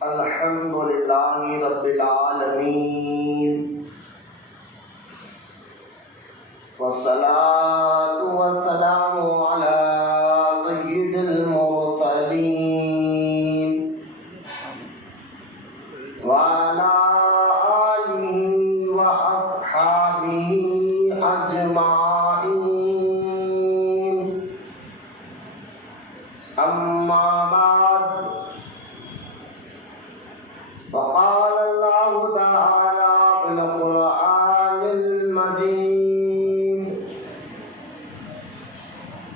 الحمد للہ رب العالمین والصلاة والسلام على سید المرسلین وعلى آلہ وأصحابہ أجمعین اما بعد وقال اللہ تعالی فی القرآن المجید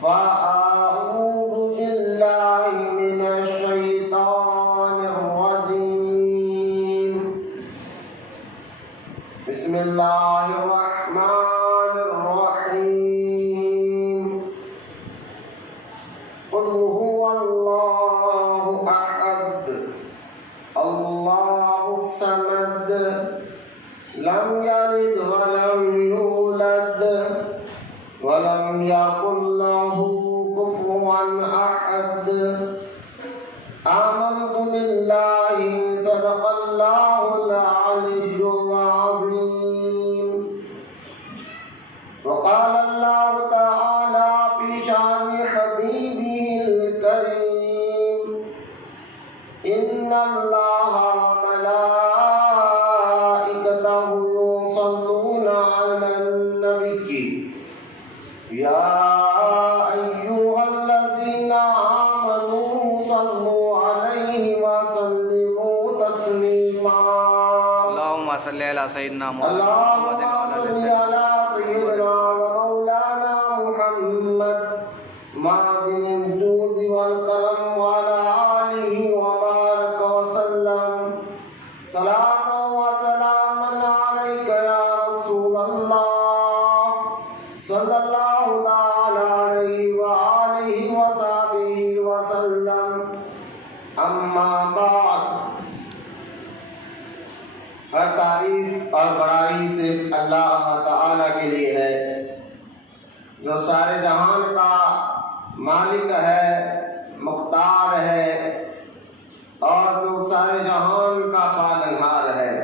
فأعوذ باللہ من الشیطان الرجیم بسم اللہ الرحمن الرحیم قل هو اللہ احد اللہ الصمد لم یلد ولم یولد ولم یکن له کفوا احد آمنت باللہ صدق اللہ العلی العظیم وقال اللہ تعالی فی شان حبیبہ الکریم ان اللہ وملائکتہ یصلون علی النبی یا ایہا الذین آمنوا صلوا علیہ وسلموا تسلیما اللہم صلی علی سیدنا محمد اللہم صلی علی سیدنا ومولانا محمد معدن الجود والکرم وعلی آلہ وبارک وسلم صلاة وسلاما علیک یا رسول اللہ صلی اللہ تعالی علیہ وآلہ وصحبہ وسلم اما بعد ہر تعریف اور بڑائی صرف اللہ تعالی کے لیے ہے جو سارے جہان کا مالک ہے، مختار ہے اور جو سارے جہان کا پالنہار ہے۔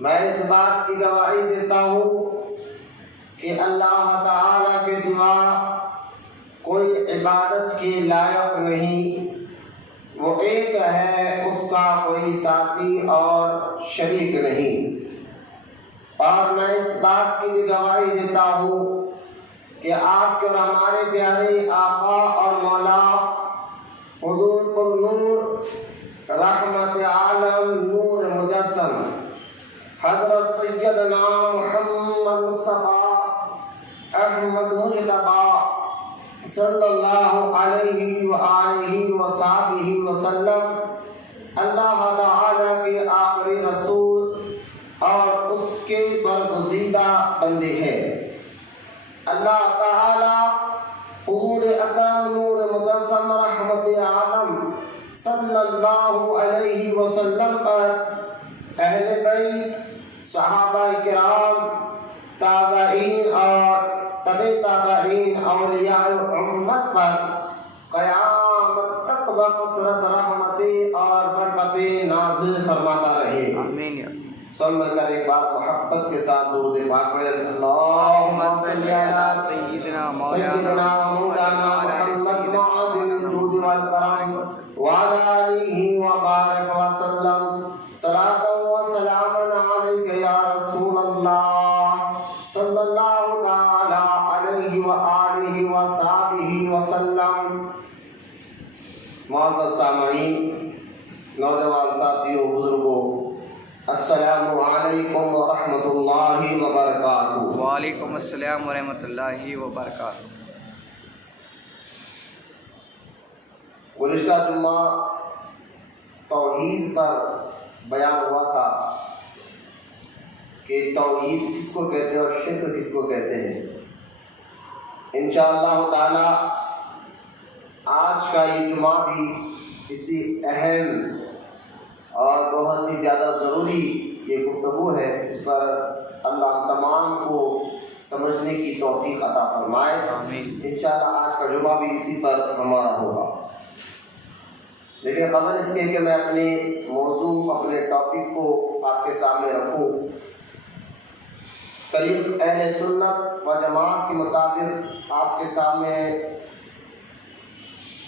میں اس بات کی گواہی دیتا ہوں کہ اللہ تعالی کے سوا کوئی عبادت کے لائق نہیں، وہ ایک ہے، اس کا کوئی ساتھی اور شریک نہیں۔ اور میں اس بات کی بھی گواہی دیتا ہوں کہ آپ کے اور ہمارے پیارے آقا اور مولا حضور پر نور رحمت عالم نور مجسم حضرت سیدنا محمد مصطفیٰ احمد مجتبی صلی اللہ علیہ وآلہ وصحبہ وسلم اللہ تعالی کے آخری رسول اور اس کے برگزیدہ بندے ہیں۔ اللہ تعالی حضور اکرم نور مجسم رحمت عالم صلی اللہ علیہ وسلم پر، اہل بیت، صحابہ کرام، تابعین اور تبع تابعین، اولیاء امت پر قیامت تک بکثرت رحمتیں اور برکتیں نازل فرماتا رہے۔ آمین۔ سب مل کر ایک بار محبت کے ساتھ درود پاک پڑھیں۔ اللہم صلی علی سیدنا مولانا محمد معدن الجود والکرم وعلی آلہ وبارک وسلم صلاۃ وسلاما علیک یا رسول اللہ صلی اللہ تعالی علیہ وآلہ وصحبہ وسلم۔ معزز سامعین، نوجوان ساتھیوں، بزرگوں، السلام علیکم ورحمۃ اللہ وبرکاتہ۔ وعلیکم السلام ورحمۃ اللہ وبرکاتہ۔ گزشتہ جمعہ توحید پر بیان ہوا تھا کہ توحید کس کو کہتے ہیں اور شرک کس کو کہتے ہیں۔ انشاءاللہ تعالی آج کا یہ جمعہ بھی اسی اہم اور بہت ہی زیادہ ضروری یہ گفتگو ہے، اس پر اللہ تمام کو سمجھنے کی توفیق عطا فرمائے۔ انشاءاللہ آج کا جمعہ بھی اسی پر ہمارا ہوگا۔ لیکن قبل اس کے کہ میں اپنے موضوع اپنے ٹاپک کو آپ کے سامنے رکھوں، طریق اہل سنت و جماعت کے مطابق آپ کے سامنے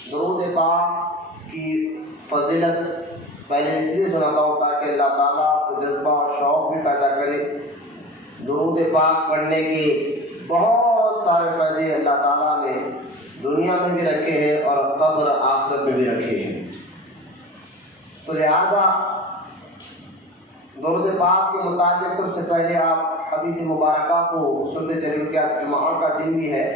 درود پاک کی فضیلت پہلے اس لیے سناتا ہوں تاکہ اللہ تعالیٰ آپ کو جذبہ اور شوق بھی پیدا کرے۔ درود پاک پڑھنے کے بہت سارے فائدے اللہ تعالیٰ نے دنیا میں بھی رکھے ہیں اور قبر آخرت میں بھی رکھے ہیں، تو لہٰذا درود پاک کے متعلق سب سے پہلے آپ حدیث مبارکہ کو سنتے چلیے کہ آج جمعہ کا دن بھی ہے۔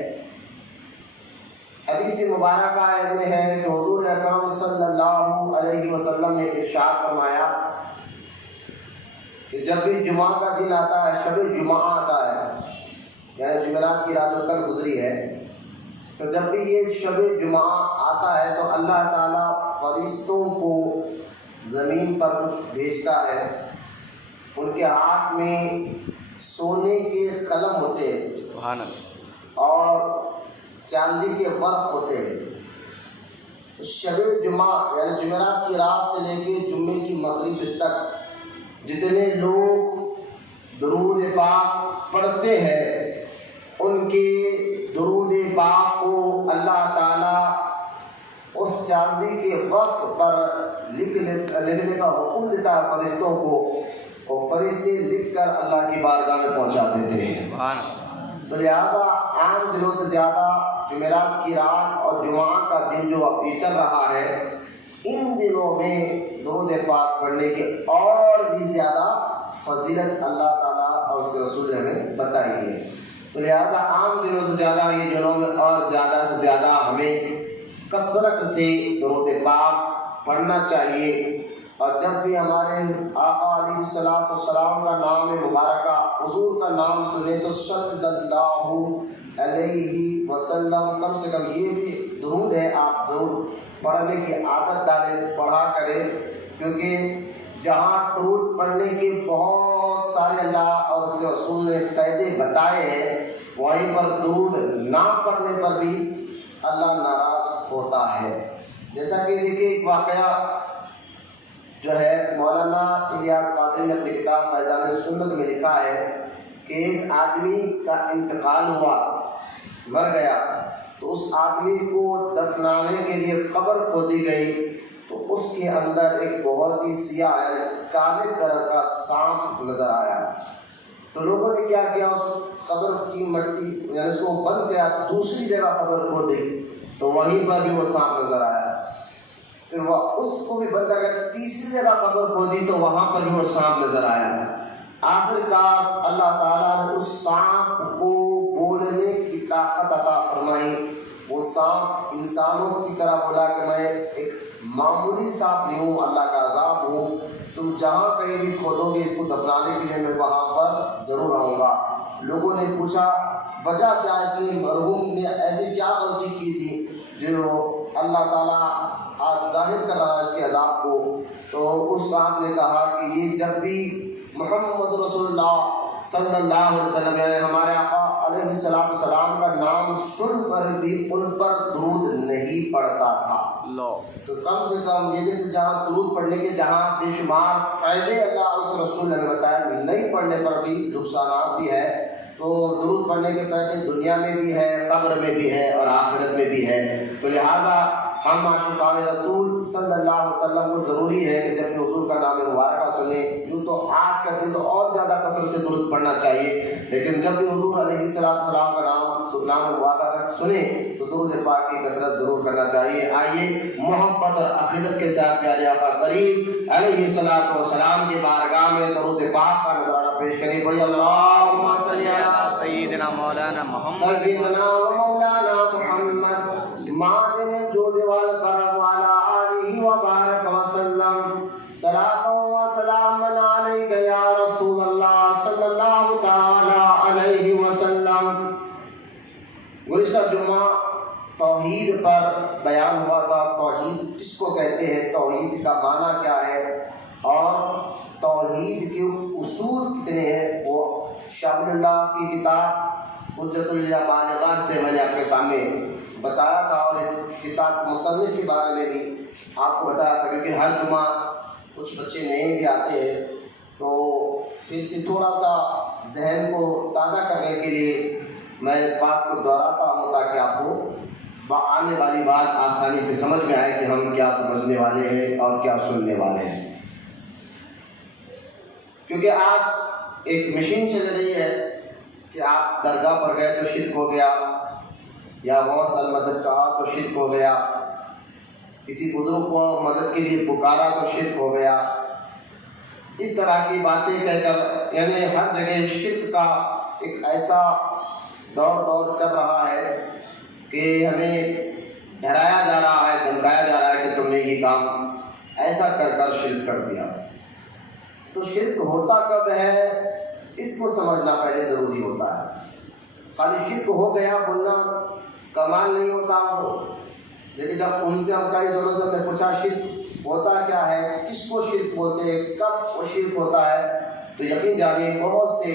حدیث مبارکہ میں ہے کہ حضور اکرم صلی اللہ علیہ وسلم نے ارشاد فرمایا کہ جب بھی جمعہ کا دن آتا ہے، شب جمعہ آتا ہے، یعنی جمعرات کی رات جو کل گزری ہے، تو جب بھی یہ شب جمعہ آتا ہے تو اللہ تعالیٰ فرشتوں کو زمین پر بھیجتا ہے۔ ان کے ہاتھ میں سونے کے قلم ہوتے ہیں سبحان اللہ، اور چاندی کے ورق ہوتے ہیں۔ شب جمعہ یعنی جمعرات کی رات سے لے کے جمعے کی مغرب تک جتنے لوگ درود پاک پڑھتے ہیں، ان کے درود پاک کو اللہ تعالیٰ اس چاندی کے وقت پر لکھنے کا حکم دیتا ہے فرشتوں کو، اور فرشتے لکھ کر اللہ کی بارگاہ میں پہنچا دیتے ہیں۔ سبحان اللہ۔ تو لہٰذا عام دنوں سے زیادہ جمعرات کی رات اور جمعہ کا دن جو اب چل رہا ہے، ان دنوں میں درود پاک پڑھنے کی اور بھی زیادہ فضیلت اللہ تعالیٰ اور اس کے رسول نے ہمیں بتائی ہے۔ تو لہٰذا عام دنوں سے زیادہ یہ دنوں میں اور زیادہ سے زیادہ ہمیں کثرت سے درود پاک پڑھنا چاہیے، اور جب بھی ہمارے آقا علیہ الصلوۃ والسلام کا نام مبارکہ، حضور کا نام سنیں تو صلی اللہ علیہ وسلم، کم سے کم یہ بھی درود ہے آپ ضرور پڑھنے کی عادت ڈالیں، پڑھا کریں، کیونکہ جہاں درود پڑھنے کے بہت سارے اللہ اور اس کے رسول نے فائدے بتائے ہیں، وہیں پر درود نہ پڑھنے پر بھی اللہ ناراض ہوتا ہے۔ جیسا کہ دیکھیے ایک واقعہ جو ہے مولانا الیاس قادری نے اپنی کتاب فیضان سنت میں لکھا ہے کہ ایک آدمی کا انتقال ہوا، مر گیا، تو اس آدمی کو دفنانے کے لیے قبر کھودی گئی، تو اس کے اندر ایک بہت ہی سیاہ کالے کلر کا سانپ نظر آیا۔ تو لوگوں نے کیا کیا، اس قبر کی مٹی یعنی اس کو بند کیا، دوسری جگہ قبر کھودی تو وہیں پر بھی وہ سانپ نظر آیا، پھر وہ اس کو بھی بند کر کے تیسری جگہ قبر کھودی تو وہاں پر بھی وہ سانپ نظر آیا۔ آخرکار اللہ تعالیٰ نے اس سانپ کو بولنے کی طاقت عطا فرمائی۔ وہ سانپ انسانوں کی طرح بولا کہ میں ایک معمولی سانپ نہیں ہوں، اللہ کا عذاب ہوں، تم جہاں کہیں بھی کھودو گے اس کو دفنانے کے لیے میں وہاں پر ضرور آؤں گا۔ لوگوں نے پوچھا وجہ کیا، اس نے مرحوم نے ایسی کیا غلطی کی تھی جو اللہ تعالیٰ آج ظاہر کر رہا ہے اس کے عذاب کو؟ تو اس صاحب نے کہا کہ یہ جب بھی محمد رسول اللہ صلی اللہ علیہ وسلم یعنی ہمارے آقا علیہ السلام کا نام سن کر بھی ان پر درود نہیں پڑتا تھا، تو کم سے کم یہ دیکھیں جہاں درود پڑھنے کے جہاں بے شمار فائدے اللہ اس رسول نے بتایا، نہیں پڑھنے پر بھی نقصانات بھی ہے۔ تو درود پڑھنے کے فائدے دنیا میں بھی ہے، قبر میں بھی ہے اور آخرت میں بھی ہے۔ تو لہٰذا ہم عاشقان رسول صلی اللہ علیہ وسلم کو ضروری ہے کہ جب بھی حضور کا نام مبارکہ سنیں، یوں تو آج کا دن تو اور زیادہ کثرت سے درود پڑھنا چاہیے، لیکن جب بھی حضور علیہ السلام کا نام مبارکہ سنیں تو درود پاک کی کثرت ضرور کرنا چاہیے۔ آئیے محبت اور عقیدت کے ساتھ پیارے آقا کریم علیہ السلام کی بارگاہ میں درود پاک کا نظرانہ پیش کریں۔ پڑھیے اللہم صلی علی سیدنا مولانا محمد سیدنا و مولانا محمد معدن الجود والکرم وعلی آلہ وبارک وسلم، صلاۃ و سلام علیک یا رسول اللہ صلی اللہ تعالی علیہ وسلم۔ گزشتہ جمعہ توحید پر بیان ہوا تھا، توحید کس کو کہتے ہیں، توحید کا معنی کیا ہے، اور توحید کے اصول کتنے ہیں، وہ شاہ ولی اللہ کی کتاب حجت البالغات سے میں نے آپ کے سامنے بتایا تھا، اور اس کتاب مصنف کے بارے میں بھی آپ کو بتایا تھا کیونکہ ہر جمعہ کچھ بچے نئے بھی آتے ہیں، تو پھر سے تھوڑا سا ذہن کو تازہ کرنے کے لیے میں بات کو دہراتا ہوں تاکہ آپ کو آنے والی بات آسانی سے سمجھ میں آئے کہ ہم کیا سمجھنے والے ہیں اور کیا سننے والے ہیں۔ کیونکہ آج ایک مشین چل رہی ہے کہ آپ درگاہ پر گئے تو شرک ہو گیا، یا غوث المدد کہا تو شرک ہو گیا، کسی بزرگ کو مدد کے لیے پکارا تو شرک ہو گیا، اس طرح کی باتیں کہہ کر یعنی ہر جگہ شرک کا ایک ایسا دور چل رہا ہے کہ ہمیں ڈرایا جا رہا ہے، دھمکایا جا رہا ہے کہ تم نے یہ کام ایسا کر کر شرک کر دیا۔ تو شرک ہوتا کب ہے اس کو سمجھنا پہلے ضروری ہوتا ہے۔ خالی شرک ہو گیا بولنا کمال نہیں ہوتا، لیکن جب ان سے ہم کئی جگہوں سے ہم نے پوچھا شرک ہوتا کیا ہے، کس کو شرک بولتے ہیں، کب وہ شرک ہوتا ہے، تو یقین جانیے بہت سے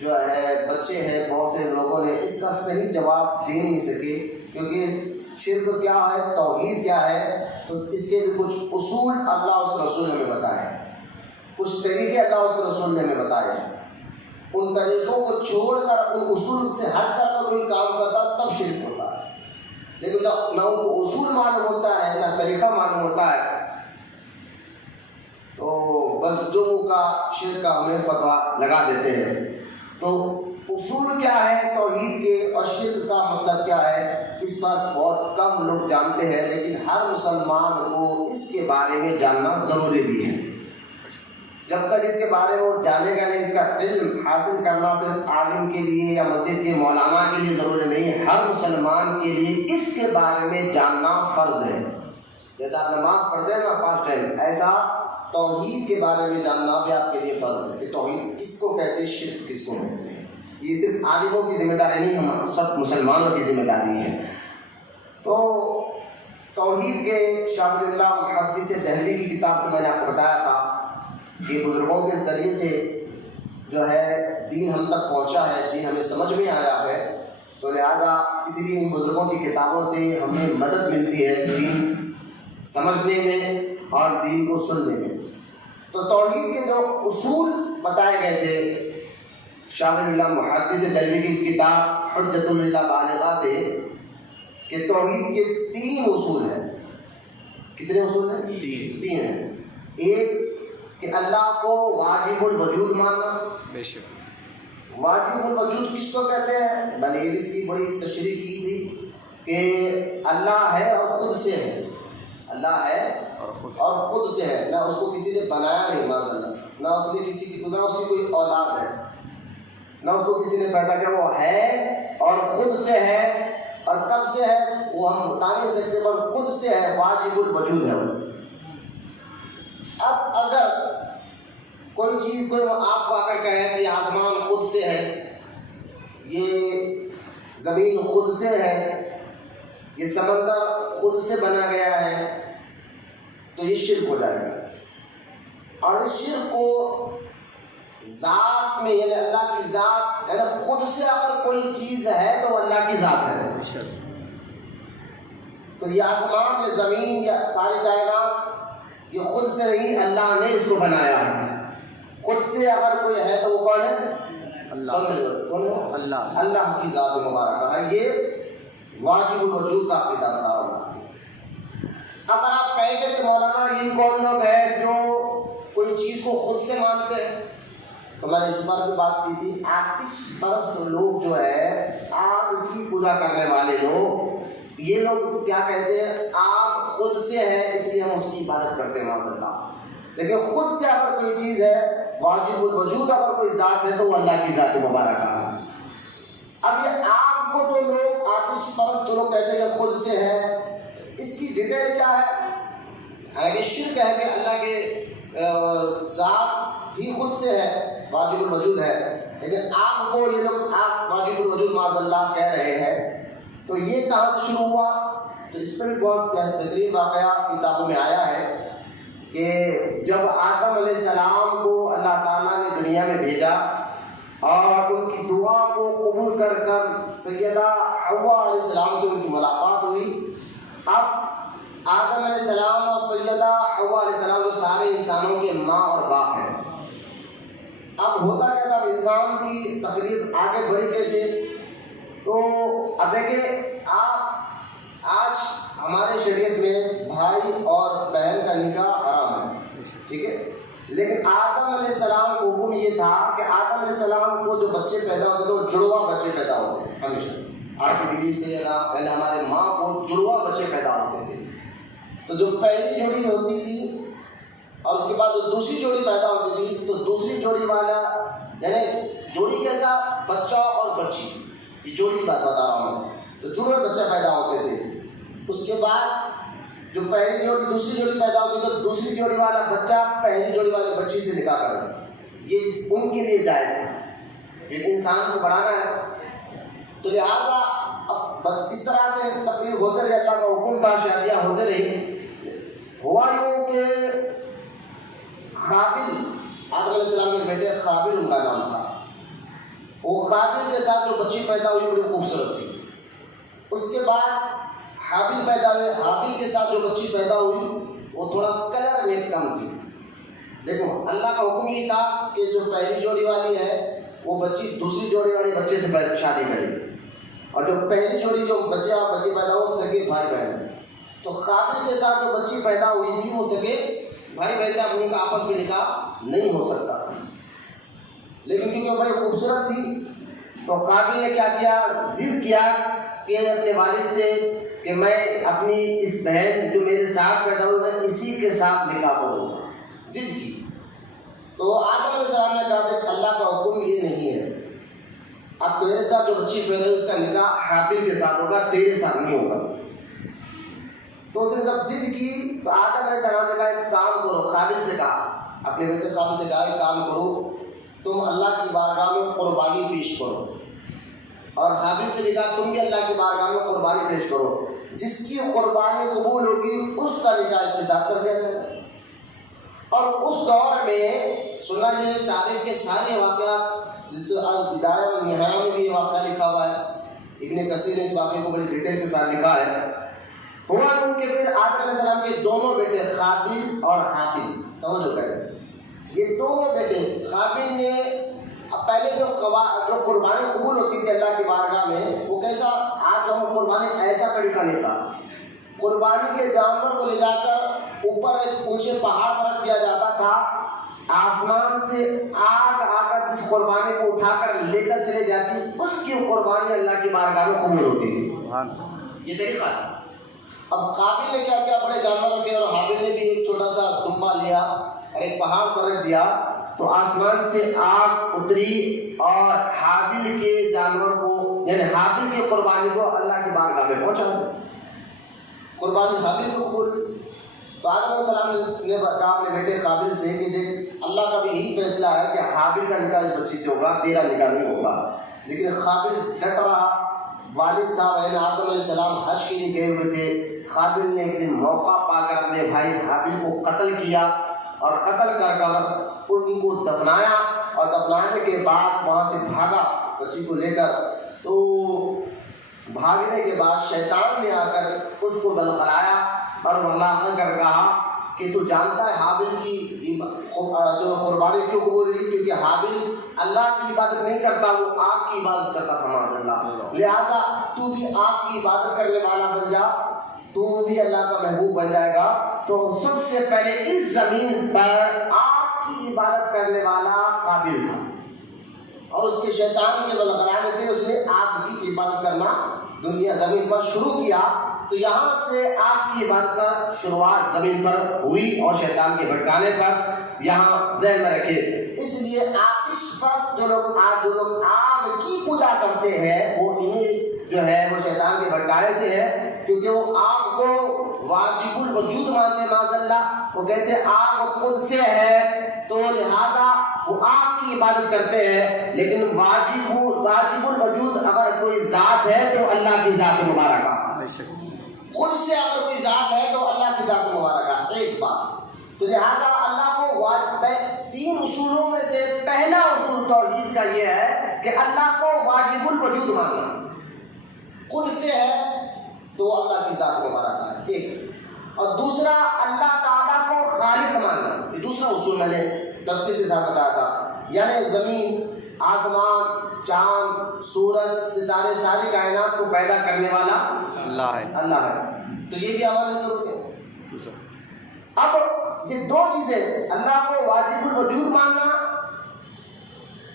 جو ہے بچے ہیں، بہت سے لوگوں نے اس کا صحیح جواب دے نہیں سکے، کیونکہ شرک کیا ہے، توحید کیا ہے، تو اس کے بھی کچھ اصول اللہ اس کے رسول نے ہمیں بتائے، کچھ طریقے اللہ اس کے رسول نے ہمیں بتائے ہیں۔ ان طریقوں کو چھوڑ کر ان اصول سے ہٹ کر کوئی کام کرتا تب شرک ہوتا ہے، لیکن جب نہ ان کو اصول معلوم ہوتا ہے نہ طریقہ معلوم ہوتا ہے تو بس جو کا شرک کا ہمیں فتویٰ لگا دیتے ہیں۔ تو اصول کیا ہے توحید کے اور شرک کا مطلب کیا ہے، اس پر بہت کم لوگ جانتے ہیں، لیکن ہر مسلمان کو اس کے بارے میں جاننا ضروری بھی ہے۔ جب تک اس کے بارے میں وہ جانے گا نہیں، اس کا علم حاصل کرنا صرف عالم کے لیے یا مسجد کے مولانا کے لیے ضروری نہیں ہے، ہر مسلمان کے لیے اس کے بارے میں جاننا فرض ہے۔ جیسا آپ نماز پڑھتے ہیں نا 5 ٹائم، ایسا توحید کے بارے میں جاننا بھی آپ کے لیے فرض ہے کہ توحید کس کو کہتے ہیں، شرک کس کو کہتے ہیں۔ یہ صرف عالموں کی ذمہ داری نہیں، ہم سب مسلمانوں کی ذمہ داری ہے۔ تو توحید کے شاہ ولی اللہ محدث دہلوی کی کتاب سے میں نے آپ کو بتایا تھا کہ بزرگوں کے ذریعے سے جو ہے دین ہم تک پہنچا ہے، دین ہمیں سمجھ میں آیا ہے، تو لہٰذا اس لیے ان بزرگوں کی کتابوں سے ہمیں مدد ملتی ہے دین سمجھنے میں اور دین کو سننے میں۔ تو توحید کے جو اصول بتائے گئے تھے شاہ ولی اللہ محدث دہلوی کی اس کتاب حجۃ اللہ بالغہ سے، کہ توحید کے 3 اصول ہیں۔ کتنے اصول ہیں؟ 3 ہیں۔ ایک کہ اللہ کو واجب الوجود ماننا، بے شک۔ واجب الوجود کس کو کہتے ہیں؟ میں نے یہ بھی اس کی بڑی تشریح کی تھی کہ اللہ ہے اور خود سے ہے، اللہ ہے اور خود سے ہے، نہ اس کو کسی نے بنایا نہیں معاذ اللہ، نہ اس نے کسی کی نہ اس کی کوئی اولاد ہے، نہ اس کو کسی نے پیدا کیا، وہ ہے اور خود سے ہے، اور کب سے ہے وہ ہم بتا نہیں سکتے، پر خود سے ہے، واجب الوجود ہے۔ اب اگر کوئی چیز کوئی آپ کو آ کر کہے کہ آسمان خود سے ہے، یہ زمین خود سے ہے، یہ سمندر خود سے بنا گیا ہے، تو یہ شرک ہو جائے گا۔ اور اس شرک کو ذات میں یعنی اللہ کی ذات یعنی خود سے اگر کوئی چیز ہے تو وہ اللہ کی ذات ہے۔ تو یہ آسمان یا زمین یا ساری کائنات یہ خود سے نہیں، اللہ نے اس کو بنایا ہے۔ خود سے اگر کوئی ہے تو وہ کون ہے؟ اللہ۔ کون ہے؟ اللہ۔ اللہ کی ذات مبارکہ ہے، یہ واجب الوجود کا عقیدہ بتا رہا ہے۔ اگر آپ کہیں گے کہ مولانا یہ کون لوگ ہیں جو کوئی چیز کو خود سے مانتے ہیں، تو میں نے اس پر بھی بات کی تھی، آتش پرست لوگ جو ہے، آگ کی پوجا کرنے والے لوگ، یہ لوگ کیا کہتے ہیں، آگ خود سے ہے اس لیے ہم اس کی عبادت کرتے ہیں معاذ اللہ۔ لیکن خود سے اگر کوئی چیز ہے، واجب الوجود اگر کوئی ذات ہے تو وہ اللہ کی ذات مبارکہ ہے۔ اب یہ آگ کو جو لوگ آتش پرست لوگ کہتے ہیں خود سے ہے، اس کی ڈیٹیل کیا ہے؟ حالانکہ شرک ہے کہ اللہ کے ذات ہی خود سے ہے، واجب الوجود ہے، لیکن آگ کو یہ لوگ آگ واجب الوجود معاذ اللہ کہہ رہے ہیں۔ تو یہ کہاں سے شروع ہوا؟ تو اس پر بھی بہت بہترین واقعہ کتابوں میں آیا ہے کہ جب آدم علیہ السلام کو اللہ تعالیٰ نے دنیا میں بھیجا اور ان کی دعا کو قبول کر کر سیدہ حوا علیہ السلام سے ان کی ملاقات ہوئی، اب آدم علیہ السلام اور سیدہ حوا علیہ السلام جو سارے انسانوں کے ماں اور باپ ہیں. اب ہوتا کیا تھا, انسان کی تقریب آگے بڑھی کیسے؟ تو اب دیکھیں آپ آج ہمارے شریعت میں بھائی اور بہن کا نکاح حرام ہے, ٹھیک ہے, لیکن آدم علیہ السلام کو حکم یہ تھا کہ آدم علیہ السلام کو جو بچے پیدا ہوتے تھے وہ جڑواں بچے پیدا ہوتے ہیں ہمیشہ. آپ کی بیوی سے پہلے ہمارے ماں کو جڑواں بچے پیدا ہوتے تھے. تو جو پہلی جوڑی میں ہوتی تھی اور اس کے بعد جو دوسری جوڑی پیدا ہوتی تھی, تو دوسری جوڑی والا یعنی جوڑی کیسا, بچہ اور بچی, یہ جوڑی کی بات بتا رہا ہوں میں, تو جڑوے بچے پیدا ہوتے تھے. اس کے بعد جو پہلی جوڑی دوسری جوڑی پیدا ہوتی تو دوسری جوڑی والا بچہ پہلی جوڑی والی بچی سے نکاح کرنا, یہ ان کے لیے جائز تھا, لیکن انسان کو بڑھانا ہے. تو لہٰذا اب اس طرح سے تقریب ہوتے رہے, اللہ کا حکم تھا, شادیاں ہوتے رہی. ہوا یوں کہ قابل, آدم علیہ السلام کے بیٹے قابل ان کا نام تھا, وہ قابل کے ساتھ جو بچی پیدا ہوئی بڑی خوبصورت تھی. اس کے بعد حابل پیدا ہوئے, حابل کے ساتھ جو بچی پیدا ہوئی وہ تھوڑا کلر میں کم تھی. دیکھو اللہ کا حکم یہ تھا کہ جو پہلی جوڑی والی ہے وہ بچی دوسری جوڑی والی بچے سے شادی کرے, اور جو پہلی جوڑی جو بچی پیدا ہو سگے بھائی بہن. تو قابل کے ساتھ جو بچی پیدا ہوئی تھی وہ سگے بھائی بہن تھے, ان کا آپس میں نکاح نہیں ہو سکتا تھا, لیکن کیونکہ وہ بڑی خوبصورت تھی تو قابل نے کیا کیا, ضد کیا کہ اپنے والد سے کہ میں اپنی اس بہن جو میرے ساتھ پیدا ہوئی میں اسی کے ساتھ نکاح کروں گا, ضد کی. تو آدم علیہ السلام نے کہا کہ اللہ کا حکم یہ نہیں ہے, اب تیرے ساتھ جو بچی پیدا ہوئی اس کا نکاح حابل کے ساتھ ہوگا, تیرے ساتھ نہیں ہوگا. تو اس نے جب ضد کی تو آدم علیہ السلام نے کہا ایک کام کرو, قابل سے کہا, اپنے بیٹے قابل سے کہا ایک کام کرو, تم اللہ کی بارگاہ میں قربانی پیش کرو, اور حابل سے بھی کہا تم بھی اللہ کی بارگاہ میں قربانی پیش کرو, جس کی قربانی قبول ہوگی اس کا نکاح اس کے ساتھ کر دیا جائے. اور اس دور میں سنا یہ تاریخ کے سارے واقعات, جس البدایہ و النہایہ میں بھی یہ واقعہ لکھا ہوا ہے, ابن کثیر نے اس واقعے کو بڑی ڈیٹیل کے ساتھ لکھا ہے. ہوا ان کے پھر آدم علیہ السلام کے دونوں بیٹے قابل اور حابل, توجہ کریں, یہ دونوں بیٹے قابل نے پہلے جو قربانی قبول ہوتی تھی اللہ کی بارگاہ میں وہ کیسا, آج ہم قربانی ایسا طریقہ نہیں تھا, قربانی کے جانور کو لے جا کر اوپر ایک اونچے پہاڑ پر رکھ دیا جاتا تھا, آسمان سے آگ آ کر جس قربانی کو اٹھا کر لے کر چلے جاتی اس کی قربانی اللہ کی بارگاہ میں قبول ہوتی تھی. یہ طریقہ تھا. اب قابل نے کیا کیا, بڑے جانور رکھے, اور حابل نے بھی ایک چھوٹا سا دمبا لیا اور ایک پہاڑ پر رکھ دیا, تو آسمان سے آگ اتری اور حابل کے جانور کو یعنی حابل کی قربانی کو اللہ کی بارگاہ میں پہنچا, قربانی حابل کو قبول. تو آدم علیہ السلام نے کہا اپنے بیٹے قابل سے کہ دیکھ اللہ کا بھی یہی فیصلہ ہے کہ حابل کا نکاح اس بچی سے ہوگا, تیرا نکاح نہیں ہوگا. لیکن قابل ڈٹ رہا. والد صاحب آدم علیہ السلام حج کے لیے گئے ہوئے تھے. قابل نے ایک دن موقع پا کر اپنے بھائی حابل کو قتل کیا, اور قتل کر ان کو دفنایا, اور دفنانے کے بعد وہاں سے بھاگا بچی کو لے کر. تو بھاگنے کے بعد شیطان نے آ کر اس کو بلغلایا اور وہاں کر کہا کہ تو جانتا ہے حابل کی جو قربانی کیوں قبول ہوئی, کیونکہ حابل اللہ کی عبادت نہیں کرتا, وہ آگ کی عبادت کرتا تھا معاذ اللہ, لہذا تو بھی آگ کی عبادت کرنے والا بن جا, تو بھی اللہ کا محبوب بن جائے گا. تو سب سے پہلے اس زمین پر آگ کی عبادت کرنے والا قابل تھا, اور اس کے شیطان کے بلغلانے سے اس نے آگ کی عبادت کرنا دنیا زمین پر شروع کیا. تو یہاں سے آگ کی عبادت کا شروعات زمین پر ہوئی, اور شیطان کے بھٹکانے پر یہاں ذہن میں رکھے. اس لیے آتش پرست جو لوگ آگ کی پوجا کرتے ہیں وہ انہیں جو ہے وہ شیطان کے بھٹکانے سے ہے, کیونکہ وہ آگ کو واجب الوجود مانتے ہیں معاذ اللہ. وہ کہتے ہیں آگ خود سے ہے, تو لہذا وہ آگ کی عبادت کرتے ہیں. لیکن واجب الوجود اگر کوئی ذات ہے تو اللہ کی ذات مبارکہ, خود سے اگر کوئی ذات ہے تو اللہ کی ذات مبارکہ, ایک بات. تو لہذا اللہ کو 3 اصولوں میں سے پہلا اصول توحید کا یہ ہے کہ اللہ کو واجب الوجود ماننا, خود سے ہے تو اللہ کی ذات مبارکہ ہے, ایک. اور دوسرا اللہ تعالیٰ کو خالق ماننا. یہ دوسرا اصول میں نے تفصیل کے ساتھ بتایا تھا. یعنی زمین، آسمان، چاند، سورج، ستارے، ساری کائنات کو پیدا کرنے والا اللہ ہے. اللہ ہے. تو یہ بھی ہمارے ضرور ہے. اب یہ دو چیزیں، اللہ کو واجب الوجود ماننا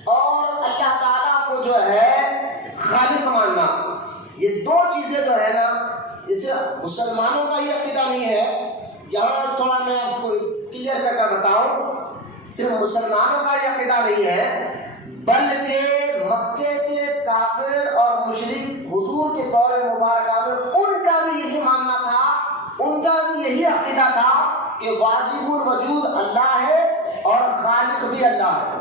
اور اللہ تعالیٰ کو جو ہے خالق ماننا، یہ دو چیزیں جو ہے نا، اس سے مسلمانوں کا یہ عقیدہ نہیں ہے. یہاں تھوڑا میں آپ کو کلیئر کر کر بتاؤں، صرف مسلمانوں کا یہ عقیدہ نہیں ہے، بلکہ مکے کے کافر اور مشرک حضور کے دور مبارکہ میں ان کا بھی یہی ماننا تھا، ان کا بھی یہی عقیدہ تھا کہ واجب الوجود اللہ ہے اور خالق بھی اللہ ہے.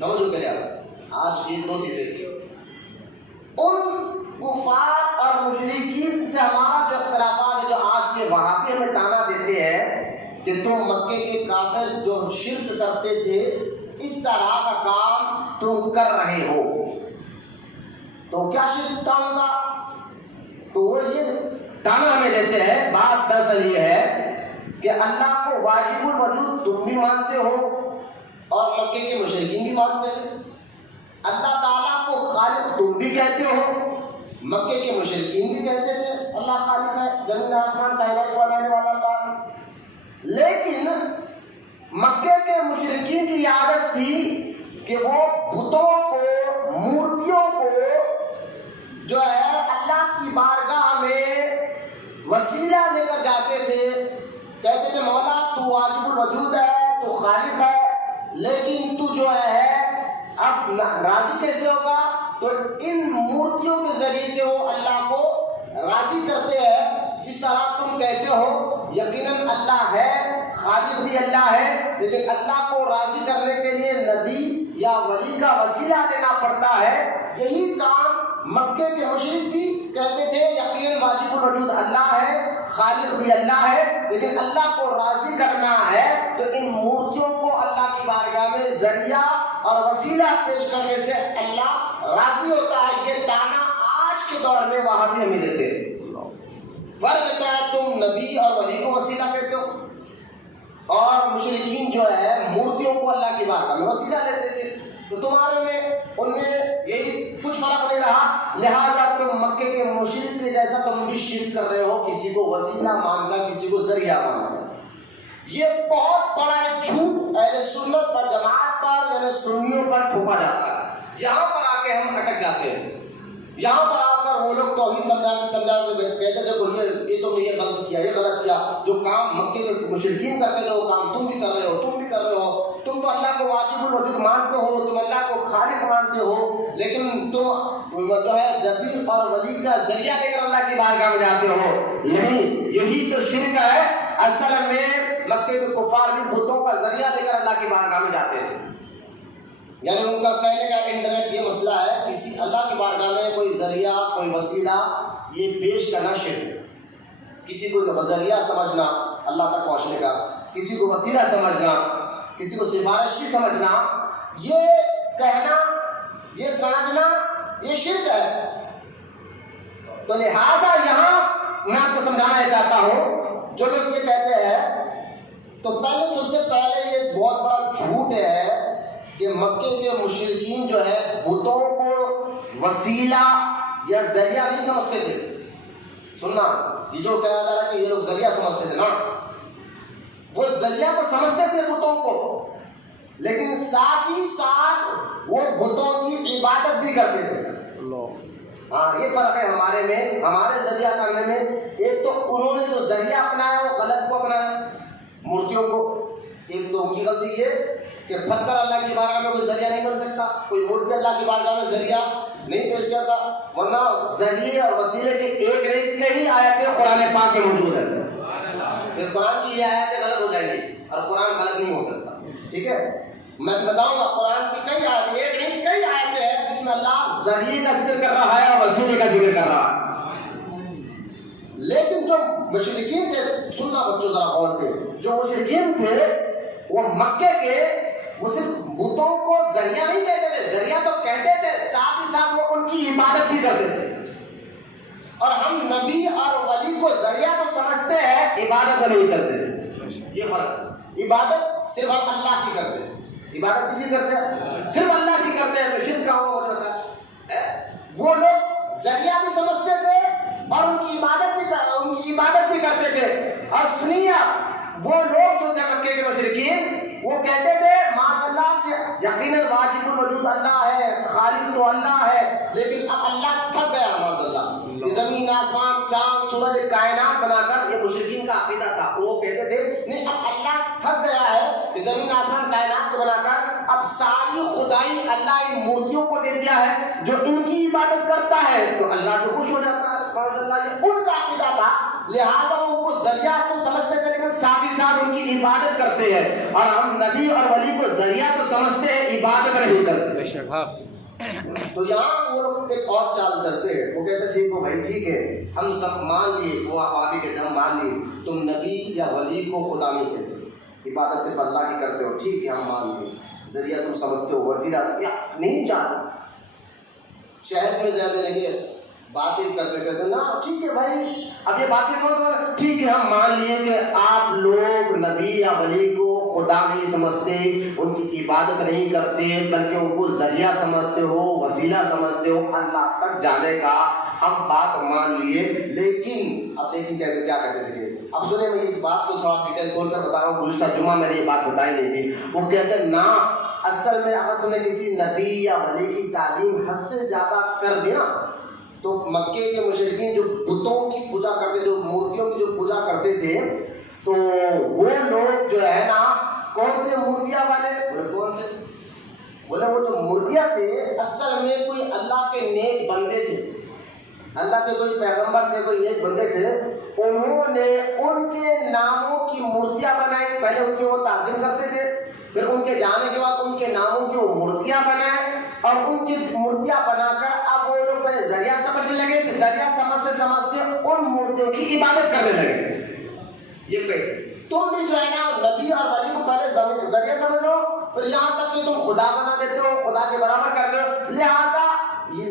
توجہ کریں آپ، آج یہ دو چیزیں ان کفار اور مشرکین سے ہمارا جو اختلافات ہے، جو آج کے وہابی ہمیں تانا دیتے ہیں کہ تم مکے کے کافر جو شرک کرتے تھے اس طرح کا کام تم کر رہے ہو، تو کیا شرک تھا ان کا؟ تو وہ یہ تانا ہمیں دیتے ہیں. بات دراصل یہ ہے کہ اللہ کو واجب الوجود تم بھی مانتے ہو اور مکے کے مشرکین بھی مانتے ہیں. اللہ تعالیٰ کو خالق تم بھی کہتے ہو، مکے کے مشرکین بھی کہتے تھے اللہ خالق ہے، زمین آسمان کائنات کو بنانے والا اللہ ہے. لیکن مکے کے مشرکین کی عادت تھی کہ وہ بتوں کو، مورتیوں کو جو ہے اللہ کی بارگاہ میں وسیلہ لے کر جاتے تھے. کہتے تھے مولا تو واجب الوجود ہے، تو خالق ہے، لیکن تو جو ہے اب راضی کیسے ہوگا؟ تو ان مورتیوں کے ذریعے سے وہ اللہ کو راضی کرتے ہیں. جس طرح تم کہتے ہو یقیناً اللہ ہے، خالق بھی اللہ ہے، لیکن اللہ کو راضی کرنے کے لیے نبی یا ولی کا وسیلہ لینا پڑتا ہے. یہی کام مکے کے مشرک بھی کہتے تھے یقیناً واجب الوجود اللہ ہے، خالق بھی اللہ ہے، لیکن اللہ کو راضی کرنا ہے تو ان مورتیوں کو اللہ کی بارگاہ میں ذریعہ اور وسیلہ پیش کرنے سے اللہ راضی ہوتا ہے. یہ دانا آج کے دور میں وہاں بھی ہمیں دیتے ہیں. فرق اتنا ہے تم نبی اور ولی کو وسیلہ کہتے ہو اور مشرکین جو ہے مورتیوں کو اللہ کی بارگاہ میں وسیلہ لیتے تھے. تو تمہارے میں ان میں یہی کچھ فرق نہیں رہا، لہٰذا تم مکے کے مشرک کے جیسا تم بھی شرک کر رہے ہو، کسی کو وسیلہ مان کر، کسی کو ذریعہ مان کر. یہ بہت بڑا ایک جھوٹ اہل سنت پر، جماعت پر، یعنی سنیوں پر تھوپا جاتا ہے. یہاں پر آ کے ہم اٹک جاتے ہیں. یہاں پر آ کر وہ لوگ توحید سمجھاتے کہتے تھے یہ تم نے یہ غلط کیا، یہ غلط کیا. جو کام مکے کے مشرکین کرتے تھے وہ کام تم بھی کر رہے ہو، تم بھی کر رہے ہو. تم تو اللہ کو واجب الوجود مانتے ہو، تم اللہ کو خالق مانتے ہو، لیکن تم جو ہے نبی اور ولی کا ذریعہ لے کر اللہ کی بارگاہ میں جاتے ہو. نہیں، یہی تو شرک ہے. اصل میں مکے کے کفار بھی بتوں کا ذریعہ لے کر اللہ کی بارگاہ میں جاتے تھے. یعنی ان کا کہنے کا انٹرنیٹ یہ مسئلہ ہے، کسی اللہ کی بارگاہ میں کوئی ذریعہ، کوئی وسیلہ یہ پیش کرنا شرک. کسی کو ذریعہ سمجھنا اللہ تک پہنچنے کا، کسی کو وسیلہ سمجھنا، کسی کو سفارشی سمجھنا، یہ کہنا، یہ سمجھنا، یہ شرک ہے. تو لہذا یہاں میں آپ کو سمجھانا یہ چاہتا ہوں، جو لوگ یہ کہتے ہیں تو پہلے سب سے پہلے یہ بہت بڑا جھوٹ ہے کہ مکے کے مشرکین جو ہے بتوں کو وسیلہ یا ذریعہ نہیں سمجھتے تھے. سننا، یہ جو کہا جا رہا ہے کہ یہ لوگ ذریعہ سمجھتے تھے نا، وہ ذریعہ کو سمجھتے تھے بتوں کو، لیکن ساتھ ہی ساتھ وہ بتوں کی عبادت بھی کرتے تھے. ہاں، یہ فرق ہے ہمارے میں، ہمارے ذریعہ کرنے میں. ایک تو انہوں نے جو ذریعہ اپنایا وہ غلط کو اپنایا، مورتیوں کو. ایک تو ان کی غلطی یہ کہ پتھر اللہ کی بارگاہ میں کوئی ذریعہ نہیں بن سکتا، کوئی مورتی اللہ کی بارگاہ میں ذریعہ نہیں پیش کرتا. ورنہ ذریعے اور وسیلے کی ایک نہیں کئی آیتیں قرآن پاک میں موجود ہیں. پھر قرآن کی یہ آیتیں غلط ہو جائیں گی اور قرآن غلط نہیں ہو سکتا. ٹھیک ہے، میں بتاؤں گا قرآن کی کئی آیتیں، ایک نہیں کئی آیتیں ہیں جس میں اللہ ذریعے کا ذکر کر رہا ہے اور وسیلے کا ذکر کر رہا ہے. لیکن جو مشرکین تھے، سننا بچوں ذرا غور سے، جو مشرکین تھے وہ مکے کے، وہ صرف بتوں کو ذریعہ نہیں کہتے تھے، ذریعہ تو کہتے تھے، ساتھ ہی ساتھ وہ ان کی عبادت بھی کرتے تھے. اور ہم نبی اور ولی کو ذریعہ تو سمجھتے ہیں، عبادت نہیں کرتے. یہ فرق ہے. عبادت صرف ہم اللہ کی کرتے ہیں. عبادت کسی کرتے ہیں؟ صرف اللہ کی کرتے ہیں. تو شرک کا ہوا مطلب ہے. وہ لوگ ذریعہ بھی سمجھتے تھے اور ان کی عبادت بھی کرتے تھے. اسنیہ وہ لوگ جو تھے مکے کے مشرکین، وہ کہتے تھے معاذ اللہ کہ یقیناً واجب الوجود اللہ ہے، خالق تو اللہ ہے، لیکن اب اللہ تھک گیا. معاذ اللہ زمین آسمان چاند سورج کائنات بنا کر، یہ مشرکین کا عقیدہ تھا. وہ کہتے تھے نہیں اب اللہ تھک گیا ہے زمین آسمان کائنات کو بنا کر، اب ساری خدائی اللہ ان مورتیوں کو دے دیا ہے، جو ان کی عبادت کرتا ہے تو اللہ بھی خوش ہو جاتا ہے. معاذ اللہ یہ ان کا عقیدہ تھا. لہٰذا وہ ان کو ذریعہ تو سمجھتے تھے لیکن ساتھ ہی ساتھ ان کی عبادت کرتے ہیں. اور ہم نبی اور ولی کو ذریعہ تو سمجھتے ہیں، عبادت نہیں کرتے. تو یہاں وہ لوگ ایک اور چال چلتے ہیں. وہ کہتے ہیں ٹھیک ہو بھائی، ٹھیک ہے ہم سب مان لیے. وہ آبی کہتے ہیں ہم مان لیے تم نبی یا ولی کو خدا نہیں کہتے، عبادت صرف اللہ کی کرتے ہو. ٹھیک ہے ہم مان لیے. ذریعہ تم سمجھتے ہو، وسیلہ یا نہیں چاہتے. شہر میں زیادہ دینے کے باتیں کرتے نا ٹھیک ہے بھائی اب یہ باتیں کرو تو ٹھیک ہے ہم مان لیے کہ آپ لوگ نبی یا ولی کو خدا نہیں سمجھتے، ان کی عبادت نہیں کرتے، بلکہ ان کو ذریعہ سمجھتے ہو، وسیلہ سمجھتے ہو اللہ تک جانے کا. ہم بات مان لیے. لیکن اب لیکن کہتے کیا کہتے تھے؟ اب سنیں میں اس بات کو تھوڑا ڈیٹیل کھول کر بتا رہا ہوں. گزشتہ جمعہ میں نے یہ بات بتائی نہیں تھی. وہ کہتے نا اصل میں اگر تم نے کسی نبی یا ولی کی تعظیم حد سے زیادہ کر دی نا تو مکے کے مشرکین جو بتوں کی پوجا کرتے، جو مورتیوں کی جو پوجا کرتے تھے، تو وہ لوگ جو ہے نا کون تھے مورتیاں والے؟ بولے کون تھے؟ بولے وہ جو مورتیاں تھے اصل میں کوئی اللہ کے نیک بندے تھے، اللہ کے کوئی پیغمبر تھے، کوئی نیک بندے تھے. انہوں نے ان کے ناموں کی مورتیاں بنائی. پہلے ان کی وہ تعظیم کرتے تھے، پھر ان کے جانے کے بعد ان کے ناموں کی وہ مورتیاں بنائے، اور ان کی مورتیاں بنا کر اب وہ لوگ پہلے ذریعہ سمجھنے لگے، پھر ذریعہ سمجھتے ان مورتیوں کی عبادت کرنے لگے. یہ کہتے تم بھی جو ہے نا نبی اور ولی کو پہلے ذریعہ سمجھ لو، پھر یہاں تک کہ تم خدا بنا دیتے ہو، خدا کے برابر کر دو. لہٰذا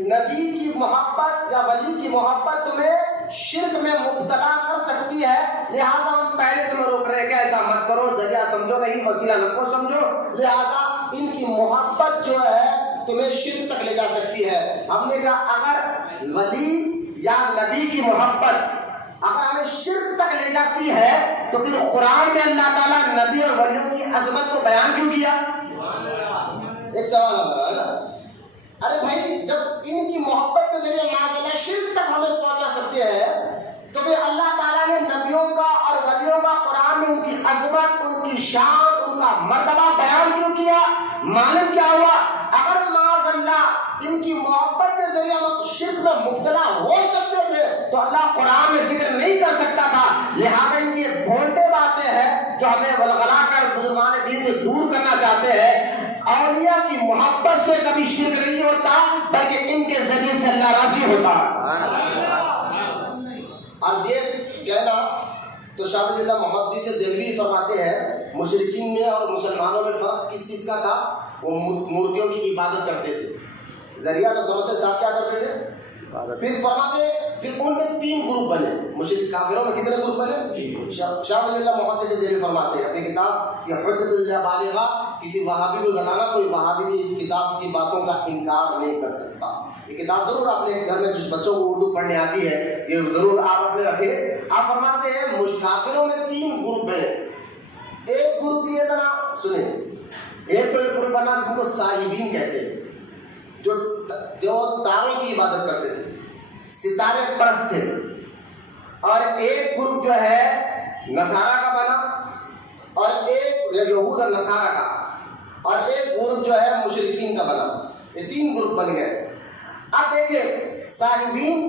نبی کی محبت یا ولی کی محبت تمہیں شرک میں مبتلا کر سکتی ہے. لہٰذا ہم پہلے تمہیں روک رہے ہیں کہ ایسا مت کرو، ذریعہ سمجھو نہیں، وسیلہ نہ سمجھو. لہٰذا ان کی محبت جو ہے تمہیں شرک تک لے جا سکتی ہے. ہم نے کہا اگر ولی یا نبی کی محبت اگر ہمیں شرک تک لے جاتی ہے تو پھر قرآن میں اللہ تعالیٰ نبی اور ولیوں کی عظمت کو بیان کیوں کیا؟ ایک سوال ہمارا ہے نا. ارے بھائی جب ان کی محبت کے ذریعے معاذ اللہ شرک تک ہمیں پہنچا سکتے ہیں تو پھر اللہ تعالیٰ نے نبیوں کا اور ولیوں کا قرآن میں ان کی عظمت، ان کی شان، ان کا مرتبہ بیان کیوں کیا؟ معلوم کیا ہوا؟ اگر معاذ اللہ ان کی محبت کے ذریعے ہم شرک میں مبتلا ہو سکتے تھے تو اللہ قرآن میں ذکر نہیں کر سکتا تھا. لہٰذا ان کی بھونڈے باتیں ہیں جو ہمیں ولغلا کر بزرگان دین سے دور کرنا چاہتے ہیں. اولیاء کی محبت سے کبھی شرک نہیں ہوتا بلکہ ان کے ذریعے سے اللہ راضی ہوتا. اب یہ کہنا تو شاہ ولی اللہ محدث دہلوی فرماتے ہیں مشرکین میں اور مسلمانوں میں فرق کس چیز کا تھا؟ وہ مورتیوں کی عبادت کرتے تھے، ذریعہ تو سمجھتے ساتھ کیا کرتے تھے؟ پھر فرماتے پھر ان میں 3 گروپ بنے. مشرک کافروں میں کتنے گروپ بنے؟ شاہ ولی اللہ محدث دہلوی فرماتے ہیں اپنی کتاب یہ حجت اللہ بالغہ، کسی وہابی کو بتانا کوئی وہابی بھی اس کتاب کی باتوں کا انکار نہیں کر سکتا. یہ کتاب ضرور اپنے گھر میں جس بچوں کو اردو پڑھنے آتی ہے یہ ضرور آپ اپنے رکھیں. آپ فرماتے ہیں کافروں میں 3 گروپ بنے. ایک گروپ یہ بنا، سنیں، ایک تو ایک گروپ بنا جن کو صاحبین کہتے ہیں، جو تاروں کی عبادت کرتے تھے، ستارے پرست تھے. اور ایک گروپ جو ہے نصارہ کا بنا، اور ایک یہود اور نصارہ کا، اور ایک گروپ جو ہے مشرکین کا بنا. یہ 3 گروپ بن گئے. اب دیکھیں صاحبین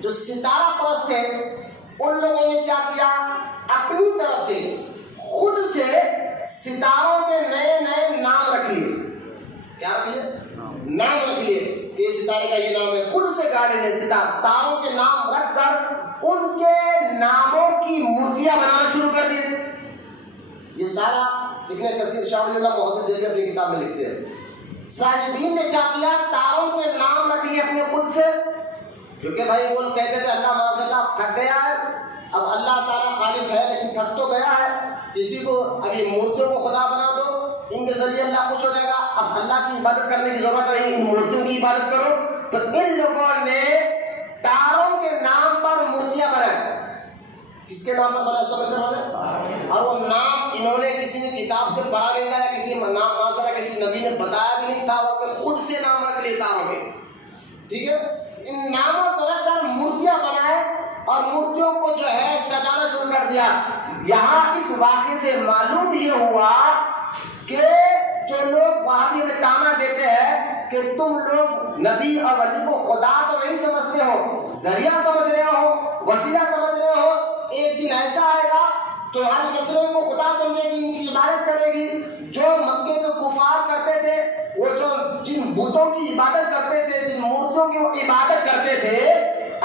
جو ستارہ پرست تھے ان لوگوں نے کیا کیا؟ اپنی طرف سے خود سے ستاروں کے نئے نئے نام رکھ لیے. کیا رکھ لیے؟ نام رکھ لیے. یہ ستارے کا یہ نام ہے. خود سے گاڑی نے تاروں کے نام رکھ کر ان کے ناموں کی مورتیاں بنانا شروع کر دی. یہ سارا ابن کثیر شاہ ولی اللہ محدث دہلوی اپنی کتاب میں لکھتے ہیں. صاحبین نے کیا کیا؟ تاروں کے نام رکھ لیے اپنے خود سے کیونکہ بھائی وہ لوگ کہتے تھے اللہ معاذ اللہ تھک گیا ہے، اب اللہ تعالیٰ خالق ہے لیکن تھک تو گیا ہے، کسی کو ابھی مورتیوں کو خدا بنا دو، ان کے ذریعے اللہ خوش ہو جائے گا، اب اللہ کی عبادت کرنے کی ضرورت نہیں، ان مورتیوں کی عبادت کرو۔ تو ان لوگوں نے تاروں کے نام پر مورتیاں بنائیں۔ کس کے نام پر بنا سمجھ رہے؟ اور وہ نام انہوں نے کسی نے کتاب سے پڑھا نہیں تھا، یا کسی کسی نبی نے بتایا بھی نہیں تھا، وہ خود سے نام رکھ لیے تاروں کے، ٹھیک ہے؟ ان ناموں کو رکھ کر مورتیاں بنائے اور مورتیوں کو جو ہے سجانا شروع کر دیا۔ یہاں اس واقعے سے معلوم یہ ہوا کہ جو لوگ وہابی میں تانا دیتے ہیں کہ تم لوگ نبی اور ولی کو خدا تو نہیں سمجھتے ہو، ذریعہ سمجھ رہے ہو، وسیلہ سمجھ رہے ہو، ایک دن ایسا آئے گا تمہاری نسلوں کو خدا سمجھے گی، ان کی عبادت کرے گی۔ جو مکے کے کفار کرتے تھے، وہ جو جن بتوں کی عبادت کرتے تھے، جن مورتیوں کی وہ عبادت کرتے تھے،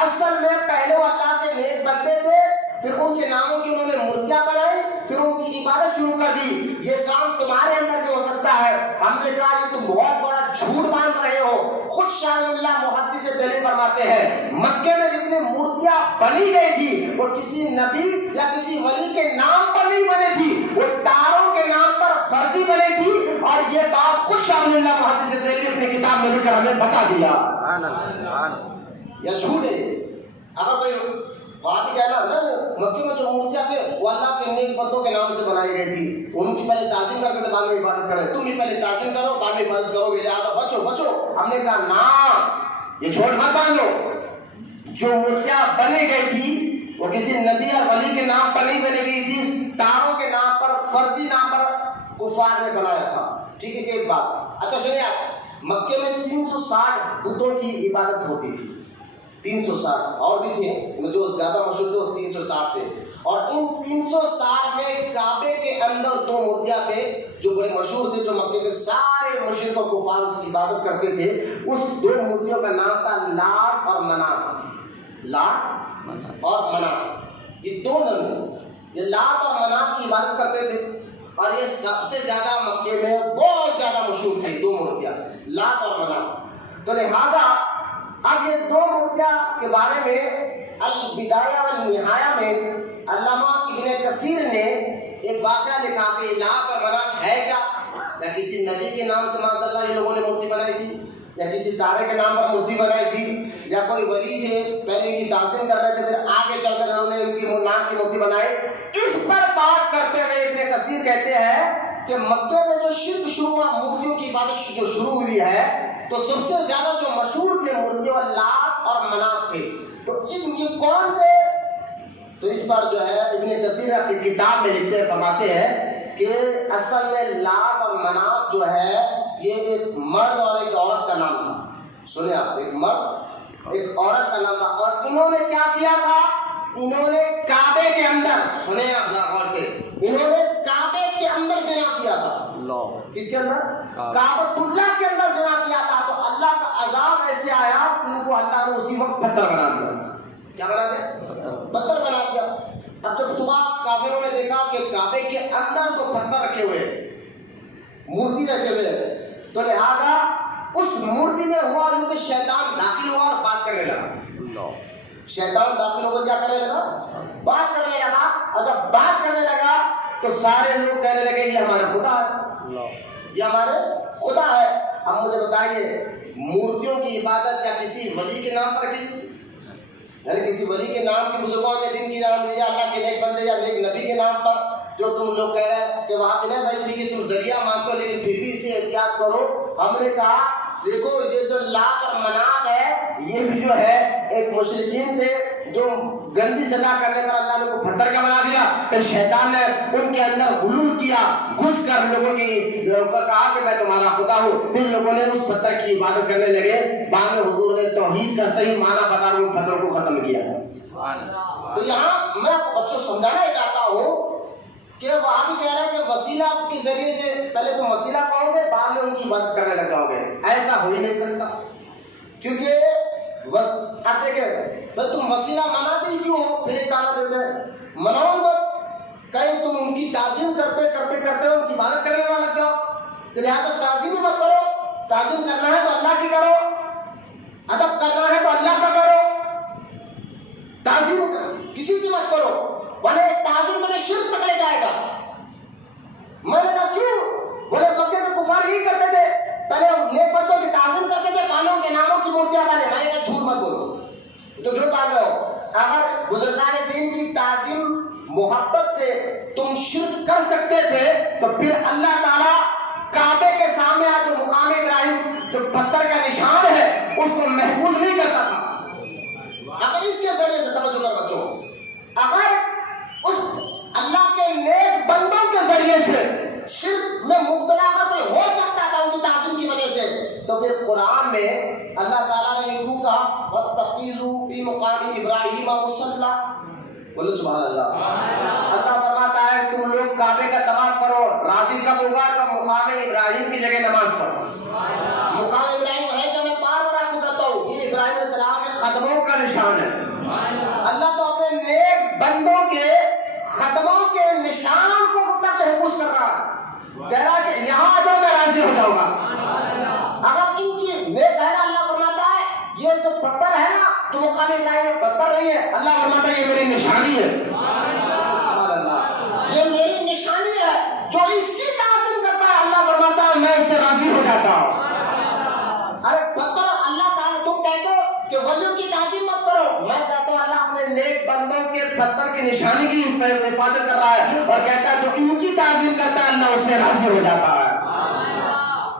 اصل میں پہلے وہ اللہ کے نیک بنتے تھے، پھر ان کے ناموں کی انہوں نے مورتیاں بنائی، پھر ان کی عبادت شروع کر دی۔ یہ کام تمہارے اندر بھی ہو سکتا ہے۔ ہم نے کہا یہ تم بہت بڑا جھوٹ باندھ رہے ہو۔ خود شاہ اللہ محدث سے دلیل فرماتے ہیں مکے میں جتنی مورتیاں بنی گئی تھی وہ کسی نبی یا کسی ولی کے نام پر نہیں بنی تھی، وہ تاروں کے نام پر فرضی بنی تھی، اور یہ بات خود شاہ اللہ محدث سے دلیل اپنی کتاب میں لکھ کر ہمیں بتا دیا۔ یہ جھوٹ ہے۔ اگر کوئی بات کہنا مکے میں جو مورتیاں تھے وہ اللہ کے نیک بندوں کے نام سے بنائی گئی تھی، ان کی پہلے تعظیم کرتے تھے، بعد میں عبادت کرے، تم بھی پہلے تعظیم کرو بعد میں عبادت کرو گے، لہٰذا بچو بچو۔ ہم نے کہا نا، یہ جھوٹ مت باندھو۔ جو مورتیاں بنی گئی تھی وہ کسی نبی اور ولی کے نام پر نہیں بنی گئی تھی، تاروں کے نام پر، فرضی نام پر کفار نے بنایا تھا، ٹھیک ہے؟ ایک بات اچھا سنیے، مکے میں 360 بتوں کی عبادت ہوتی تھی، 360 اور بھی تھے، جو زیادہ مشہور تھے وہ 360 تھے، اور ان 360 میں کعبے کے اندر 2 مورتیاں تھے جو بڑے مشہور تھے، جو مکے کے سارے مشرک و کفار اس کی عبادت کرتے تھے۔ اس 2 مورتیوں کا نام تھا لات اور منات، لات اور منات، یہ 2 نام، یہ لات اور منات کی عبادت کرتے تھے، اور یہ سب سے زیادہ مکے میں بہت زیادہ مشہور تھی 2 مورتیاں، لات اور منات۔ تو لہذا اب یہ 2 مورتیاں کے بارے میں البدایہ والنہایہ میں علامہ ابن کثیر نے ایک واقعہ لکھا کہ لات اور منات ہے کیا، یا کسی نبی کے نام سے معاذ اللہ یہ لوگوں نے مورتی بنائی تھی، یا کسی تارے کے نام پر مورتی بنائی تھی، یا کوئی ولی تھے پہلے ان کی تعظیم کر رہے تھے پھر آگے چل کر انہوں نے ان کی نام کی مورتی بنائی۔ اس پر بات کرتے ہوئے ابن کثیر کہتے ہیں کہ مکے میں جو شرک شروع ہوا، مورتیوں کی عبادت جو شروع ہوئی ہے، تو سب سے زیادہ جو مشہور تھے مورتی وہ لات اور منات تھے۔ تو یہ کون تھے؟ تو اس پر جو ہے ابن کثیر اپنی کتاب میں لکھتے فرماتے ہیں کہ اصل میں لات اور منات جو ہے یہ ایک مرد اور ایک عورت کا نام تھا۔ سنیں آپ، ایک مرد ایک عورت کا نام تھا، اور انہوں نے کیا کیا تھا؟ انہوں نے کعبے کے اندر، سنیں آپ غور سے، انہوں نے کعبے کے اندر زنا کیا تھا۔ کس کے اندر؟ کعبۃ اللہ کے اندر زنا کیا تھا۔ تو اللہ کا عذاب ایسے آیا کہ ان کو اللہ نے اسی وقت پتھر بنا دیا۔ کیا بنا دیا؟ پتھر بنا دیا۔ اب جب صبح کافروں نے دیکھا کہ کعبے کے اندر تو پتھر رکھے ہوئے، مورتی رکھے ہوئے، تو لہذا اس مورتی میں ہوا یوں کہ شیطان داخل ہوا اور بات کرنے لگا۔ شیطان داخل ہو کر کیا کرنے لگا؟ بات کرنے لگا، اور جب بات کرنے لگا تو سارے لوگ کہنے لگے یہ ہمارے خدا ہے، یہ ہمارے خدا ہے۔ اب مجھے بتائیے مورتیوں کی عبادت یا کسی ولی کے نام پر کی تھی؟ یعنی کسی ولی کے نام کی، بزرگوں کے دن کی نام یا اللہ کے نیک بندے یا نیک نبی کے نام پر جو تم لوگ کہہ رہے ہیں کہ وہاں پہ نہیں بھائی ٹھیک ہے تم ذریعہ مانتے ہو لیکن پھر بھی اسے احتیاط کرو۔ ہم نے کہا دیکھو یہ جو لات اور منات ہے یہ بھی جو ہے ایک مشرکین تھے جو گندی سزا کرنے پر اللہ نے کو پتھر کا بنا دیا، پھر شیطان نے ان کے اندر غلول کیا، گھس کر لوگوں کو کہا کہ میں تمہارا خدا ہوں، پھر لوگوں نے اس پتھر کی عبادت کرنے لگے۔ بعد میں حضور نے توحید کا صحیح معنی بتا کر ان پتھروں کو ختم کیا۔ تو یہاں میں بچوں سمجھانا ہی چاہتا ہوں کہ وہ بھی کہہ رہے ہیں کہ وسیلہ کے ذریعے سے پہلے تم وسیلہ کہو گے بعد میں ان کی عبادت کرنے لگ جاؤ گے، ایسا ہو ہی نہیں سکتا، کیونکہ اب دیکھیں تم وسیلہ مناتے ہی کیوں ہو؟ پھر ایک تانا دیتے ہیں مناؤ مت، کہیں تم ان کی تعظیم کرتے کرتے کرتے ان کی عبادت کرنے نہ لگ جاؤ، تو لہٰذا تعظیم ہی مت کرو، تعظیم کرنا ہے تو اللہ کی کرو، ادب کرنا ہے تو اللہ کا کرو، کسی کی مت کرو ورنہ تعظیم تمہیں شرک تک لے جائے گا. میں نے کہا کیوں؟ بولے مکے کے کفار یہی کرتے تھے, پہلے نیک بندوں کی تعظیم کرتے تھے, کانوں کے ناموں کی مورتیاں بنے. میں نے کہا جھوٹ مت بولو, تو جھوٹ بول رہے ہو. اگر بزرگان دین کی تعظیم محبت سے تم شرک کر سکتے تھے تو پھر اللہ تعالیٰ کعبے کے سامنے جو مقام ابراہیم جو پتھر کا نشان ہے اس کو محفوظ نہیں کرتا تھا. اگر اس کے ذریعے سے توجہ کر بچوں, اگر اس اللہ کے نیک بندوں کے ذریعے سے شرک میں مبتلا کوئی ہو سکتا تھا ان کی تعظیم کی وجہ سے, تو پھر قرآن میں اللہ تعالیٰ نے یہ کیوں کہا وَاتَّخِذُوا فِي مُقَامِ إِبْرَاهِيمَ مُصَلًّى. بولو سبحان اللہ. اللہ فرماتا ہے تم لوگ کعبے کا طواف کرو, راضی کب ہوگا جب مقام ابراہیم کی جگہ نماز پڑھو. مقام ابراہیم ہے کہ میں بار بار آپ کو کہتا ہوں یہ ابراہیم علیہ السلام کے قدموں کا نشان ہے. اللہ تو اپنے نیک بندوں کے قدموں کے نشان کو تک محفوظ کر رہا ہے, کہہ رہا ہے کہ یہاں آ جاؤ میں راضی ہو جاؤں گا. اگر ان کی نیک ہے نا, اللہ فرماتا ہے یہ جو پتھر ہے نا جو مقام ابراہیم میں پتھر نہیں ہے, اللہ فرماتا ہے یہ میری نشانی ہے. سبحان اللہ, یہ میری نشانی ہے. جو اس کی تعظیم کرتا ہے اللہ فرماتا ہے میں اس سے راضی ہو جاتا ہوں. ارے پتھر اللہ تعالیٰ تم کہتے ہو کہ ولیوں کی تعظیم مت کرو, میں کہتا ہوں اللہ اپنے نیک بندوں کے پتھر کی نشانی کی حفاظت کر رہا ہے اور کہتا ہے جو ان کی تعظیم کرتا ہے اللہ اس سے راضی ہو جاتا ہے.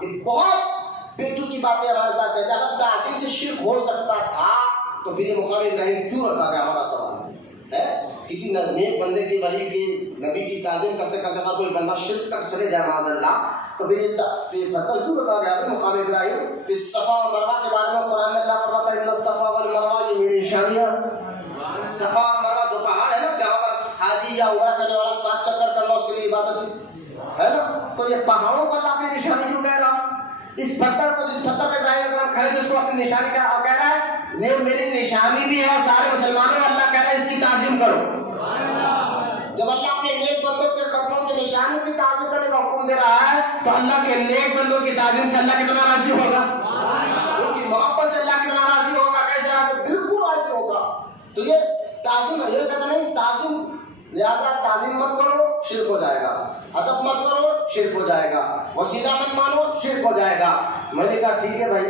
یہ بہت بےتکی باتیں ہمارے ساتھ کہتے ہیں. اگر تعظیم سے شرک ہو سکتا تھا تو پھر یہ مقام ابراہیم کیوں رکھا گیا؟ ہمارا سوال ہے. کسی نیک بندے کی ولی کی نبی کی تعظیم کرتے کرتے اگر کوئی بندہ شرک تک چلے جائے معاذ اللہ, تو پھر یہ پتھر کیوں رکھا گیا مقام ابراہیم؟ پھر صفا اور مروہ کے بارے میں قرآن میں اللہ فرماتا ہے ان الصفا والمروہ یہ میری نشانیاں. صفا اور مروہ دو پہاڑ ہے نا جہاں پر حاجی یا عمرہ کرنے والا 7 چکر کرنا اس کے لیے عبادت ہے نا, تو یہ پہاڑوں کو اللہ اپنی نشانی کیوں کہہ رہا؟ اس پتھر کو جس پتھر پہ ابراہیم علیہ السلام کھڑے تھے اس کو اپنی نشانی کہہ رہا ہے یہ میری نشانی بھی ہے. سارے مسلمانوں اللہ کہہ رہا ہے اس کی تعظیم کرو. جب اللہ اپنے نیک بندوں کے قدموں کی نشانی کی تعظیم کرنے کا حکم دے رہا ہے تو اللہ کے نیک بندوں کی تعظیم سے اللہ کتنا راضی ہوگا, ان کی محبت سے اللہ کتنا راضی ہوگا, کیسے راضی؟ بالکل راضی ہوگا. تو یہ تعظیم ہے, یہ کہتا نہیں تعظیم, لہذا تعظیم مت کرو شرک ہو جائے گا, ادب مت کرو شرک ہو جائے گا, وسیلہ مت مانو شرک ہو جائے گا. میں نے کہا ٹھیک ہے بھائی,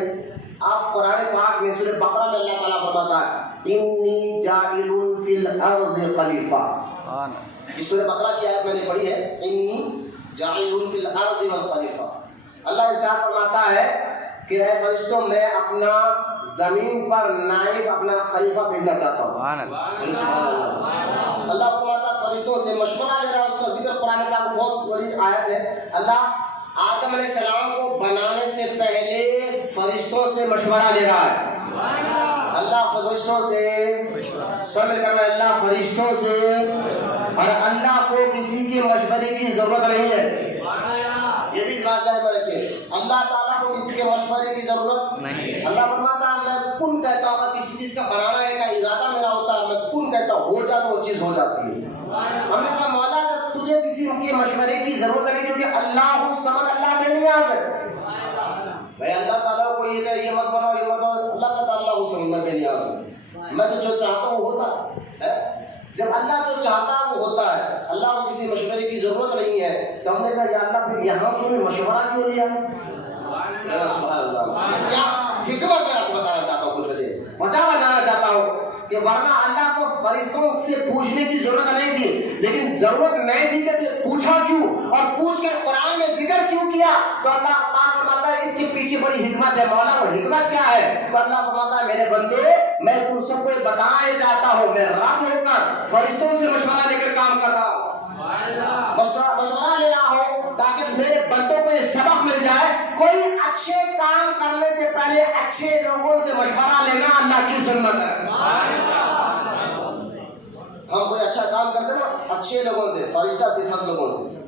آپ قرآن پاک میں سورہ بقرہ میں اللہ تعالیٰ فرماتا ہے انی جاعل فی الارض خلیفہ. یہ سورہ بقرہ کی آیت میں نے پڑھی ہے, انی جاعل فی الارض خلیفہ. اللہ ارشاد فرماتا ہے کہ اے فرشتوں میں اپنا زمین پر نائب اپنا خلیفہ بھیجنا چاہتا ہوں. سبحان اللہ. اللہ فرماتا فرشتوں سے مشورہ لے رہا ہے, اس کا ذکر قرآن پاک میں بہت بڑی آیت ہے. اللہ آدم علیہ السلام کو بنانے سے پہلے فرشتوں سے مشورہ لے رہا ہے. اللہ فرشتوں سے شامل کرنا, اللہ فرشتوں سے, اور اللہ کو کسی کے مشورے کی ضرورت نہیں ہے. یہ بھی اس بات ذہن میں رکھیں, اللہ تعالیٰ کو کسی کے مشورے کی ضرورت نہیں. اللہ فرماتا ہے میں کن کہتا ہوں, اگر کسی چیز کا بنانا ہے کا ارادہ میرا ہوتا ہے, میں کن کہتا ہوں ہو جاتا وہ چیز ہو جاتی ہے. ہم نے کہا مولا اگر تجھے کسی کے مشورے کی ضرورت نہیں, کیونکہ اللہ الصمد, اللہ بے نیاز ہے. بھائی اللہ تعالیٰ کو یہ کہ یہ مت بناؤ یہ مت بناؤ, اللہ کا تعالیٰ الصمد میں بے نیاز ہوں, میں تو جو چاہتا ہوں وہ ہوتا ہے. جب اللہ جو چاہتا ہے وہ ہوتا ہے, اللہ کو کسی مشورے کی ضرورت نہیں ہے, تو ہم نے کہا یا اللہ پھر یہاں تو نے مشورہ کیوں لیا؟ سبحان اللہ. کیا حکمت میں آپ کو بتانا چاہتا ہوں, کچھ وجہ بتانا چاہتا ہوں کہ ورنہ اللہ کو فرشتوں سے پوچھنے کی ضرورت نہیں تھی, لیکن ضرورت نہیں تھی کہ پوچھا کیوں اور پوچھ کر قرآن میں ذکر کیوں کیا؟ تو اللہ پاک فرماتا ہے اس کے پیچھے بڑی حکمت ہے. مولا وہ حکمت کیا ہے؟ تو اللہ فرماتا ہے میرے بندے میں تم سب کو بتانا یہ چاہتا ہوں, میں رب ہو کر فرشتوں سے مشورہ لے کر کام کر رہا ہوں, مشورہ لے رہا ہوں تاکہ میرے بندوں کو یہ سبق مل جائے. کوئی اچھے کام کرنے سے پہلے اچھے لوگوں سے مشورہ لینا اللہ کی سنت ہے. ہم کوئی اچھا کام کرتے نا اچھے لوگوں سے, فرشتہ صفت لوگوں سے,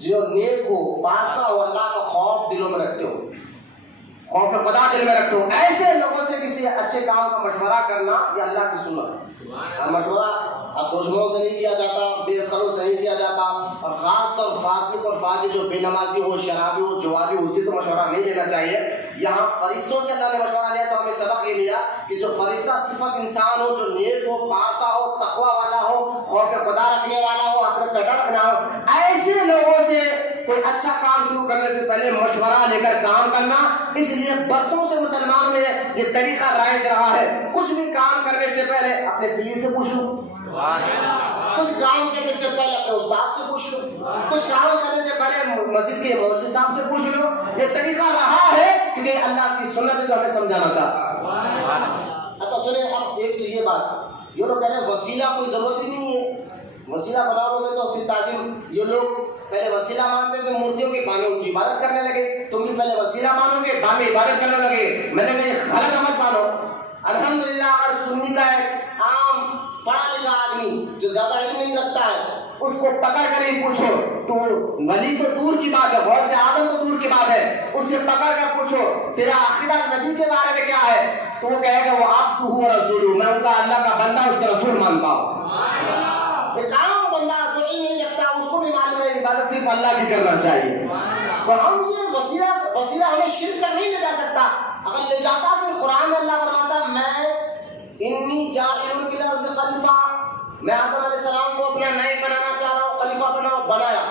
جو نیک ہو, پارسا ہو, اللہ کا خوف دلوں میں رکھتے ہو, خوف خدا دل میں رکھتے ہو, ایسے لوگوں سے کسی اچھے کام کا مشورہ کرنا یہ اللہ کی سنت ہے. مشورہ اب دشمنوں سے نہیں کیا جاتا, بے خلوں سے نہیں کیا جاتا, اور خاص طور فاسق اور فاجر جو بے نمازی ہو, شرابی ہو, جوابی ہو, اس سے تو مشورہ نہیں لینا چاہیے. یہاں فرشتوں سے اللہ نے مشورہ لیا تو ہمیں سبق یہ ملا کہ جو فرشتہ صفت انسان ہو، جو نیک ہو، پارسا ہو، تقوی والا ہو، خوف خدا رکھنے والا ہو، آخرت کا ڈر رکھنا ہو، ایسے لوگوں سے کوئی اچھا کام شروع کرنے سے پہلے مشورہ لے کر کام کرنا. اس لیے برسوں سے مسلمان میں یہ طریقہ رائج رہا ہے، کچھ بھی کام کرنے سے پہلے اپنے پیر سے پوچھ لو، کچھ کام کرنے سے پہلے اپنے استاد سے پوچھ لو، کچھ کام کرنے سے پہلے مسجد کے مولوی صاحب سے پوچھ لو. یہ طریقہ رہا ہے کیونکہ اللہ کی سنت ہے تو ہمیں سمجھانا چاہتا ہے. تو سنیں اب ایک تو یہ بات، یہ لوگ کہہ رہے ہیں وسیلہ کوئی ضرورت ہی نہیں ہے، وسیلہ بناؤ گے تو پھر تعظیم. یہ لوگ پہلے وسیلہ مانتے تھے مورتیوں کے، بعد میں ان کی عبادت کرنے لگے. تم بھی پہلے وسیلہ مانو گے، بعد میں عبادت کرنے لگے. میں نے کہا یہ غلط مت مانو. الحمدللہ اگر سنی کا ایک عام پڑھا لکھا آدمی جو زیادہ علم نہیں رکھتا ہے، اس کو پکڑ کر ہی پوچھو تو ولی تو دور کی بات ہے، غوث اعظم تو دور کی بات ہے، اس سے پکڑ کر پوچھو تیرا عقیدہ نبی کے بارے میں کیا ہے، تو وہ کہے گا وہ عبدہ و رسولہ، میں ان کا اللہ کا بندہ اس کا رسول مانتا ہوں. ایک عام بندہ جو علم نہیں رکھتا اس کو بھی معلوم ہے عبادت صرف اللہ کی کرنا چاہیے. تو ہم یہ وسیلہ ہمیں شرک تک نہیں لے جا سکتا. اگر لے جاتا پھر قرآن میں اللہ فرماتا میں انی جاعل فی الارض خلیفہ، میں آدم علیہ السلام کو اپنا نائب بنانا چاہ رہا ہوں، خلیفہ بنایا.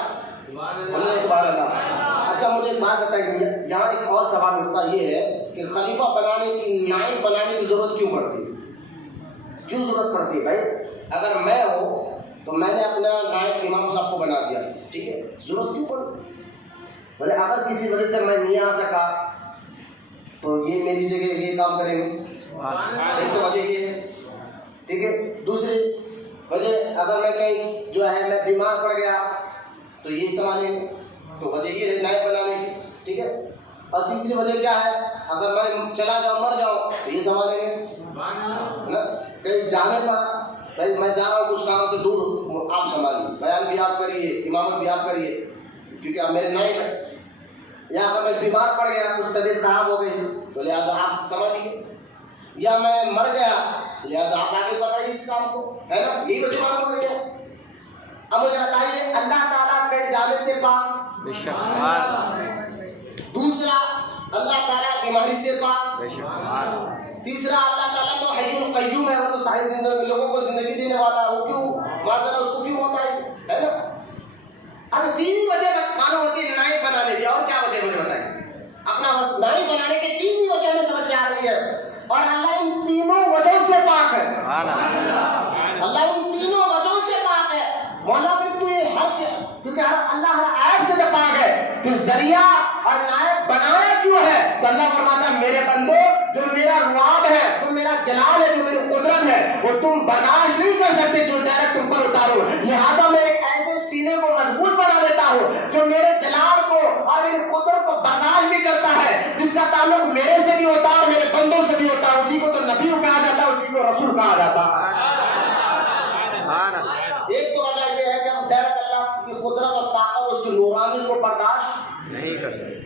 سبحان اللہ. اچھا مجھے ایک بات بتائیے، یہاں ایک اور سوال اٹھتا یہ ہے کہ خلیفہ بنانے کی، نائب بنانے کی ضرورت کیوں پڑتی ہے؟ کیوں ضرورت پڑتی ہے بھائی؟ اگر میں ہوں تو میں نے اپنا نائب امام صاحب کو بنا دیا، ٹھیک ہے، ضرورت کیوں پڑی؟ بھلے اگر کسی وجہ سے میں نہیں آ سکا تو یہ میری جگہ یہ کام کریں گے. ایک تو وجہ یہ ہے، ٹھیک ہے. دوسری وجہ اگر میں کہیں جو ہے میں بیمار پڑ گیا تو یہ سنبھالیں گے، تو وجہ یہ ہے نائب بنانے کی، ٹھیک ہے. اور تیسری وجہ کیا ہے، اگر میں چلا جاؤں مر جاؤں تو یہ سنبھالیں گے. کہیں جانے پر بھائی میں جا رہا ہوں کچھ کام سے دور، آپ سنبھالیے، بیان بھی آپ کریے، امامت بھی آپ کریے کیونکہ آپ میرے نائب ہیں. یا اگر میں بیمار پڑ گیا، کچھ طبیعت خراب ہو گئی تو لہٰذا آپ سنبھالیے. یا میں مر گیا تو لہٰذا آپ آگے بڑھائیے اس کام کو، ہے نا. یہی وجہ معلوم ہو رہی ہے. اب مجھے بتائیے اللہ تعالیٰ کے جانے سے پاک، دوسرا اللہ تعالیٰ بیماری سے پاک، تیسرا اللہ تعالیٰ تو حی القیوم ہے، وہ تو ساری زندگی لوگوں کو زندگی دینے والا ہے، وہ کیوں معذرت اس کو کیوں ہوتا ہے نا. اب تین وجہ معلوم ہوتی ہے نائب بنانے کی، اور کیا وجہ مجھے بتائیں. اپنا نائب بنانے کی تین ہی وجہ ہمیں سمجھ میں آ رہی ہے، اور اللہ ان تینوں وجہوں سے پاک ہے. اللہ ان تینوں وجہوں سے پاک ہے. مولا پھر تو یہ ہر کیونکہ اللہ ہر عیب سے پاک ہے، پھر ذریعہ اور نائب بنایا کیوں ہے؟ تو اللہ فرماتا ہے میرے بندو جو میرا رواب ہے، جو میرا جلال ہے، جو میری قدرت ہے، وہ تم برداشت نہیں کر سکتے جو ڈائریکٹ تم پر اتارو، لہذا میں ایک ایسے سینے کو مضبوط بنا دیتا ہوں جو میرے جلال کو اور میری قدرت کو برداشت بھی کرتا ہے، جس کا تعلق میرے سے بھی ہوتا ہے اور میرے بندوں سے بھی ہوتا ہے. اسی کو تو نبی کہا جاتا ہے، اسی کو رسول کہا جاتا ہے. ایک تو وجہ یہ ہے کہ ہم ڈائریکٹ اللہ کی قدرت اور طاقت اس کی نورانیت کو برداشت نہیں کر سکتے.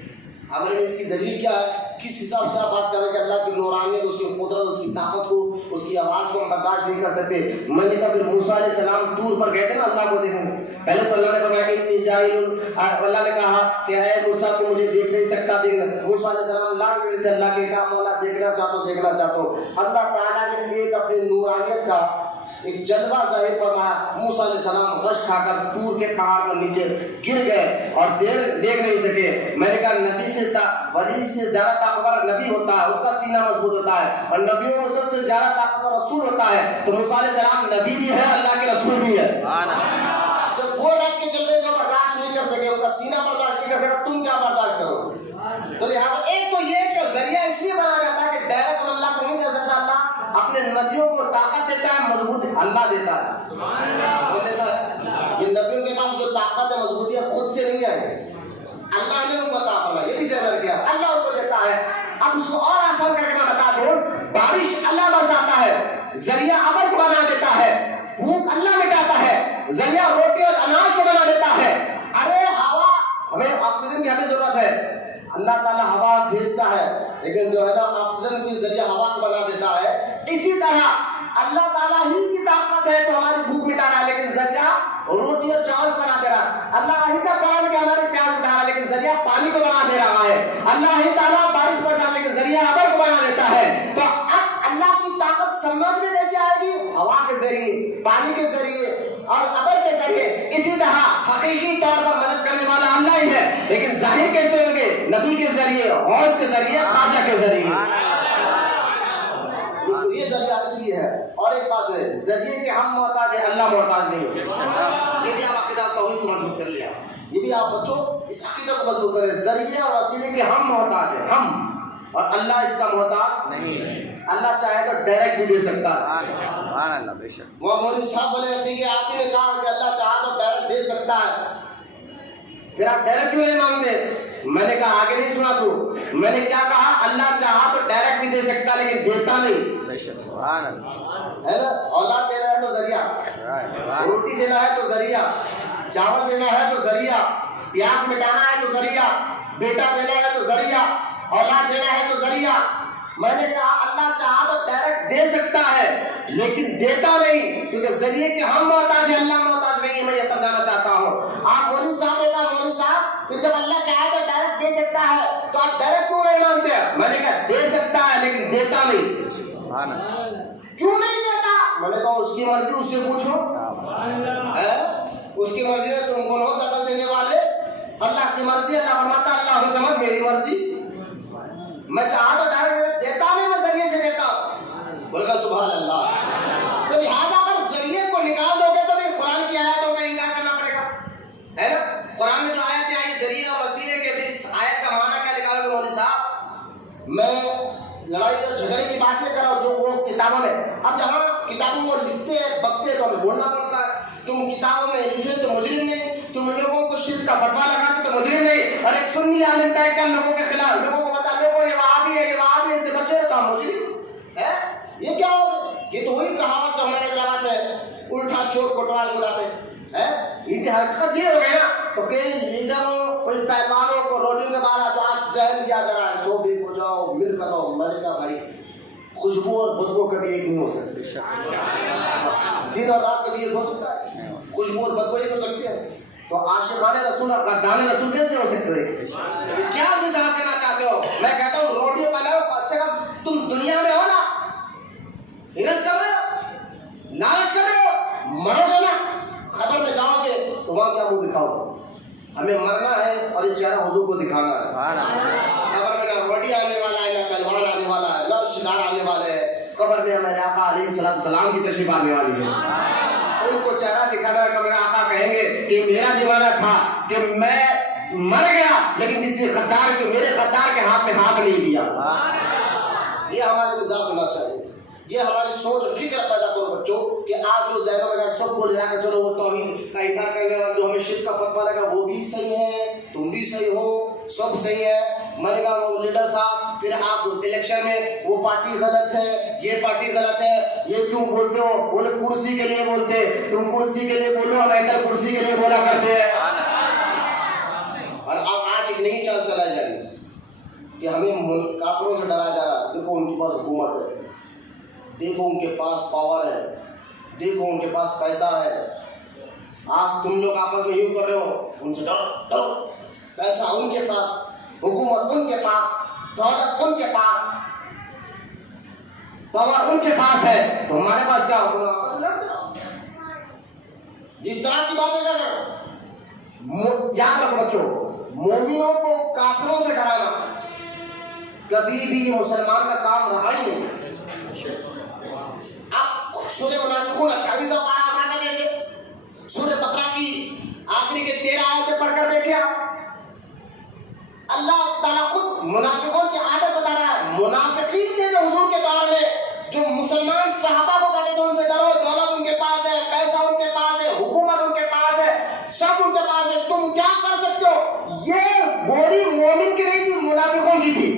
اب اس کی دلیل کیا ہے؟ کس حساب سے آپ بات کر رہے ہیں کہ اللہ کی نورانیت، اس کی قدرت، اس کی طاقت کو، اس کی آواز کو ہم برداشت نہیں کر سکتے؟ میں نے کہا پھر موسیٰ علیہ السلام طور پر گئے تھے نا اللہ کو دیکھنے، پہلے تو اللہ نے فرمایا کہ انی جاعل، اللہ نے کہا کہ اے موسیٰ تو مجھے دیکھ نہیں سکتا. موسیٰ علیہ السلام لاڑ گئے تھے اللہ کے، کہا مولا دیکھنا چاہتا ہوں. اللہ تعالیٰ نے ایک اپنی نورانیت کا ایک جلوہ ظاہر فرمایا. موسیٰ علیہ السلام غش کھا کر طور کے پہاڑ پر نیچے گر گئے اور دیکھ نہیں سکے. میں نے کہا نبی سے ولی سے زیادہ طاقتور نبی ہوتا ہے، اس کا سینہ مضبوط ہوتا ہے، اور نبیوں میں سب سے زیادہ طاقتور رسول ہوتا ہے. تو موسیٰ علیہ السلام نبی بھی ہے، اللہ کے رسول بھی ہے. جب وہ رب کے جلوے کو برداشت نہیں کر سکے، ان کا سینہ برداشت نہیں کر سکا، تم کیا برداشت کرو؟ تو لہٰذا ایک تو یہ کہ ذریعہ اس لیے بنا جاتا ہے کہ ڈائریکٹ ہم اللہ کو نہیں دے سکتا. اللہ اپنے نبیوں کو طاقت دیتا ہے، مضبوط اللہ دیتا ہے. وہ دیتا ہے. یہ نبیوں کے پاس جو طاقت ہے، مضبوطی ہے، خود سے نہیں ہے، اللہ نے ان کو عطا فرمایا. یہ بھی ذہن کیا اللہ ان کو دیتا ہے. اب اس کو اور آسان کر کے میں بتا دوں، بارش اللہ برساتا ہے، ذریعہ ابر کو بنا دیتا ہے، بھوک اللہ مٹاتا ہے، ذریعہ روٹی اور اناج کو بنا دیتا ہے. ارے ہوا، ہمیں آکسیجن کی ہمیں ضرورت ہے، اللہ تعالیٰ ہوا بھیجتا ہے، لیکن جو ہے نا آکسیجن کے ذریعہ ہوا کو بنا دیتا ہے. اسی طرح اللہ تعالیٰ ہی کی طاقت ہے تو ہماری بھوک مٹا رہا ہے، لیکن ذریعہ روٹی اور چاول بنا دے رہا ہے. اللہ ہی کا کام ہے کہ ہمارے پیاس اٹھا رہا ہے، لیکن ذریعہ پانی کو بنا دے رہا ہے. اللہ ہی تعالیٰ بارش برسانے حقیقی طور پر مدد کرنے والا اللہ ہی ہے، لیکن ظاہر کیسے ہوں گے؟ نبی کے ذریعے، غوث کے ذریعے، خواجہ کے ذریعے۔ یہ ذریعہ اصلی ہے۔ اور ایک بات ہے، ذریعے کے ہم محتاج ہیں، اللہ محتاج نہیں ہے۔ یہ بھی آپ عقیدہ توحید کو مضبوط کر لیا، یہ بھی آپ بچوں اس عقیدہ کو مضبوط کریں، ذریعے اور وسیلے کے ہم محتاج ہیں، ہم، اور اللہ اس کا محتاج نہیں ہے۔ اللہ چاہے تو ڈائریکٹ بھی دے سکتا ہے۔ سبحان اللہ، بے شک۔ وہ مولوی صاحب بولے ٹھیک ہے، آپ ہی نے کہا کہ اللہ چاہے تو ڈائریکٹ دے سکتا ہے، پھر آپ ڈائریکٹ کیوں نہیں مانگتے؟ میں نے کہا آگے نہیں سنا تو، میں نے کیا کہا؟ اللہ چاہا تو ڈائریکٹ بھی دے سکتا لیکن دیتا نہیں، بے شک، سبحان اللہ، ہے نا؟ اولاد دینا ہے تو ذریعہ، روٹی دینا ہے تو ذریعہ، چاول دینا ہے تو ذریعہ، پیاس مٹانا ہے تو ذریعہ، بیٹا دینا ہے تو ذریعہ، اولاد دینا ہے تو ذریعہ۔ میں نے کہا اللہ چاہا تو ڈائریکٹ دے سکتا ہے لیکن دیتا نہیں، کیونکہ ذریعے کے ہم محتاج ہیں، اللہ محتاج نہیں ہے۔ میں یہ سمجھانا چاہتا ہوں۔ آپ مولوی صاحب نے کہا مولوی صاحب کہ جب اللہ چاہے تو ڈائریکٹ دے سکتا ہے تو آپ ڈائریکٹ کیوں نہیں مانتے؟ میں نے کہا دے سکتا ہے لیکن دیتا نہیں۔ سبحان اللہ، کیوں نہیں دیتا؟ میں نے کہا اس کی مرضی، اس سے پوچھو، اس کی مرضی ہے، تم کون ہو دخل دینے والے؟ اللہ کی مرضی، اللہ فرماتا اللہ سمجھ میری مرضی، میں چاہا تو ڈائریکٹ دیتا نہیں، میں ذریعے سے دیتا ہوں۔ بول گا سبحان اللہ۔ تو لہٰذا اگر ذریعے کو نکال دو گے تو پھر قرآن کی آیتوں کا انکار کرنا پڑے گا، ہے نا؟ قرآن میں جو آیتیں آئی ذریعے اور وسیلے کے، پھر اس آیت کا معنی کیا نکالو گے مولوی صاحب؟ میں لڑائی اور جھگڑے کی بات نہیں کر رہا ہوں جو وہ کتابوں میں، اب جہاں کتابوں میں لکھتے ہیں بکتے تو ہمیں بولنا پڑتا ہے۔ تم کتابوں میں لکھے تو مجرم نہیں، تم لوگوں کو شرک کا فتویٰ لگاتے تو مجرم نہیں، اور ایک سنی عالم ٹائپ کا لوگوں کے خلاف، لوگوں کو بتا لوگوں یہ وہابی ہے، یہ وہابی ہے، اس سے بچے تو ہم مجرم ہے۔ یہ کیا ہوگا؟ یہ تو وہی کہاوت جو ہمارے حیدرآباد میں الٹا چور کوٹوال بلاتے ہیں، ان کی حرکت یہ ہو گئی نا، تو کئی لیڈروں، کوئی پہلوانوں کو روڈیوں کے باہر جو آج ذہن دیا جا رہا ہے، سو بھی ہو جاؤ، مل کر رہو۔ میں نے کہا بھائی خوشبو اور بدبو کبھی ایک نہیں ہو سکتے، دن اور رات کبھی ایک ہو سکتا ہے؟ خوشبو اور بدبو ایک ہو سکتی ہے؟ تو عاشقان رسول اور غداران رسول کیسے ہو سکتے ہیں؟ کیا مثال دینا چاہتے ہو؟ میں کہتا ہوں روڈیو بناؤ، کم سے کم تم دنیا میں ہو نا، ہرس کر رہے ہو، لالچ کر رہے ہو، مرو گے نا، خبر میں جاؤ گے تو وہاں کیا منہ دکھاؤ؟ ہمیں مرنا ہے اور یہ چہرہ حضور کو دکھانا ہے۔ خبر میں نہ روڈی آنے والا ہے، نہ پہلوان آنے والا ہے، نہ رشتہ دار آنے والے ہیں، خبر میں ہمارے آقا علیہ السلام کی تشریف آنے والی ہے۔ ان کو چہرہ دکھانا ہے، میرے آقا کہیں گے کہ میرا دیوانہ تھا کہ میں مر گیا لیکن کسی غدار کے، میرے غدار کے ہاتھ میں ہاتھ نہیں دیا۔ یہ ہمارے مزاج ہونا چاہیے، یہ ہماری سوچ اور فکر پیدا کرو بچوں کہ آج جو ذہنوں میں سب کو لے جا کے چلو وہ توحید کا انکار کرنے والا جو ہمیں شرک کا فتویٰ لگا وہ بھی صحیح ہے، تم بھی صحیح ہو، سب صحیح ہے۔ میں نے کہا وہ لیڈر صاحب پھر آپ الیکشن میں وہ پارٹی غلط ہے، یہ پارٹی غلط ہے، یہ کیوں بولتے ہو؟ بولے کرسی کے لیے بولتے، تم کرسی کے لیے بولو، ہم ایٹل کرسی کے لیے بولا کرتے ہیں۔ اور اب آج ایک نئی چال چلائی جا رہی ہے کہ ہمیں کافروں سے ڈرایا جا رہا ہے، دیکھو ان کے پاس حکومت ہے، دیکھو ان کے پاس پاور ہے، دیکھو ان کے پاس پیسہ ہے۔ آج تم لوگ آپس میں یوں کر رہے ہو، ان سے ڈرو ڈرو، پیسہ ان کے پاس، حکومت ان کے پاس، دولت ان کے پاس، پاور ان کے پاس ہے، تو ہمارے پاس کیا ہو؟ تم آپس میں لڑتے رہو، جس طرح کی باتیں کر رہے ہو۔ یاد رکھو بچوں، مومنوں کو کافروں سے ڈرانا کبھی بھی یہ مسلمان کا کام رہا ہی نہیں۔ آپ سورہ منافقون 28 پارہ اٹھا کر دیکھیں، سورہ بقرہ کی آخری کے 13 آیتیں پڑھ کر دیکھیں آپ، اللہ تعالیٰ خود منافقوں کی عادت بتا رہا ہے۔ منافقین تھے جو حضور کے دور میں جو مسلمان صحابہ کو کہتے تھے ان سے ڈرو، دولت ان کے پاس ہے، پیسہ ان کے پاس ہے، حکومت ان کے پاس ہے، سب ان کے پاس ہے، تم کیا کر سکتے ہو؟ یہ گولی مومن کی نہیں تھی، منافقوں کی تھی،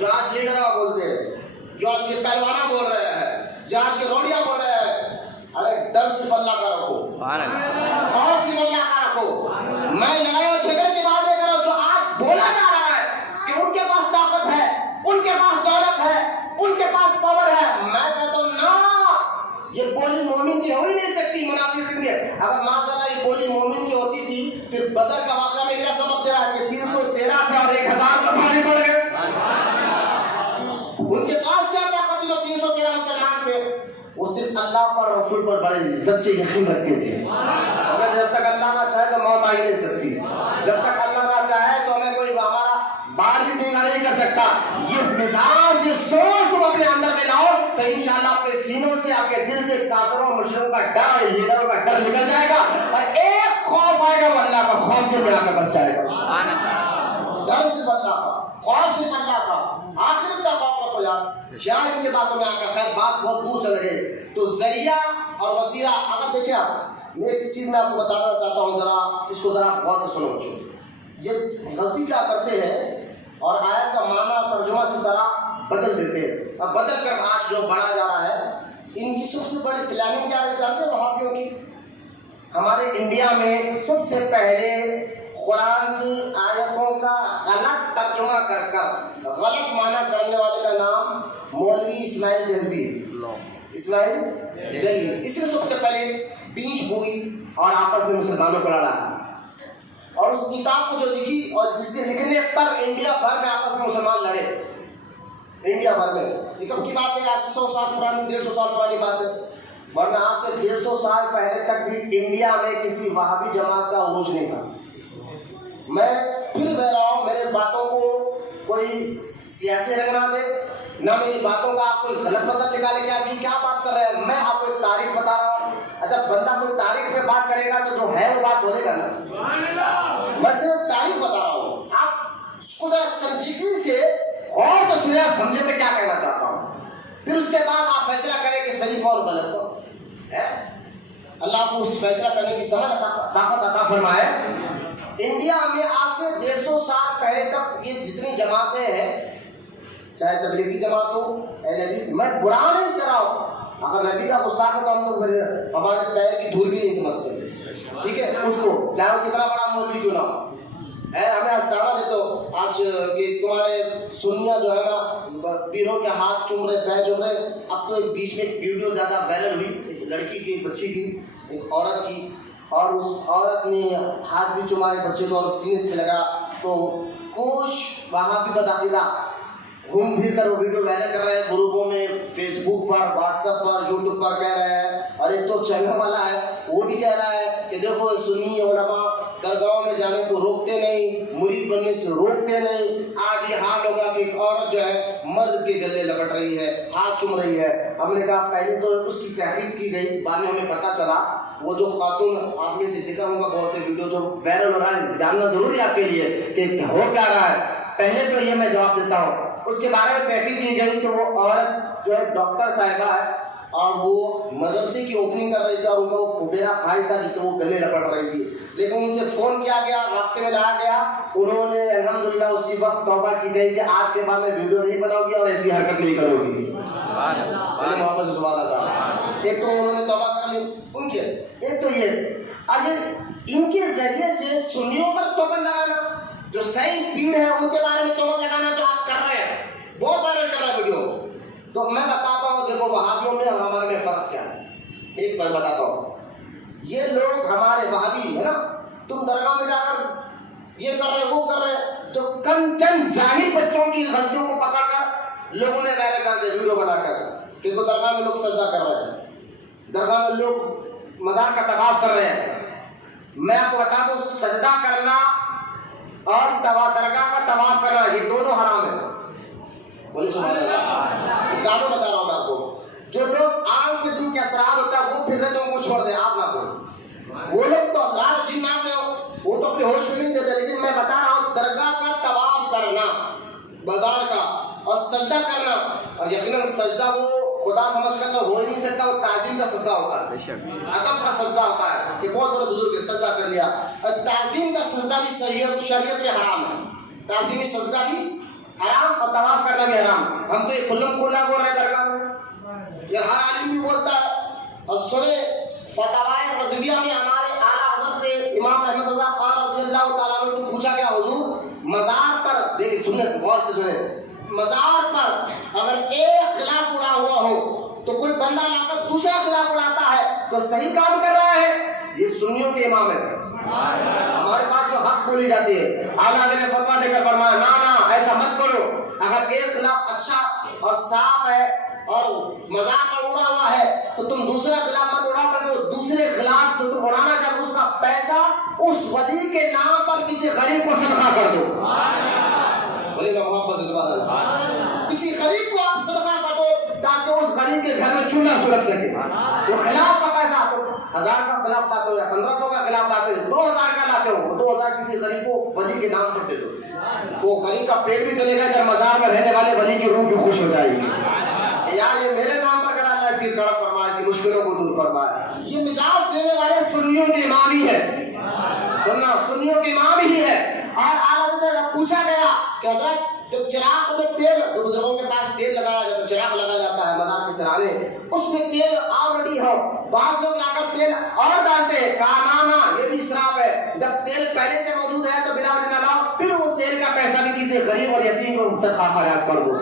جو آج لیڈر بولتے ہیں، جو آج کے پہلوانا بول رہے ہیں، جو آج کے روڈیا بول رہے ہیں۔ ارے ڈر صرف اللہ کا رکھو، خوف صرف اللہ کا رکھو۔ میں لڑائی اور جھگڑے کی بات نہیں کر رہا ہوں، جو آج بولا جا رہا ہے کہ ان کے پاس طاقت ہے، ان کے پاس دولت ہے، ان کے پاس پاور ہے، میں کہتا ہوں نا، یہ بولی مومن کی ہو ہی نہیں سکتی، منافق کی ہے۔ اگر معاذاللہ یہ بولی مومن کی ہوتی تھی پھر بدر کا واقعہ میں کیا سبق دے رہا ہے کہ 313 تھے اور 1000 پر بھاری پڑ گئے۔ ان کے پاس کیا طاقت تھی جو 313 مسلمان تھے؟ وہ صرف اللہ پر رسول پر بڑے سچے یقین رکھتے تھے. اگر جب تک اللہ نہ چاہے تو موت آ ہی نہیں سکتی. جب تک اللہ نہ چاہے تو ہمیں کوئی ہمارا بال بھی بینگا نہیں کر سکتا. یہ مزاج یہ سوچ تم اپنے اندر میں لاؤ تو انشاءاللہ آپ کے سینوں سے آپ کے دل سے کافروں مشرکوں کا ڈر لیڈروں کا ڈر نکل جائے گا اور ایک خوف آئے گا وہ اللہ کا خوف جو میں آ کر بس جائے گا. ڈر صرف اللہ کا, خوف صرف اللہ کا, آخرت کا خوف رکھو یار. کیا ان کے باتوں میں آ کر خیر بات بہت دور چلے گئے. تو ذریعہ اور وسیلہ اگر دیکھیں آپ میں ایک چیز میں آپ کو بتانا چاہتا ہوں, ذرا اس کو ذرا غور سے سنو. یہ غلطی کیا کرتے ہیں اور آیت کا معنی اور ترجمہ کس طرح بدل دیتے ہیں اور بدل کر آج جو بڑھا جا رہا ہے. ان کی سب سے بڑی پلاننگ کیا ہے جانتے ہیں وہابیوں کی؟ ہمارے انڈیا میں سب سے پہلے قرآن کی آیتوں کا غلط ترجمہ کر کر غلط معنی کرنے والے کا نام مولوی اسماعیل دہلوی. اسماعیل دہلوی اس نے سب سے پہلے بیچ بوئی اور آپس میں مسلمانوں کو لڑا اور اس کتاب کو جو لکھی اور جس کے لکھنے پر انڈیا بھر میں آپس میں مسلمان لڑے. انڈیا بھر میں یہ کب کی بات ہے؟ آج سے 100 سال پرانی 150 سال پرانی بات ہے. ورنہ آج سے 150 سال پہلے تک بھی انڈیا میں کسی وہابی جماعت کا عروج نہیں تھا. میں پھر کہہ رہا ہوں میرے باتوں کو کوئی سیاسی رنگ نہ دے, نہ میری باتوں کا آپ کوئی غلط مطلب نکالے کہ آپ یہ کیا بات کر رہے ہیں. میں آپ کو ایک تاریخ بتا رہا ہوں. اچھا بندہ کوئی تاریخ پہ بات کرے گا تو جو ہے وہ بات بولے گا نا. میں صرف تاریخ بتا رہا ہوں, آپ اس کو ذرا سنجیدگی سے غور سے سنیں, سمجھے میں کیا کہنا چاہتا ہوں. پھر اس کے بعد آپ فیصلہ کریں کہ صحیح اور غلط ہو. اللہ آپ کو اس فیصلہ کرنے کی سمجھ طاقت عطا فرمائے. انڈیا میں آج سے 150 سال پہلے تک یہ جتنی جماعتیں ہیں, چاہے تبلیغی جماعت ہو اہل حدیث, میں برا نہیں کر رہا ہوں. اگر نبی کا گستاخ ہے تو ہم تو ہمارے پیر کی دھول بھی نہیں سمجھتے. ٹھیک ہے, اس کو چاہے وہ کتنا بڑا مولوی کیوں نہ ہو. ہمیں استارا دے تو آج کہ تمہارے سنیاں جو ہے نا پیروں کے ہاتھ چوم رہے پیر چوم رہے. اب تو ایک بیچ میں ایک ویڈیو زیادہ وائرل ہوئی, ایک لڑکی کی, ایک بچی کی, ایک عورت کی, اور اس عورت نے ہاتھ بھی چومائے بچے کو اور سینے سے لگا. تو کچھ وہاں بھی بداخلہ گھوم پھر کر وہ ویڈیو وائرل کر رہے ہیں گروپوں میں, فیس بک پر, واٹس ایپ پر, یوٹیوب پر کہہ رہے ہیں. اور ایک تو چینل والا ہے وہ بھی کہہ رہا ہے کہ دیکھو سنی علماء درگاہوں میں جانے کو روکتے نہیں, مرید بننے سے روکتے نہیں. آج یہ حال ہوگا کہ ایک عورت جو ہے مرد کے گلے لپٹ رہی ہے, ہاتھ چوم رہی ہے. ہم نے کہا پہلے تو اس کی تحقیق کی گئی, بعد میں ہمیں پتہ چلا وہ جو خاتون آپ نے سے دیکھا ہوگا بہت سے ویڈیو جو وائرل ہو رہا ہے, جاننا ضروری ہے آپ کے لیے کہ ہو کیا رہا ہے. پہلے تو یہ میں جواب دیتا ہوں. اس کے بارے میں تحقیق کی گئی کہ وہ عورت جو ہے ڈاکٹر صاحبہ ہے اور وہ مدرسے کی اوپننگ کر رہی تھی اور ان کا وہ میرا بھائی تھا جس سے وہ گلے لپٹ رہی تھی. لیکن ان سے فون کیا گیا, رابطے میں لایا گیا. انہوں نے الحمدللہ اسی وقت توبہ کی گئی کہ آج کے بعد میں ویڈیو نہیں بناؤں گی اور ایسی حرکت نہیں کروں گی. محبت سے سبحان اللہ. ایک تو انہوں نے توبہ کر لی ان کے, ایک تو یہ اب ان کے ذریعے سے سنیوں پر توبہ لگانا, جو صحیح پیر ہیں ان کے بارے میں توبہ لگانا جو آپ کر رہے ہیں, بہت وائرل کر رہا ہے ویڈیو. تو میں بتاتا ہوں دیکھو وہابیوں میں اور ہمارے میں فرق کیا ہے. ایک بات بتاتا ہوں, یہ لوگ ہمارے وہابی ہے نا, تم درگاہ میں جا کر یہ کر رہے وہ کر رہے, تو کم چند جاہل بچوں کی غلطیوں کو پکڑ کر لوگوں نے وائرل کر دیا ویڈیو بنا کر کہ تو درگاہ میں لوگ سجدہ کر رہے ہیں, درگاہ میں لوگ مزار کا طواف کر رہے ہیں. میں آپ کو بتا دوں سجدہ کرنا اور درگاہ کا طواف کرنا یہ دونوں حرام ہے. بولے سبحان اللہ. ایک قانون بتا رہا ہوں میں آپ کو, جو لوگ آنکھ کے جن کے اثرات ہوتا ہے وہ پھر رہتے ہیں ان کو چھوڑ دیں, آپ نہ کرو. وہ لوگ تو اثرات جن نہ ہو وہ تو اپنے ہوش میں نہیں رہتے. لیکن میں بتا رہا ہوں درگاہ کا طواف کرنا, بازار کا, اور سجدہ کرنا, اور یقیناً سجدہ وہ خدا سمجھ کر تو ہو نہیں سکتا, وہ تعظیم کا سجدہ ہوتا ہے, ادب کا سجدہ ہوتا ہے. کہ بہت بڑے بزرگ نے سجدہ کر لیا. اور تعظیم کا سجدہ بھی شریعت میں حرام ہے. تعظیمی سجدہ بھی حرام اور طواف کرنا بھی حرام. ہم تو یہ کھلم کھلا بول رہے ہیں درگاہ میں, یہ ہر عالم بھی بولتا ہے. اور سنے فتاوائے رضویہ میں ہمارے اعلیٰ حضرت سے امام احمد رضا خان رضی اللہ تعالیٰ عنہ سے پوچھا گیا حضور مزار پر, دیکھیں سننے سے غور سے سنیں, مزار پر اگر ایک خلاف اڑا ہوا ہو تو کوئی بندہ لا کر دوسرا خلاف اڑاتا ہے تو صحیح کام کر رہا ہے. یہ سنیوں کے امام ہے. ہمارے پاس جو حق بولی جاتی ہے اعلیٰ نے فتویٰ دے کر فرمایا نا ایسا مت کرو. اگر ایک خلاف اچھا اور صاف ہے اور مزار پر اڑا ہوا ہے تو تم دوسرا غلاف مت اڑاؤ، کر دوسرے غلاف جو تم اڑانا چاہتے اس کا پیسہ اس ولی کے نام پر کسی غریب کو صدقہ کر دو. بولے میں محبت سے سبحان اللہ. کسی غریب کو آپ صدقہ کر دو تاکہ اس غریب کے گھر میں چولہا سلگ سکے. وہ خلاف کا پیسہ تو 1000 کا خلاف لاتے ہو یا 1500 کا خلاف لاتے ہو، 2000 کا لاتے ہو، 2000 کسی غریب کو ولی کے نام پر دے دو. وہ غریب کا پیٹ بھی چلے گا، ادھر مزار میں رہنے والے ولی کی روح بھی خوش ہو جائے گی. یار یہ میرے نام پر کرا، اللہ اس کی طرف فرمائے، اس کی مشکلوں کو دور فرمائے. یہ مزاج دینے والے سنیوں کے امام ہی ہے. سننا سنیوں کے امام ہی ہے. اور اعلیٰ سے پوچھا گیا کہ حضرت جب چراغ میں تیل، جو بزرگوں کے پاس تیل لگایا جاتا ہے، چراغ لگایا جاتا ہے مزار کے سرانے، اس میں تیل آلریڈی ہو، بعض لوگ لا کر تیل اور ڈالتے ہیں. کہا نا یہ بھی اسراف ہے. جب تیل پہلے سے موجود ہے تو بلا وجہ نہ لاؤ، پھر وہ تیل کا پیسہ بھی کسی غریب اور یتیم کو صدقہ خیرات کر دو.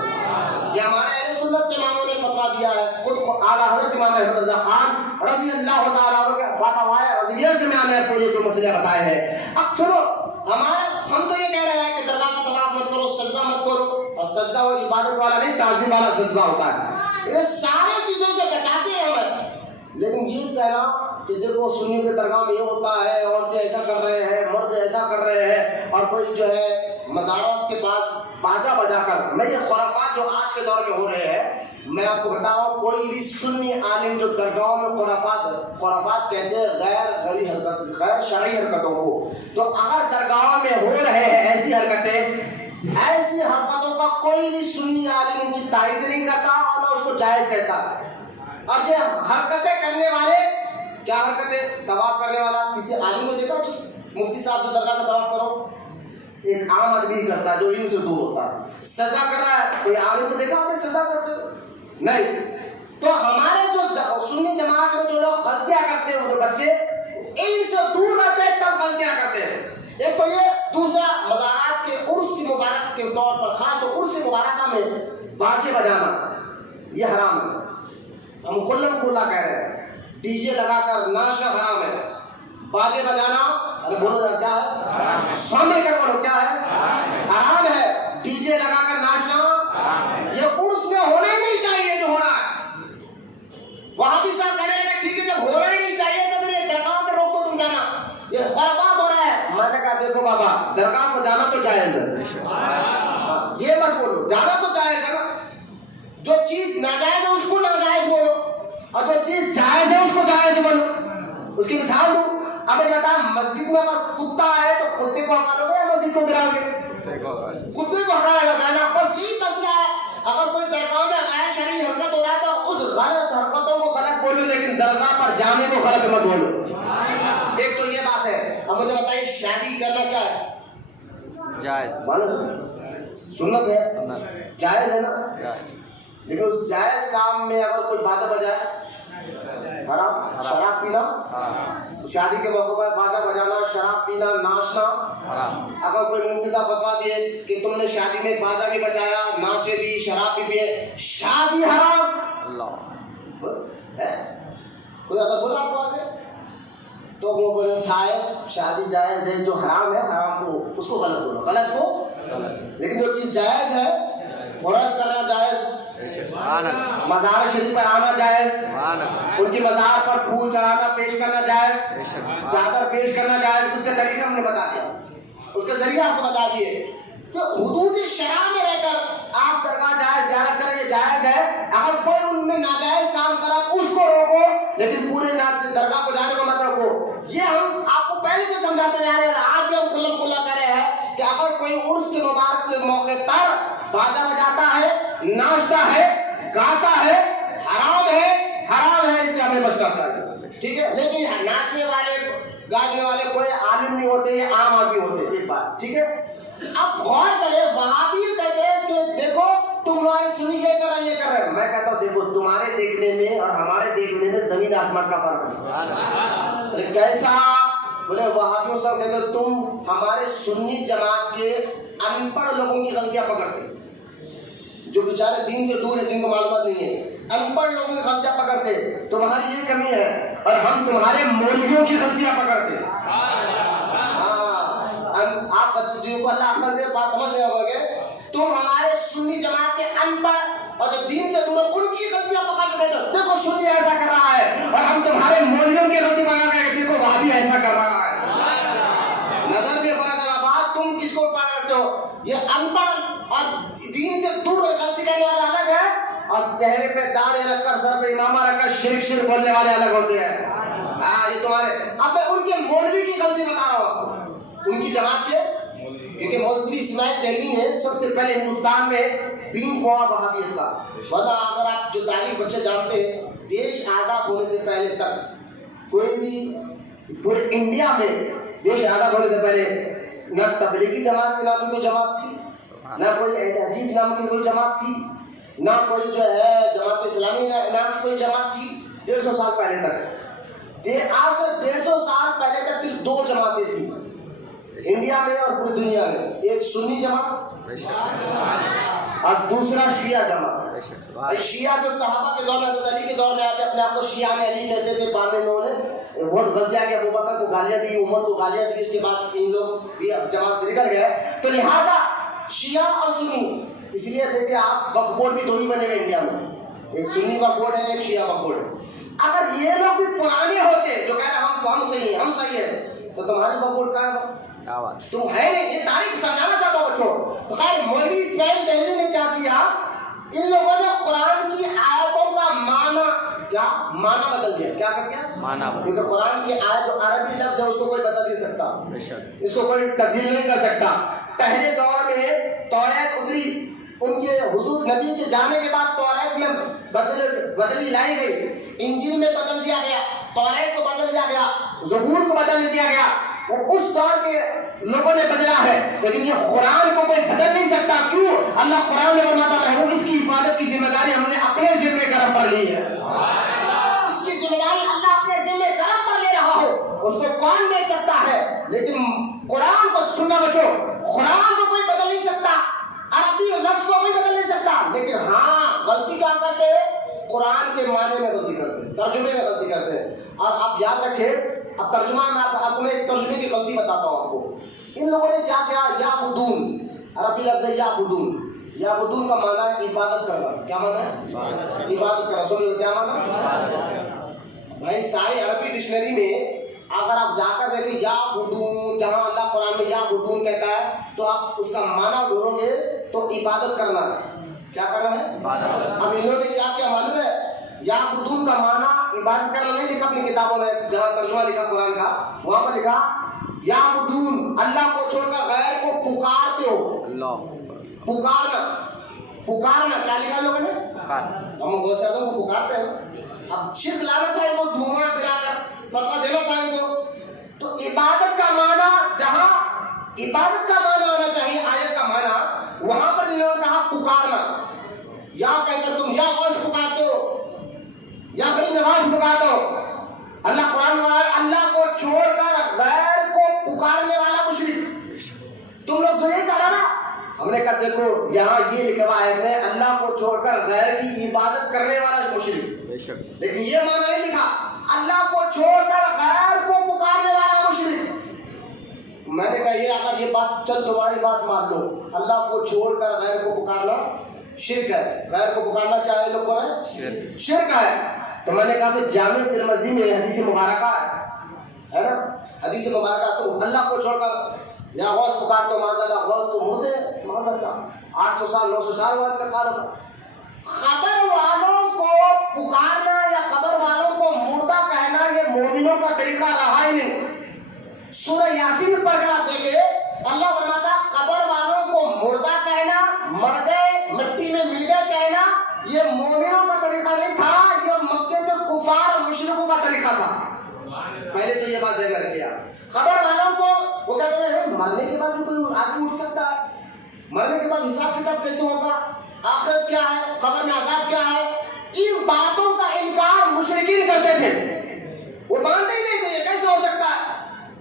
یہ ہمارے اہل سنت کے اماموں نے فتوا دیا ہے. خود اعلیٰ حضرت امام احمد رضا خان رضی اللہ تعالیٰ عنہ کے فتوا رضویہ سے میں نے آپ کو یہ جو مسئلے بتائے ہیں. اب چلو ہم تو یہ کہہ رہے ہیں کہ درگاہ کا طواف مت کرو، سجدہ مت کرو. اور سجدہ اور عبادت والا نہیں، تعظیم والا سجدہ ہوتا ہے. یہ سارے چیزوں سے بچاتے ہیں ہمیں. لیکن یہ کہنا کہ دیکھو سنی کے درگاہ میں یہ ہوتا ہے، عورتیں ایسا کر رہے ہیں، مرد ایسا کر رہے ہیں، اور کوئی جو ہے مزارات کے پاس باجا بجا کر، میں یہ خرافات جو آج کے دور میں ہو رہے ہیں، میں آپ کو بتا رہا ہوں، کوئی بھی سنی عالم جو درگاہوں میں خرافات کہتے ہیں غیر شرعی حرکتوں کو، تو اگر درگاہوں میں ہو رہے ہیں ایسی حرکتوں کا کوئی بھی سنی عالم ان کی تائید نہیں کرتا اور نہ اس کو جائز کہتا. اور یہ حرکتیں کرنے والے، کیا حرکتیں؟ طواف کرنے والا کسی عالم کو دیکھا مفتی صاحب جو درگاہ کا طواف کرو، ایک عام آدمی کرتا ہے جو علم سے دور ہوتا ہے. سجدہ کر رہا ہے، کوئی عالم کو دیکھا آپ نے سجدہ کرتے ہو؟ نہیں. تو ہمارے جو سنی جماعت میں جو لوگ غلطیاں کرتے ہیں، جو بچے علم سے دور رہتے ہیں تب غلطیاں کرتے ہیں. ایک تو یہ، دوسرا مزارات کے عرس کی مبارک کے طور پر، خاص طور عرس مبارکہ میں باجے بجانا یہ حرام ہے. ہم کلن کلا کہہ رہے ہیں. ڈی جے لگا کر ناچنا حرام ہے. باجے بجانا، ارے بولو کیا ہے؟ سامنے کر بولو کیا ہے؟ حرام ہے. ڈی جے لگا کر ناچنا یہ عرس میں ہونا ہی نہیں چاہیے جو ہو رہا ہے. وہاں بھی صاحب کہہ رہے ہیں ٹھیک ہے، جب ہونا ہی نہیں چاہیے تو میرے درگاہ میں روک دو تم جانا، یہ خرابات ہو رہا ہے. میں نے کہا دیکھو بابا، درگاہ کو جانا تو جائز ہے، یہ مت بولو، جانا تو جائز ہے نا. جو چیز ناجائز ہے اس کو ناجائز بولو، اور جو چیز جائز ہے اس کو جائز بولو. اس کی مثال دوں. اب یہ بتا، مسجد میں اگر کتا ہے تو کتے کو ہٹا لو گے یا مسجد کو گراؤ گے؟ کتے کو ہٹایا جاتا ہے نا. بس یہی مسئلہ ہے. اگر کوئی درگاہ میں غیر شرعی حرکت ہو رہا ہے تو اس غلط حرکتوں کو غلط بولو، لیکن درگاہ پر جانے کو غلط مت بولو. ایک تو یہ بات ہے. اب مجھے بتائیے شادی کرنا کیا ہے؟ جائز. سنت ہے، جائز ہے نا. لیکن اس جائز کام میں اگر کوئی باجا بجائے حرام. شراب پینا، شادی کے موقع پر باجا بجانا، شراب پینا، ناچنا حرام. اگر کوئی مفتی صاحب فتوا دیے کہ تم نے شادی میں باجا بھی بجایا، ناچے بھی، شراب بھی پیے، شادی حرام. کوئی اگر بولا آپ کو آگے تو وہ بولے صاحب شادی جائز ہے، جو حرام ہے حرام کو اس کو غلط بولو، غلط کو. لیکن جو چیز جائز ہے، عرس کرنا جائز، مزار شریف پر آنا جائز، ان کی مزار پر پھول چڑھانا پیش کرنا جائز، چادر پیش کرنا جائز. اس کا طریقہ ہم نے بتا دیا، اس کے ذریعے آپ کو بتا دیے کہ حدود شرع میں رہ کر آپ درگاہ جائز زیارت کریں، یہ جائز ہے. اگر کوئی ان میں ناجائز کام کرا تو اس کو روکو، لیکن پورے درگاہ کو جانے کو مت روکو. یہ ہم آپ کو پہلے سے سمجھاتے جا رہے ہیں. آج بھی ہم کھلم کھلا کہہ رہے ہیں کہ اگر کوئی عرس کے مبارک کے موقع پر باجا بجاتا ہے، ناچتا ہے، گاتا ہے، حرام ہے، حرام ہے، اس سے ہمیں بچنا چاہیے. ٹھیک ہے. لیکن ناچنے والے گانے والے کوئی عالم نہیں ہوتے، یہ عام آدمی ہوتے. ایک بات ٹھیک ہے. اب غور کرے، وہاں بھی کہتے ہیں کہ دیکھو تمہارے سنی یہ کر رہے ہیں. میں کہتا ہوں دیکھو تمہارے دیکھنے میں اور ہمارے دیکھنے میں زمین آسمان کا فرق ہے. کیسا؟ بولے وہابیوں سب کہتے ہیں تم ہمارے سنی جماعت کے ان پڑھ لوگوں کی غلطیاں پکڑتے، جو بیچارے دین سے دور ہیں، جن کو معلومات نہیں ہے، ان پڑھ لوگوں کی غلطیاں پکڑتے. تمہاری یہ کمی ہے، اور ہم تمہارے مولویوں کی غلطیاں پکڑتے. آپ بچے جن کو اللہ عقل دے بات سمجھ رہے ہوگے، تم ہمارے سنی جماعت کے ان پڑھ اور جو دین سے دور ہے ان کی غلطیاں پکڑ کے دیتے دیکھو سنی ایسا کر رہا ہے، اور ہم تمہارے مولویوں کی غلطی پکڑ کے دیکھو وہابی ایسا کر رہا ہے۔ نظر میں فرق ہے بات، تم کس کو پکڑتے ہو؟ یہ ان پڑھ اور دین سے دور غلطی کرنے والے الگ ہے، اور چہرے پہ داڑھی رکھ کر سر پہ امامہ رکھ کر شرک شرک بولنے والے الگ ہوتے ہیں۔ ہاں یہ تمہارے، اب میں ان کے مولوی کی غلطی بتا رہا ہوں، ان کی جماعت کے، کیونکہ مولوی اسماعیل دہلوی نے سب سے پہلے ہندوستان میں بیج بوا وہابیت کا، ورنہ اگر آپ جو تاریخ بچے جانتے ہیں، دیش آزاد ہونے سے پہلے تک کوئی بھی پورے انڈیا میں دیش آزاد ہونے سے پہلے نہ تبلیغی جماعت کے نام کی کوئی جماعت تھی، نہ کوئی اہل حدیث نام کی کوئی جماعت تھی، نہ کوئی جو ہے جماعت اسلامی نام کی کوئی جماعت تھی 150 سال پہلے تک۔ آج سے 150 سال پہلے تک صرف 2 جماعتیں تھیں انڈیا میں اور پوری دنیا میں، ایک سنی جماعت اور دوسرا شیعہ جماعت۔ شیعہ جو صحابہ کے دور میں حضرت علی کے دور میں آتے اپنے آپ کو شیعہ علی کہتے تھے، بعد میں انہوں نے بہت غلطیاں کہ ابو بکر کو گالیاں دی، عمر کو گالیاں دی، اس کے بعد ان لوگ بھی جماعت سے نکل گئے، تو لہٰذا شیعہ اور سنی، اس لیے دیکھیں آپ وقف بورڈ بھی 2 ہی بنے ہوئے انڈیا میں، ایک سنی وقف بورڈ ہے ایک شیعہ وقف بورڈ ہے۔ اگر یہ لوگ بھی پرانے ہوتے جو کہہ رہے ہم صحیح ہیں ہم صحیح ہیں، تو تمہاری وقف بورڈ کہاں ہے؟ تم ہے نہیں، یہ تاریخ سمجھانا چاہتا ہوں بچوں۔ تو خیر مولوی اسماعیل دہلوی نے کیا کیا، ان لوگوں نے قرآن کی آیتوں کا معنی بدل دیا۔ کیا کر دیا؟ کیونکہ قرآن کی آیت جو عربی لفظ ہے اس کو کوئی بدل نہیں سکتا، اس کو کوئی تبدیل نہیں کر سکتا۔ پہلے دور میں توریت اتری، ان کے حضور نبی کے جانے کے بعد توریت میں بدلی لائی گئی، انجیل میں بدل دیا گیا، توریت کو بدل دیا گیا، زبور کو بدل دیا گیا، وہ اس دور کے لوگوں نے بدلا ہے، لیکن یہ قرآن کو کوئی بدل نہیں سکتا۔ کیوں؟ اللہ قرآن میں فرماتا ہے اس کی حفاظت کی ذمہ داری ہم نے اپنے ذمہ کرم پر لی ہے۔ اس کی ذمہ داری اللہ اپنے ذمہ کرم پر لے رہا ہو، اس کو کون دے سکتا ہے؟ لیکن قرآن کو سننا بچو، قرآن کو کوئی بدل نہیں سکتا، عربی لفظ کو کوئی بدل نہیں سکتا، لیکن ہاں غلطی کیا کرتے ہیں؟ قرآن کے معنی میں غلطی کرتے ہیں، ترجمے میں غلطی کرتے ہیں۔ اور آپ یاد رکھیں، اب ترجمہ میں آپ کو میں ایک ترجمے کی غلطی بتاتا ہوں آپ کو۔ ان لوگوں نے کیا کیا، یعبدون، عربی لفظ ہے یعبدون، یعبدون کا معنی ہے عبادت کرنا۔ کیا معنی ہے؟ عبادت کرنا۔ سن کیا معنی؟ بھائی سارے عربی ڈکشنری میں اگر آپ جا کر دیکھیں یعبدون، جہاں اللہ قرآن میں یعبدون کہتا ہے تو آپ اس کا معنی ڈھونڈو گے تو عبادت کرنا۔ کیا کرنا ہے؟ اب انہوں نے کیا کیا معلوم ہے؟ یعبدون کا معنی عبادت کرنا نہیں لکھا اپنی کتابوں میں، جہاں ترجمہ لکھا قرآن کا وہاں پر لکھا یعبدون، اللہ کو چھوڑ کر غیر کو پکارتے ہو۔ پکارنا، پکارنا کیا لکھا لوگوں نے؟ ہم غوث اعظم کو پکارتے ہیں۔ اب شرک لانا تھا ان کو، دھواں پھرا کر فتویٰ دینا تھا ان کو، تو عبادت کا معنی جہاں عبادت کا معنی آنا چاہیے آیت کا معنی، وہاں پر انہوں نے کہا پکارنا۔ یا کہہ کر تم یا غوث پکارتے ہو یا غریب نواز پکارتے ہو، اللہ قرآن میں اللہ کو چھوڑ کر غیر کو پکارنے والا مشرک۔ تم لوگ جو یہ کہا نا، ہم نے کہا دیکھو یہاں یہ لکھا ہوا ہے اللہ کو چھوڑ کر غیر کی عبادت کرنے والا مشرک، لیکن یہ معنی نہیں لکھا اللہ کو چھوڑ کر غیر کو پکارنے والا مشرک۔ میں نے کہا یہ اگر یہ بات چل تمہاری بات مان لو، اللہ کو چھوڑ کر غیر کو پکارنا شرک ہے، غیر کو پکارنا کیا ہے لوگ ہے؟ شرک ہے۔ تو میں نے کہا پھر جامع ترمذی میں حدیث مبارکہ ہے نا، حدیث مبارکہ تو اللہ کو چھوڑ کر یا غوث پکار تو معاذ اللہ، غوث تو مردے معاذ اللہ 800 سال 900 سال بعد انتقال ہوگا۔ قبر والوں کو پکارنا یا قبر والوں کو مردہ کہنا یہ مومنوں کا طریقہ رہا ہی نہیں۔ سورہ یاسین پڑھ کر آپ دیکھیں اللہ فرماتا ہے قبر والوں کو مردہ کہنا، مر گئے مٹی میں مل گئے کہنا یہ مومنوں کا طریقہ نہیں تھا، یہ مکے کے کفار اور مشرکوں کا طریقہ تھا۔ پہلے تو یہ بات ذہن میں رکھیے آپ، قبر والوں کو وہ کہتے ہیں مرنے کے بعد بھی کوئی آدمی اٹھ سکتا ہے، مرنے کے بعد حساب کتاب کیسے ہوگا، آخرت کیا ہے، قبر میں عذاب کیا ہے، ان باتوں کا انکار مشرکین کرتے تھے، وہ مانتے ہی نہیں تھے یہ کیسے ہو سکتا ہے،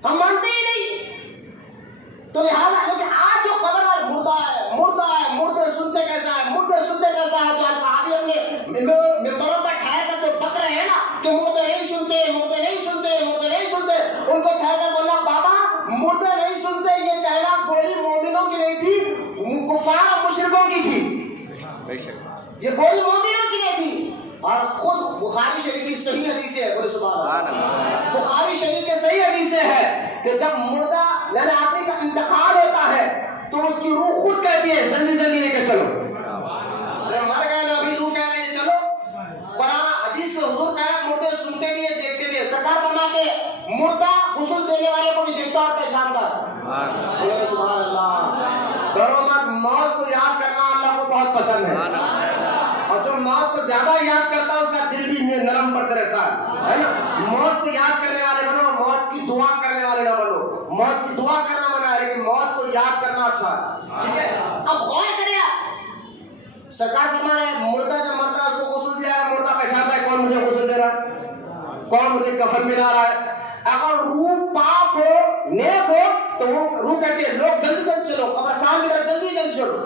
ہم مانتے ہی نہیں۔ تو لہٰذا لیکن آج جو قبر والے مردہ ہے مردہ ہے، مردے سنتے کیسا ہے، مردے سنتے کیسا ہے، جو القحابی اپنے ممبروں پر ٹھہر کر جو بک رہے ہیں نا کہ مردے نہیں سنتے مردے نہیں سنتے مردے نہیں سنتے، ان کو ٹھہر کر بولنا بابا مردے نہیں سنتے یہ کہنا گولی مومنوں کی نہیں تھی، کفار اور مشرکوں کی تھی۔ بے شک یہ بول مومنوں کے لیے تھی، اور خود بخاری شریف کی صحیح حدیث ہے، بولے سبحان اللہ، بخاری شریف کے صحیح حدیث ہے کہ جب مردہ یعنی آدمی کا انتقال ہوتا ہے تو اس کی روح خود کہتی ہے جلدی جلدی لے کے چلو، مر گئے نا ابھی روح کہہ رہی ہے چلو۔ قرآن حدیث کے حضور کہہ رہے مردے سنتے بھی ہے دیکھتے بھی ہے، سرکار فرماتے ہیں مردہ غسل دینے والے کو بھی دیکھتا اور پہچانتا ہے، بولے سبحان اللہ۔ ڈرو مت، موت کو یاد کرنا اللہ کو بہت پسند ہے، اور جو موت کو زیادہ یاد کرتا ہے اس کا دل بھی نرم پڑتا رہتا ہے نا۔ موت کو یاد کرنے والے بنو، موت کی دعا کرنے والے نہ بنو۔ موت کی دعا کرنا منع ہے لیکن موت کو یاد کرنا اچھا ہے، ٹھیک ہے۔ اب غور کریں، سرکار فرما رہے ہیں مردہ جب مرتا ہے اس کو غسل دیا ہے، مردہ پہچانتا ہے کون مجھے غسل دے رہا ہے، کون مجھے کفن ملا رہا ہے۔ اگر روح پاک ہو نیک ہو تو وہ روح کہتی ہے لوگ جلدی جلدی چلو قبرستان کی طرف، جلدی جلدی چلو۔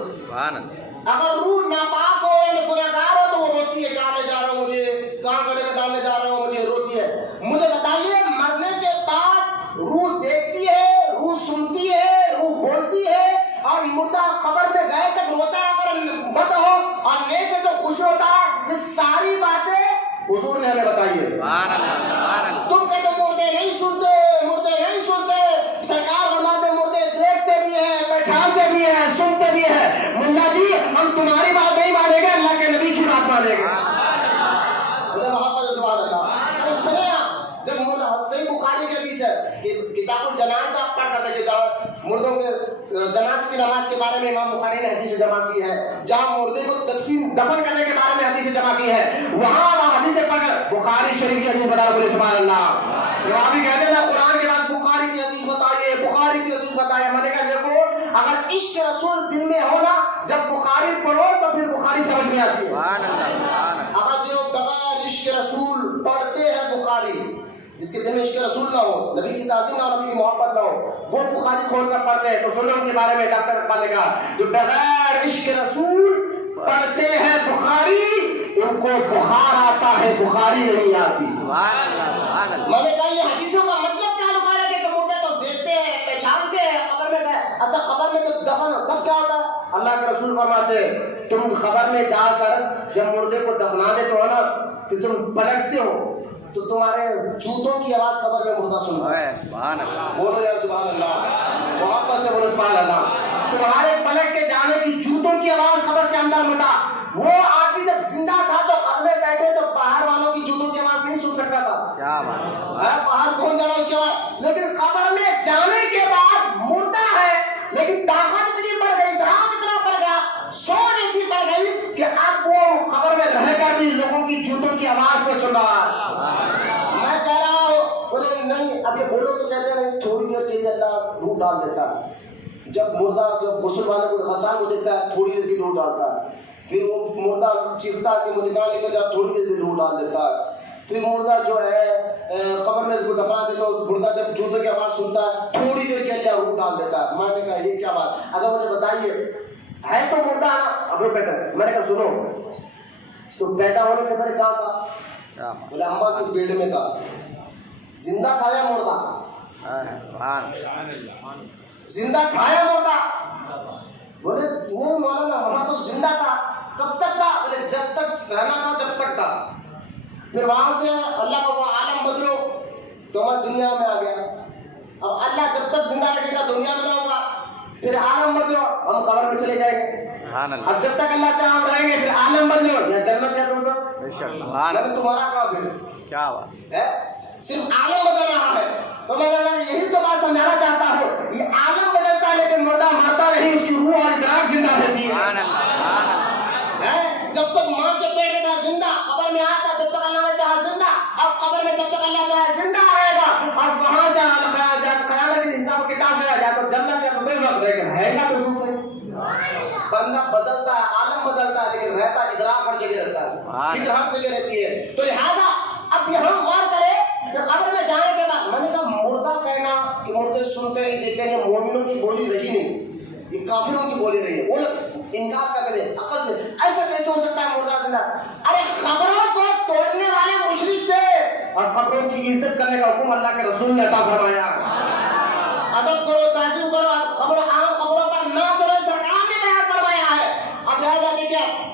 اگر روح ناپاک ہو یعنی گنہگار ہو تو وہ روتی ہے، کہاں لے جا رہا ہوں مجھے، کہاں گڑھے میں ڈالنے جا رہا ہوں مجھے، روتی ہے۔ مجھے بتائیے مرنے کے بعد روح دیکھتی ہے، روح سنتی ہے، روح بولتی ہے، اور مردہ قبر میں گئے تک روتا ہے، اگر بد ہو اور نیک ہے تو خوش ہوتا ہے۔ یہ ساری باتیں حضور نے ہمیں بتائی ہے۔ تم کہتے مردے نہیں سنتے، مردے نہیں سنتے، سرکار فرماتے مردے دیکھتے بھی ہیں، پہچانتے بھی ہیں، سنتے بھی ہیں۔ ملا جی ہم تمہاری بات نہیں مانیں گے، اللہ کے نبی کی بات مانیں گے۔ سبحان اللہ۔ ارے سنیں آپ، جب مردہ صحیح بخاری کی حدیث ہے کہ کتاب الجنازہ پڑھ کرتے کہ جہاں مردوں کے جنازے کی نماز کے بارے میں امام بخاری نے حدیث جمع کی ہے، جہاں مردے کو دفن کرنے کے بارے میں حدیث جمع کی ہے، وہاں حدیث پڑھ کر بخاری شریف کی حدیث بتا رہا، بولے سبحان اللہ۔ وہاں بھی کہتے ہیں قرآن کے بعد بخاری کی حدیث بتائیے، بخاری کی حدیث بتائیے۔ میں نے کہا دیکھو اگر عشق رسول دل میں ہو نا، جب بخاری پڑھو تو پھر بخاری سمجھ میں آتی ہے۔ اگر جو بغیر عشق رسول پڑھتے ہیں بخاری، جس کے دل میں عشق رسول نہ ہو، نبی کی تعظیم نہ ہو، نبی کی محبت نہ ہو، وہ بخاری کھول کر پڑھتے ہیں تو سنو ان کے بارے میں ڈاکٹر اقبال نے کہا جو بغیر عشق رسول پڑھتے ہیں بخاری ان کو بخار آتا ہے، بخاری نہیں آتی۔ میں نے کہا یہ حدیثوں کا مطلب کیا لکھا ہے کہ مردے تو دیکھتے ہیں، پہچانتے ہیں، قبر میں گئے، اچھا قبر میں جب دفن تب کیا ہوتا ہے؟ اللہ کے رسول فرماتے ہیں تم قبر میں جا کر جب مردے کو دفنا دیتے ہو نا تو تم پلٹتے ہو تو تمہارے جوتوں کی آواز قبر میں مردہ سنتا ہے۔ بولو یار سبحان اللہ، محبت سے بولو سبحان اللہ۔ تمہارے پلٹ کے جانے کی جوتوں کی آواز قبر کے اندر مٹا۔ وہ آدمی جب زندہ تھا تو قبر میں بیٹھے تو باہر والوں کی جوتوں کی آواز نہیں سن سکتا تھا، کیا بات ہے، باہر کون جا رہا ہے اس کے بعد، لیکن قبر میں جانے کے بعد مردہ ہے لیکن طاقت اتنی بڑھ گئی، ادراک اتنا بڑھ گیا، سوچ ایسی بڑھ گئی کہ اب وہ قبر میں رہ کر بھی لوگوں کی جوتوں کی آواز کو سن رہا ہے۔ میں کہہ رہا ہوں بولے نہیں، اب یہ بولو تو کہتے ہیں نہیں، تھوڑی دیر کے لیے اللہ روح ڈال دیتا ہے۔ جب مردہ جب غسل والے کو غسان کو دیکھتا ہے تھوڑی دیر کی روح ڈالتا ہے، پھر وہ مردہ چیختا ہے کہ مجھے کہاں لے کے جا، تھوڑی دیر کی روح ڈال دیتا ہے۔ پھر مردہ جو ہے قبر میں اس کو دفنا دے تو مردہ جب جوتوں کی آواز سنتا ہے تھوڑی دیر کے لیے روح ڈال دیتا ہے۔ میں نے کہا یہ کیا بات، اچھا مجھے بتائیے ہے تو مردہ نا، اب وہ کہتا ہے، میں نے کہا سنو تو پیدا ہونے سے پہلے کہاں تھا؟ بولے اماں کے پیٹ میں تھا۔ زندہ تھا یا مردہ؟ زندہ تھا یا مردہ؟ بولے نہیں مولانا وہاں تو زندہ تھا۔ کب تک تھا؟ بولے جب تک رہنا تھا جب تک تھا۔ پھر وہاں سے اللہ کا وہ عالم بدلو تو میں دنیا میں آ گیا۔ اب اللہ جب تک زندہ رکھے گا دنیا میں رہوں گا، پھر عالم بدلو ہم قبر میں چلے جائیں گے۔ اب جب تک اللہ چاہے ہم رہیں گے، پھر عالم بدلو یا جنت یا دوزخ، تمہارا کام ہے کیا بات ہے، صرف عالم بدل رہا ہے۔ تو میں یہی تو بات سمجھانا چاہتا ہوں، یہ عالم بدلتا ہے لیکن مردہ مرتا نہیں، اس کی روح اور ادراک زندہ رہتی ہے۔ جب تک ماں کے پیٹ میں تھا زندہ، قبر میں آتا جب تک اللہ نے چاہا زندہ، اور قبر میں جب تک اللہ چاہے زندہ رہے گا، اور وہاں سے قیامت کی حساب کتاب لے جا تو جنت یا تو دوزخ، لیکن رہے گا تو سے بندہ بدلتا ہے، عالم بدلتا ہے لیکن رہتا ادراک ہر جگہ رہتا ہے، فکر ہر جگہ رہتی ہے۔ تو لہٰذا اب یہاں غور کرے کہ قبر میں جانے کے بعد میں نے کہا مردہ کہنا کہ مردے سنتے نہیں دیکھتے نہیں، مومنوں کی بولی رہی نہیں، یہ کافروں کی بولی رہی ہے، وہ لوگ انکار کرتے تھے عقل سے، ایسا کیسے ہو سکتا ہے مردہ زندہ؟ ارے خبروں کو توڑنے والے مشرک تھے، اور قبروں کی عزت کرنے کا حکم اللہ کے رسول نے عطا فرمایا۔ ادب کرو، تعظیم کرو، عام خبروں پر نہ چلو، سرکار نے بیان فرمایا ہے۔ اب لہٰذا کہ کیا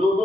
2-2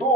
2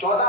14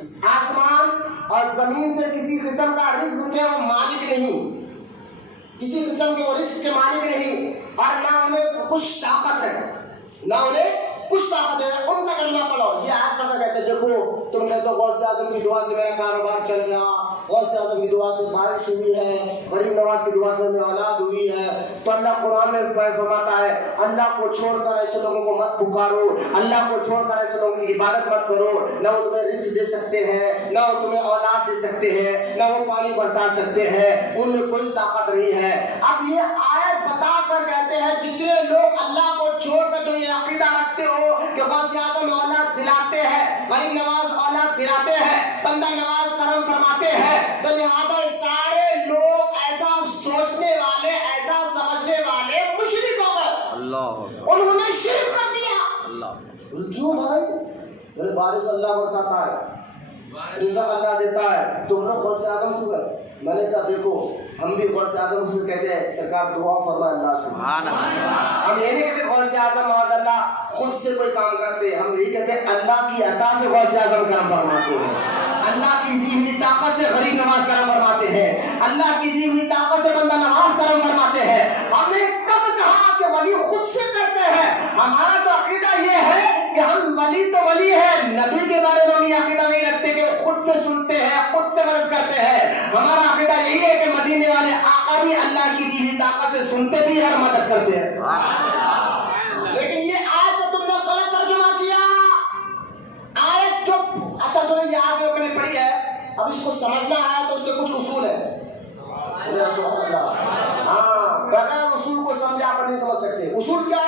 آسمان اور زمین سے کسی قسم کا رزق کے وہ مالک نہیں، کسی قسم کے وہ رزق کے مالک نہیں، اور نہ انہیں کچھ طاقت ہے، نہ انہیں کچھ طاقت ہے۔ ان کا کلمہ پڑھو، یہ آیت پڑھ کر کہتے ہیں دیکھو تم کہتے ہو غوث اعظم کی دعا سے میرا کاروبار چل گیا، غوث اعظم کی دعا سے بارش ہوئی ہے، غریب نواز کی دعا سے ہمیں اولاد ہوئی ہے، تو اللہ قرآن میں فرماتا ہے اللہ کو چھوڑ کر ایسے لوگوں کو مت پکارو، اللہ کو چھوڑ کر ایسے لوگوں کی عبادت مت کرو، نہ وہ تمہیں رزق دے سکتے ہیں، نہ وہ تمہیں اولاد دے سکتے ہیں، نہ وہ پانی برسا سکتے ہیں، ان میں کوئی طاقت نہیں ہے۔ اب یہ آیت بتا کر کہتے ہیں جتنے لوگ اللہ کو چھوڑ کر جو یہ عقیدہ رکھتے ہو کہ غوث اعظم اولاد دلاتے ہیں، غریب نواز اولاد دلاتے ہیں، بندہ نواز کرم فرماتے ہیں، تو لہذا سارے لوگ ایسا سوچنے والے، ایسا سمجھنے والے مشرک ہو گئے، انہوں نے شرک کر دیا۔ کیوں بھائی؟ بارش اللہ برساتا ہے، رزق اللہ دیتا ہے، تم لوگ غوث اعظم کیوں گئے؟ میں نے کہا دیکھو ہم بھی غوث اعظم سے کہتے ہیں سرکار دعا فرمائے اللہ سے، ہم یہ نہیں کہتے غوث اعظم معاذ اللہ خود سے کوئی کام کرتے، ہم یہی کہتے ہیں اللہ کی عطا سے غوث اعظم کرم فرماتے ہیں، اللہ کی دی ہوئی طاقت سے غریب نواز کرم فرماتے ہیں، اللہ کی دی ہوئی طاقت سے بندہ نواز کرم فرماتے ہیں۔ ہم نے کب کہا کہ ولی خود سے کرتے ہیں؟ ہمارا تو عقیدہ یہ ہے کہ ہم ولی تو ولی ہے، نبی کے بارے میں ہم یہ عقیدہ نہیں رکھتے کہ خود سے سنتے ہیں، خود سے مدد کرتے ہیں۔ ہمارا عقیدہ یہی ہے کہ مدینے والے آقا بھی اللہ کی دی ہوئی طاقت سے سنتے بھی اور مدد کرتے ہیں۔ لیکن یہ آیت کو تم نے غلط ترجمہ کیا۔ آیت جو اچھا سنو، یہ آیت جو میں نے پڑھی ہے، اب اس کو سمجھنا ہے تو اس کے کچھ اصول ہیں۔ ہاں، بغیر اصول کو سمجھا پر نہیں سمجھ سکتے۔ اصول کیا؟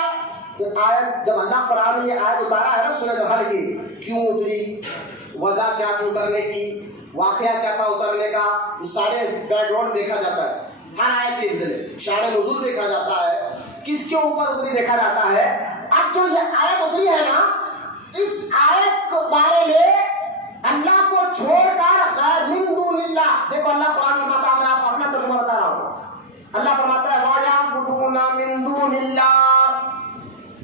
کہ آیت جب اللہ قرآن میں یہ آیت اتارا ہے نا سورہ نحل کی، کیوں اتری، وجہ کیا تھی اترنے کی، واقعہ کیا تھا اترنے کا، یہ سارے بیک گراؤنڈ دیکھا جاتا ہے، ہر آیت کے بدلے شان نزول دیکھا جاتا ہے، کس کے اوپر اتری دیکھا جاتا ہے۔ اب جو یہ آیت اتری ہے نا، اس آیت کے بارے میں اللہ کو چھوڑ کر غیر من دون اللہ، دیکھو اللہ قرآن میں بتا، میں آپ کو اپنا ترجمہ بتا رہا ہوں۔ اللہ فرماتا ہے وَيَعْبُدُونَ مِن دُونِ اللَّهِ،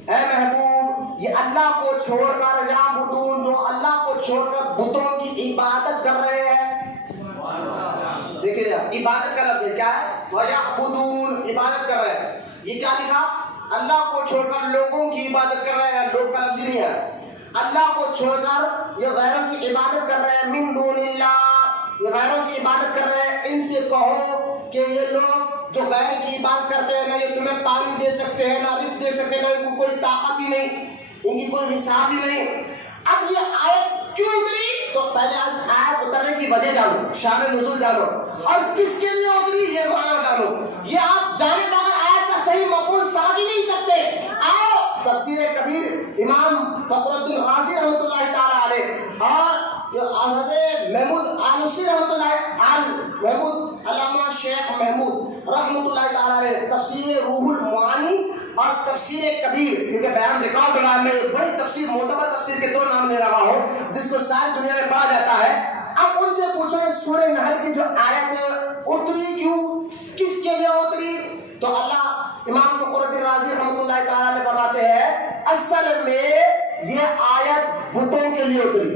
اے محبوب یہ اللہ کو چھوڑ کر، یعبدون جو اللہ کو چھوڑ کر بتوں کی عبادت کر رہے ہیں۔ دیکھیے عبادت کا لفظ کیا ہے؟ وَيَعْبُدُون، عبادت کر رہے ہیں۔ یہ کیا لکھا؟ اللہ کو چھوڑ کر لوگوں کی عبادت کر رہے ہیں، لوگ کا لفظ نہیں ہے۔ اللہ کو چھوڑ کر یہ غیروں کی عبادت کر رہے ہیں، من دون اللہ، یہ غیروں کی عبادت کر رہے ہیں۔ ان سے کہو کہ یہ لوگ جو غیر کی عبادت کرتے ہیں، نہ یہ تمہیں پانی دے سکتے ہیں، نہ رزق دے سکتے ہیں، نہ ان کو کوئی طاقت ہی نہیں، ان کی کوئی حساب ہی نہیں۔ اب یہ آیت کیوں اتری؟ تو پہلے اس آیت اترنے کی وجہ جانو، شان نزول جانو، اور کس کے لیے اتری یہ معنی جانو۔ یہ آپ جانے بغیر آیت کا صحیح مفہوم سمجھ ہی نہیں سکتے۔ آؤ تفسیر کبیر امام فخر الدین رازی رحمۃ اللہ تعالی علیہ اور حضرت محمود آلوسی رحمۃ اللہ محمود علامہ شیخ محمود رحمۃ اللہ تعالی علیہ تفسیر روح المعانی اور تفسیر کبیر، کیونکہ بیان ریکارڈ ہو رہا ہے، میں ایک بڑی تفسیر معتبر تفسیر کے دو نام لے رہا ہوں جس کو ساری دنیا میں پڑھا جاتا ہے۔ اب ان سے پوچھو یہ سورہ نحل کی جو آیت ہے اتری کیوں، کس کے لیے اتری؟ تو اللہ امام فخر الدین رازی رحمۃ اللہ تعالی علیہ فرماتے ہیں اصل میں یہ آیت بتوں کے لیے اتری،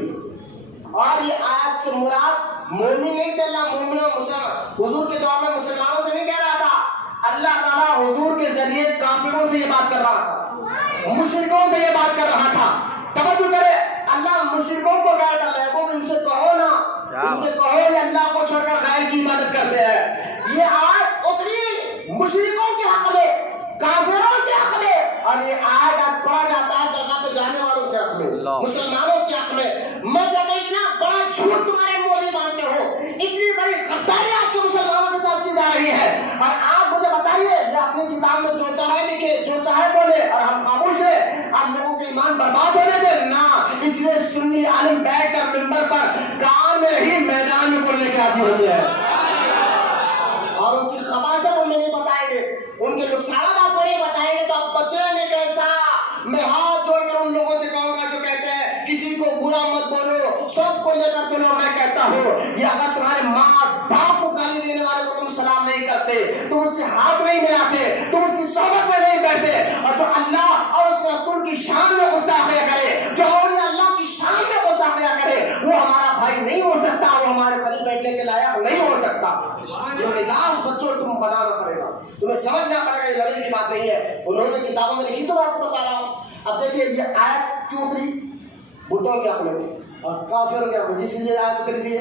اور یہ آیت سے مراد مومن نہیں تھے، اللہ مومنوں حضور کے دور میں مسلمانوں سے نہیں کہہ رہا تھا، اللہ تعالیٰ حضور کے ذریعے کافروں سے یہ بات کر رہا تھا، مشرکوں سے یہ بات کر رہا تھا۔ توجہ کرے، اللہ مشرکوں کو کہہ رہا تھا محبوب ان سے کہو نا، ان سے کہو یہ اللہ کو چھوڑ کر غیر کی عبادت کرتے ہیں۔ یہ آیت اتری مشرکوں کے حق میں، کافروں کے حق میں، اور یہ آیت پڑھا جاتا ہے درگاہ پہ جانے والوں کے حق میں، مسلمانوں کے حق میں۔ میں کہتا ہوں اتنا بڑا جھوٹ تمہارے مولوی مانتے ہو، اتنی بڑی غداری آج کے مسلمانوں کے ساتھ کی جا رہی ہے، اور آپ مجھے بتائیے یہ اپنی کتاب میں جو چاہے لکھے، جو چاہے بولے، اور ہم خاموش ہیں، آپ لوگوں کے ایمان برباد ہونے دیں نا۔ اس لیے سنی عالم بیٹھ کر منبر پر کان میں ہی میدان میں بولنے کے عادی ہوتے ہیں، اور ان کی خباثت ہم نہیں بتائیں گے، ان کے نقصانات آپ کو نہیں بتائیں گے تو آپ بچیں گے کیسا؟ میں ہاتھ جوڑ کر ان لوگوں سے کہوں گا جو کہتے ہیں کسی کو برا مت بولو، سب کو لے کر چلو۔ میں کہتا ہوں یہ اگر تمہارے ماں باپ کو گالی دینے والے کو تم سلام نہیں کرتے، تم اس سے ہاتھ نہیں ملاتے، تم اس کی صحبت میں نہیں بیٹھتے، اور جو اللہ اور اس کے رسول کی شان میں گستاخیاں کرے، جو اولیاء اللہ کی شان میں گستاخیاں کرے، وہ ہمارا بھائی نہیں تمہیں سمجھنا پڑے گا یہ لڑائی کی بات نہیں ہے، انہوں نے کتابوں میں لکھی تو میں آپ کو بتا رہا ہوں۔ اب دیکھیے یہ آیت کیوں اتری؟ بتوں کے حق میں اور کافروں کے حق میں۔ کس لیے آیت اتری تھی؟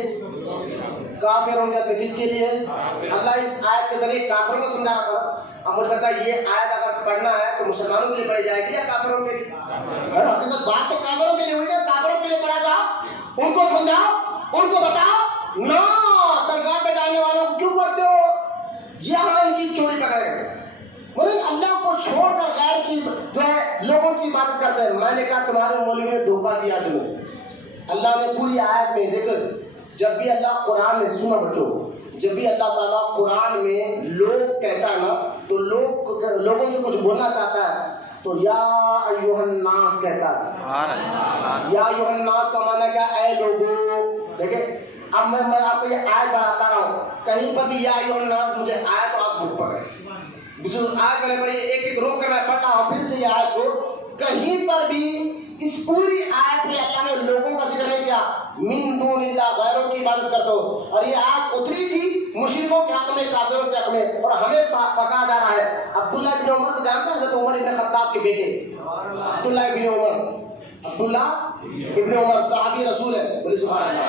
کافروں کے حق میں۔ کس کے لیے؟ اللہ اس آیت کے ذریعے کافروں کو سمجھا رہا تھا۔ اب مجھے پتا ہے یہ آیت اگر پڑھنا ہے تو مسلمانوں کے لیے پڑھی جائے گی یا کافروں کے لیے؟ حقیقت بات تو کافروں کے لیے ہوئی ہے، کافروں کے لیے پڑھا جاؤ، ان کو سمجھاؤ، ان کو بتاؤ نہ درگاہ پہ جانے والوں کو کیوں پڑھتے ہو، یہاں ان کی چوری پکڑے گئے۔ مگر اللہ کو چھوڑ کر غیر کی جو ہے لوگوں کی عبادت کرتے ہیں۔ میں نے کہا تمہارے مولوی نے دھوکہ دیا تمہیں۔ اللہ نے پوری آیت میں دیکھو، جب بھی اللہ قرآن میں، سنو بچوں، جب بھی اللہ تعالیٰ قرآن میں لوگ کہتا ہے نا تو لوگوں سے کچھ بولنا چاہتا ہے تو یا ایھا الناس کہتا ہے۔ یا ایھا الناس کا معنی کیا؟ اے لوگوں، دیکھیں اب میں آپ کو یہ آیت بڑھاتا رہا ہوں، کہیں پر بھی یا ایھا الناس مجھے آیت تو آپ بھوک پڑے جو آیت میں نے پڑھی، ایک ایک روک کر میں پڑھ رہا ہوں پھر سے یہ آیت کو، کہیں پر بھی اس پوری آیت میں اللہ نے لوگوں کا ذکر نہیں کیا، من دون اللہ، غیروں کی عبادت کرتے ہو۔ اور یہ آیت اتری تھی مشرکوں کے حق میں، کافروں کے حق میں، اور ہمیں پکڑا جا رہا ہے۔ عبداللہ ابن عمر کو جانتے ہیں؟ حضرت عمر ابن خطاب کے بیٹے عبداللہ ابن عمر، عبداللہ ابن عمر صحابی رسول ہے، بولے سبحان اللہ،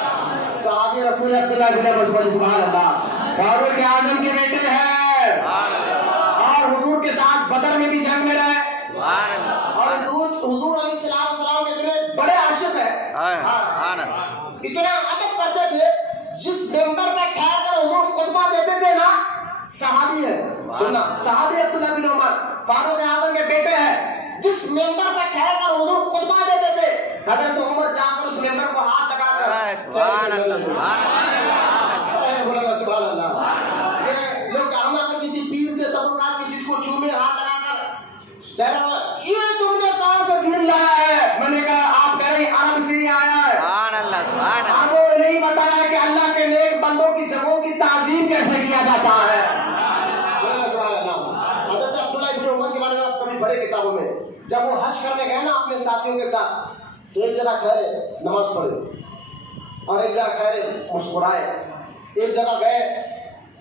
صحابی رسول ہے عبداللہ ابن عمر، بولے سبحان اللہ، فاروق اعظم کے بیٹے ہیں، اور حضور کے ساتھ بدر میں بھی جنگ میں رہے، اور حضور علیہ السلام کے اتنے بڑے عاشق ہیں، اتنا ادب کرتے تھے، جس ممبر پہ ٹھہر کر حضور خطبہ دیتے تھے نا، صحابی ہے، سننا، صحابی عبداللہ بن عمر فاروق اعظم کے بیٹے ہیں، جس ممبر پہ ٹھہر کر حضور خطبہ دیتے تھے، حضرت عمر جا کر اس ممبر کو ہاتھ لگا کر سبحان اللہ، یہ لوگ ہم اگر کسی پیر کے طبقات کی چیز کو چومے ہاتھ لگا کر چہرہ، یہ تم نے کہاں سے دین لایا ہے؟ میں نے کہا آپ کہہ رہے عرب سے ہی آیا ہے، اور وہ نہیں بتایا کہ اللہ کے نیک بندوں کی جگہوں کی تعظیم کیسے کیا جاتا ہے۔ حضرت عبداللہ ابن عمر کے بارے میں آپ کبھی پڑھے کتابوں میں، جب وہ حج کرنے گئے نا اپنے ساتھیوں کے ساتھ تو ایک جگہ ٹھہرے نماز پڑھے اور ایک جگہ ٹھہرے مسکرائے، ایک جگہ گئے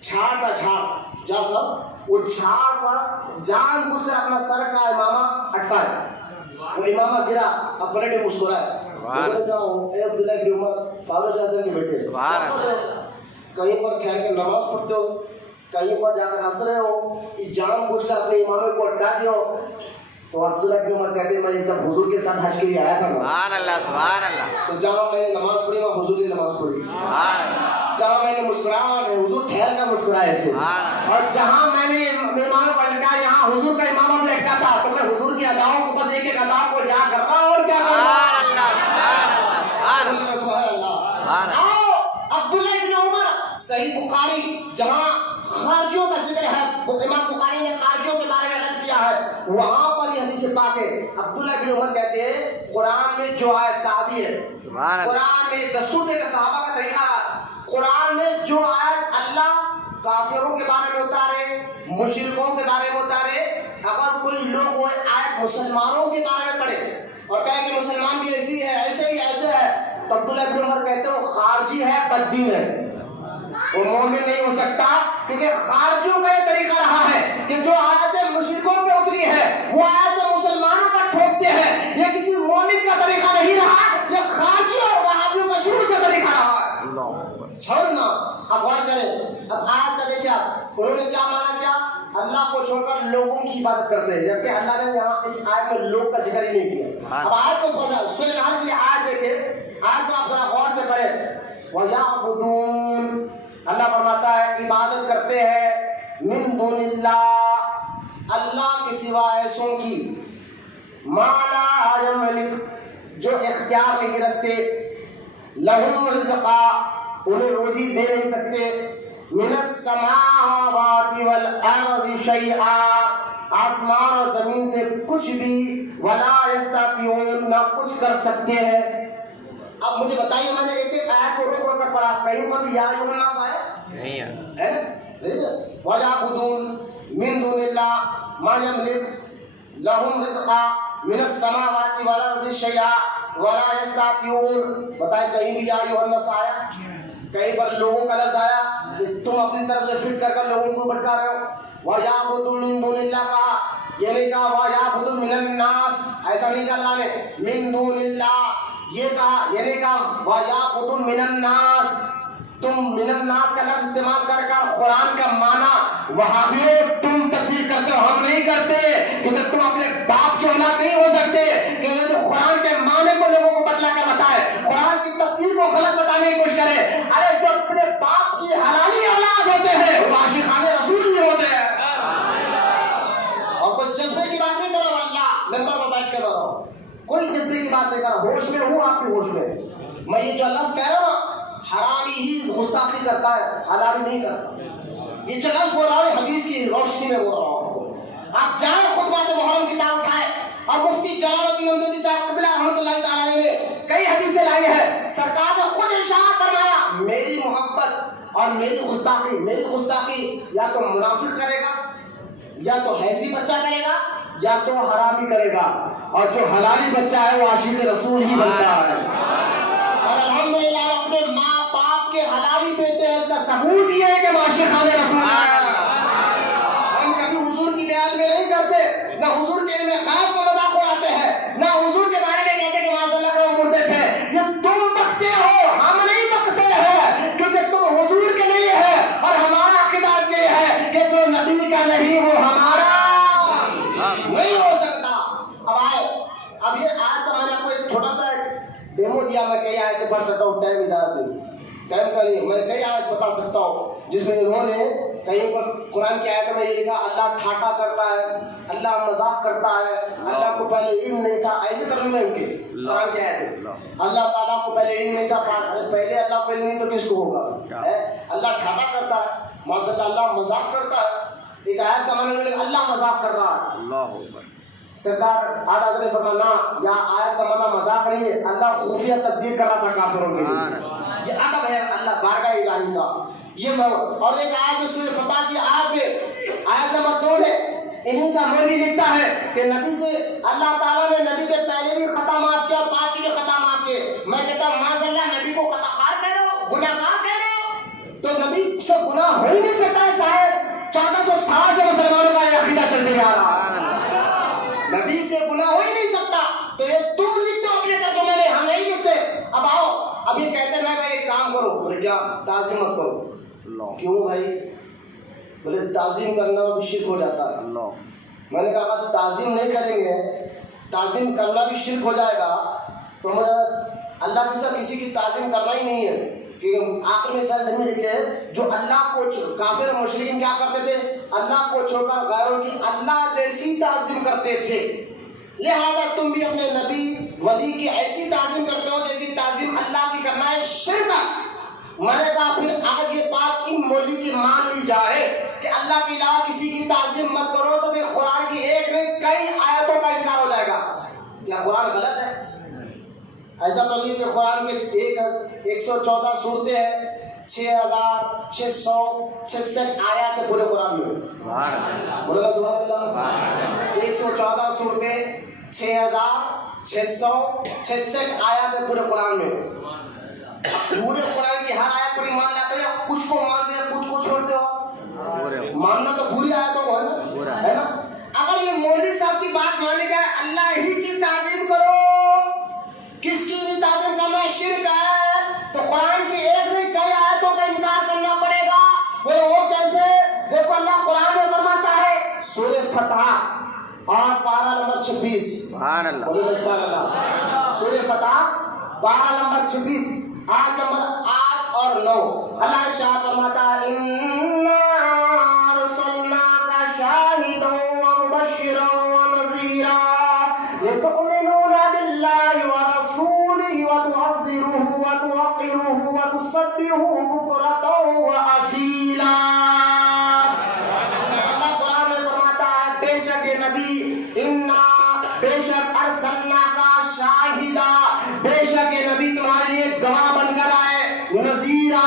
جھاڑ کا جھاڑ جا تھا، وہ جھاڑ پر جان بوجھ کر اپنا سر کا امامہ اٹکائے، وہ امامہ گرا، اب پلٹے مسکرائے، اے عبداللہ ابن عمر فاروق اعظم کے بیٹے، کہیں پر ٹھہر کر نماز پڑھتے ہو، کہیں پر جا کر ہنس رہے ہو، جان بوجھ کر اپنے امامے کو اٹکا دیا ہو۔ تو عبداللہ ابن عمر کہتے ہیں میں جب حضور کے ساتھ حج کے لیے آیا تھا نا، تو جہاں میں نے نماز پڑھی وہاں حضور نے نماز پڑھی، جہاں میں نے مسکرایا حضور ٹھہر کر مسکرائے تھے، اور جہاں میں نے اماموں کو لٹکایا یہاں حضور کا امامہ بھی لٹکا تھا، تو میں حضور کی اداؤں کو بس ایک ایک ادا کو یاد کر رہا ہوں اور کیا کر رہا ہوں۔ عبداللہ ابن عمر، صحیح بخاری جہاں خارجیوں کا ذکر ہے، امام بخاری نے خارجیوں کے بارے میں رد کیا ہے، وہاں پر یہ حدیث پاک ہے۔ عبداللہ ابن عمر کہتے ہیں قرآن میں جو آیت صحابی ہے، قرآن میں دستور دے کر صحابہ کا طریقہ ہے، قرآن میں جو آیت اللہ کافروں کے بارے میں اتارے، مشرکوں کے بارے میں اتارے، اگر کوئی لوگ وہ آیت مسلمانوں کے بارے میں پڑھے اور کہے کہ مسلمان بھی ایسی ہے، ایسے ہی ایسے ہے، تو عبداللہ ابن عمر کہتے ہیں وہ خارجی ہے، بددین ہے، وہ مومن نہیں ہو سکتا، کیونکہ خارجیوں کا یہ طریقہ رہا ہے کہ جو آیتیں مشرکوں پہ اتری ہے وہ آیتیں مسلمانوں پر ٹھوکتے ہیں، یہ کسی مومن کا طریقہ نہیں رہا، یہ خارجیوں اور وہابیوں کا شروع سے طریقہ رہا ہے۔ چھوڑنا، اب غور کریں، اب آیت کا دیکھیں انہوں نے کیا مانا، کیا اللہ کو چھوڑ کر لوگوں کی عبادت کرتے ہیں، جبکہ اللہ نے یہاں اس آیت میں لوگ کا ذکر ہی نہیں کیا۔ اب آیت کو پڑھنا، سورہ نحل کی آیت دیکھیں، آیت کو آپ ذرا غور سے پڑھیں، وَيَعْبُدُونَ، اللہ فرماتا ہے عبادت کرتے ہیں، من دون اللہ، اللہ کے سوا ایسوں کی، ما لا یملک، جو اختیار نہیں رکھتے، لہم رزقا، انہیں روزی دے نہیں سکتے، من السماوات والارض شیئا، آسمان اور زمین سے کچھ بھی، ولا یستطیعون، نہ کچھ کر سکتے ہیں۔ اب مجھے بتائیے، میں نے ایک ایک آیت کو روک روک کر پڑھا، کہیں پر بھی یا ایھا الناس آیا نہیں ہے؟ وَيَعْبُدُونَ مِن دُونِ اللَّهِ مَا يَمْلِكُ لَهُمْ رِزْقًا مِنَ السَّمَاوَاتِ وَالْأَرْضِ شَيْئًا وَلَا يَسْتَطِيعُونَ۔ بتائیں کہیں بھی یا ایھا الناس آیا؟ کہیں پر لوگوں کا لفظ آیا کہ تم اپنی طرف سے فٹ کر کر لوگوں کو بھٹکا رہے ہو؟ وَيَعْبُدُ مِن دُونِ اللَّهِ کہا، یہ نہیں کہا وَيَعْبُدُ مِنَ النَّاسِ، ایسا نہیں کہا اللہ نے مِن دُونِ اللَّهِ، یہ کہا، یہ نہیں کہا وَيَعْبُدُ مِنَ النَّاسِ۔ تم من الناس کا لفظ استعمال کر قرآن کا معنی وہابیوں تم تبدیل کرتے ہو، ہم نہیں کرتے، کیونکہ تم اپنے باپ کی اولاد نہیں ہو سکتے کہ جو قرآن کے معنی کو لوگوں کو بتلا کر بتائے، قرآن کی تفسیر کو غلط بتانے کی کوشش کرے۔ ارے جو اپنے باپ کی حلالی اولاد ہوتے ہیں وہ عاشقان رسول ہی ہوتے ہیں۔ اور کوئی جذبے کی بات نہیں کر رہا، اللہ ممبر پر بیٹھ کر رہا ہوں، کوئی جذبے کی بات نہیں کر رہا، ہوش میں ہوں، آپ بھی ہوش میں۔ میں یہ جو لفظ کہہ رہا ہوں حرامی ہی گستاخی کرتا ہے، حلالی نہیں کرتا۔ یہ جو لفظ بول رہا ہوں حدیث کی روشنی میں بول رہا ہوں آپ کو۔ آپ جائیں خطبات محرم کتاب اٹھائے اور مفتی جلال الدین امجدی صاحب قبلہ رحمۃ اللہ تعالیٰ علیہ نے کئی حدیثیں لائی ہیں، سرکار نے خود ارشاد فرمایا میری محبت اور میری گستاخی یا تو منافق کرے گا، یا تو حیثی بچہ کرے گا، یا تو حرامی کرے گا، اور جو حلالی بچہ ہے وہ عاشق رسول ہی بنتا ہے۔ اور الحمدللہ ہم اپنے ماں باپ کے حلالی بیٹے ہیں، اس کا ثبوت یہ ہے کہ ہم عاشقان رسول ہیں۔ ہم کبھی حضور کی بیعت میں نہیں کرتے، نہ حضور کے علم غیب کا مذاق اڑاتے ہیں، نہ حضور کے بارے میں کہتے کہ معاذ اللہ وہ مردے تھے۔ یہ تم بکتے ہو، ہم نہیں بکتے ہیں، کیونکہ تم حضور کے نہیں ہے، اور ہمارا عقیدہ یہ ہے کہ جو نبی کا نہیں وہ ہمارا نہیں ہو سکتا۔ اب آئے، اب یہ آیت کا میں نے آپ کو ایک چھوٹا سا ڈیمو دیا، میں کئی آیتیں پڑھ سکتا ہوں، ٹائم اجازت نہیں، ٹائم کا نہیں، میں کئی آیت بتا سکتا ہوں جس میں انہوں نے کہیں پر قرآن کی آیت میں یہ لکھا اللہ ٹھاٹا کرتا ہے، اللہ مذاق کرتا ہے، اللہ کو پہلے علم نہیں تھا، ایسے ترجمے ان کے قرآن کی آیت ہے۔ اللہ تعالیٰ کو پہلے علم نہیں تھا، پہلے اللہ کو علم نہیں تو کس کو ہوگا؟ اللہ ٹھاٹا کرتا ہے، معاذ اللہ اللہ مذاق کرتا ہے۔ ایک آیت کا معنی اللہ مذاق کر رہا ہے۔ سرکار اعلیٰ حضرت نے فرمایا یا آیت کا معنی مذاق نہیں ہے، اللہ خفیہ تبدیل کر رہا تھا کافروں کے لیے۔ یہ ادب ہے اللہ بارگاہ الہی کا۔ یہ اور ایک آیت میں سورہ فتح کی آیت میں آیت نمبر 2 میں انہی کا مولوی لکھتا ہے کہ نبی سے اللہ تعالیٰ نے نبی کے پہلے بھی خطا معاف کیا اور بعد کی بھی خطا معاف کیے۔ میں کہتا ہوں معاذ اللہ نبی کو خطا خار کہہ رہے ہو، گناہ گار کہہ رہے ہو، تو نبی سے گناہ ہو ہی نہیں سکتا ہے۔ شاید 1400 سال سے مسلمانوں کا یہ عقیدہ چلتے جا رہا ہے، نبی سے گناہ ہو ہی نہیں سکتا۔ تو یہ تم لکھتے ہو اپنے ترجمے میں، ہم نہیں لکھتے۔ اب آؤ، اب یہ کہتے ہیں بھائی ایک کام کرو، بولے کیا؟ تعظیم مت کرو۔ کیوں بھائی؟ بولے تعظیم کرنا بھی شرک ہو جاتا ہے۔ میں نے کہا تعظیم نہیں کریں گے، تعظیم کرنا بھی شرک ہو جائے گا، تو مجھے اللہ کے ساتھ کسی کی تعظیم کرنا ہی نہیں ہے۔ کہ آخر میں سال دن میں لکھتے ہیں جو اللہ کو کافر اور مشرکین کیا کرتے تھے؟ اللہ کو چھوڑ کر غیروں کی اللہ جیسی تعظیم کرتے تھے، لہذا تم بھی اپنے نبی ولی کی ایسی تعظیم کرتے ہو جیسی تعظیم اللہ کی کرنا ہے، شرک ہے۔ میں نے کہا پھر اگر یہ بات ان مولوی کی مان لی جائے کہ اللہ کے علاوہ کسی کی تعظیم مت کرو، تو پھر قرآن کی ایک نہیں کئی آیتوں کا انکار ہو جائے گا۔ کیا قرآن غلط ہے؟ ایسا تو نہیں کہ قرآن کے 114 صورتیں ہیں، 6666 آیات ہے پورے قرآن میں۔ بولے گا سبحان اللہ۔ 114 صورتیں، 6666 آیات ہے پورے قرآن میں۔ پورے قرآن کی ہر آیت پر ایمان لاتے ہو یا کچھ کو مانتے ہو کچھ کو چھوڑتے ہو؟ ماننا تو پوری آیتوں کو ہے نا۔ اگر یہ مولوی صاحب کی بات مانی جائے اللہ ہی کی تعظیم کرو، کس کی بھی تعظیم کرنا شرک ہے، تو قرآن کی ایک نہیں کئی آیتوں کا انکار کرنا پڑے گا۔ وہ کیسے؟ دیکھو اللہ قرآن میں فرماتا ہے سورہ فتح اور پارہ نمبر 26، سبحان اللہ، سورہ فتح پارہ نمبر 26 آیت نمبر 8 اور 9، اللہ ارشاد فرماتا ہے اِنَّا أَرْسَلْنَاكَ شَاهِدًا وَمُبَشِّرًا وَنَذِيرًا لِتُؤْمِنُوا بِاللَّهِ وَرَسُولِهِ وَتُعَزِّرُوهُ وَتُوَقِّرُوهُ وَتُسَبِّحُوهُ بُكْرَةً وَأَصِيلًا۔ اللہ قرآن میں فرماتا ہے بے شک یہ نبی اِنَّا بے شک أَرْسَلْنَاكَ شَاهِدًا، بے شک یہ نبی تمہارے لیے گواہ بن کر آئے، نذیرا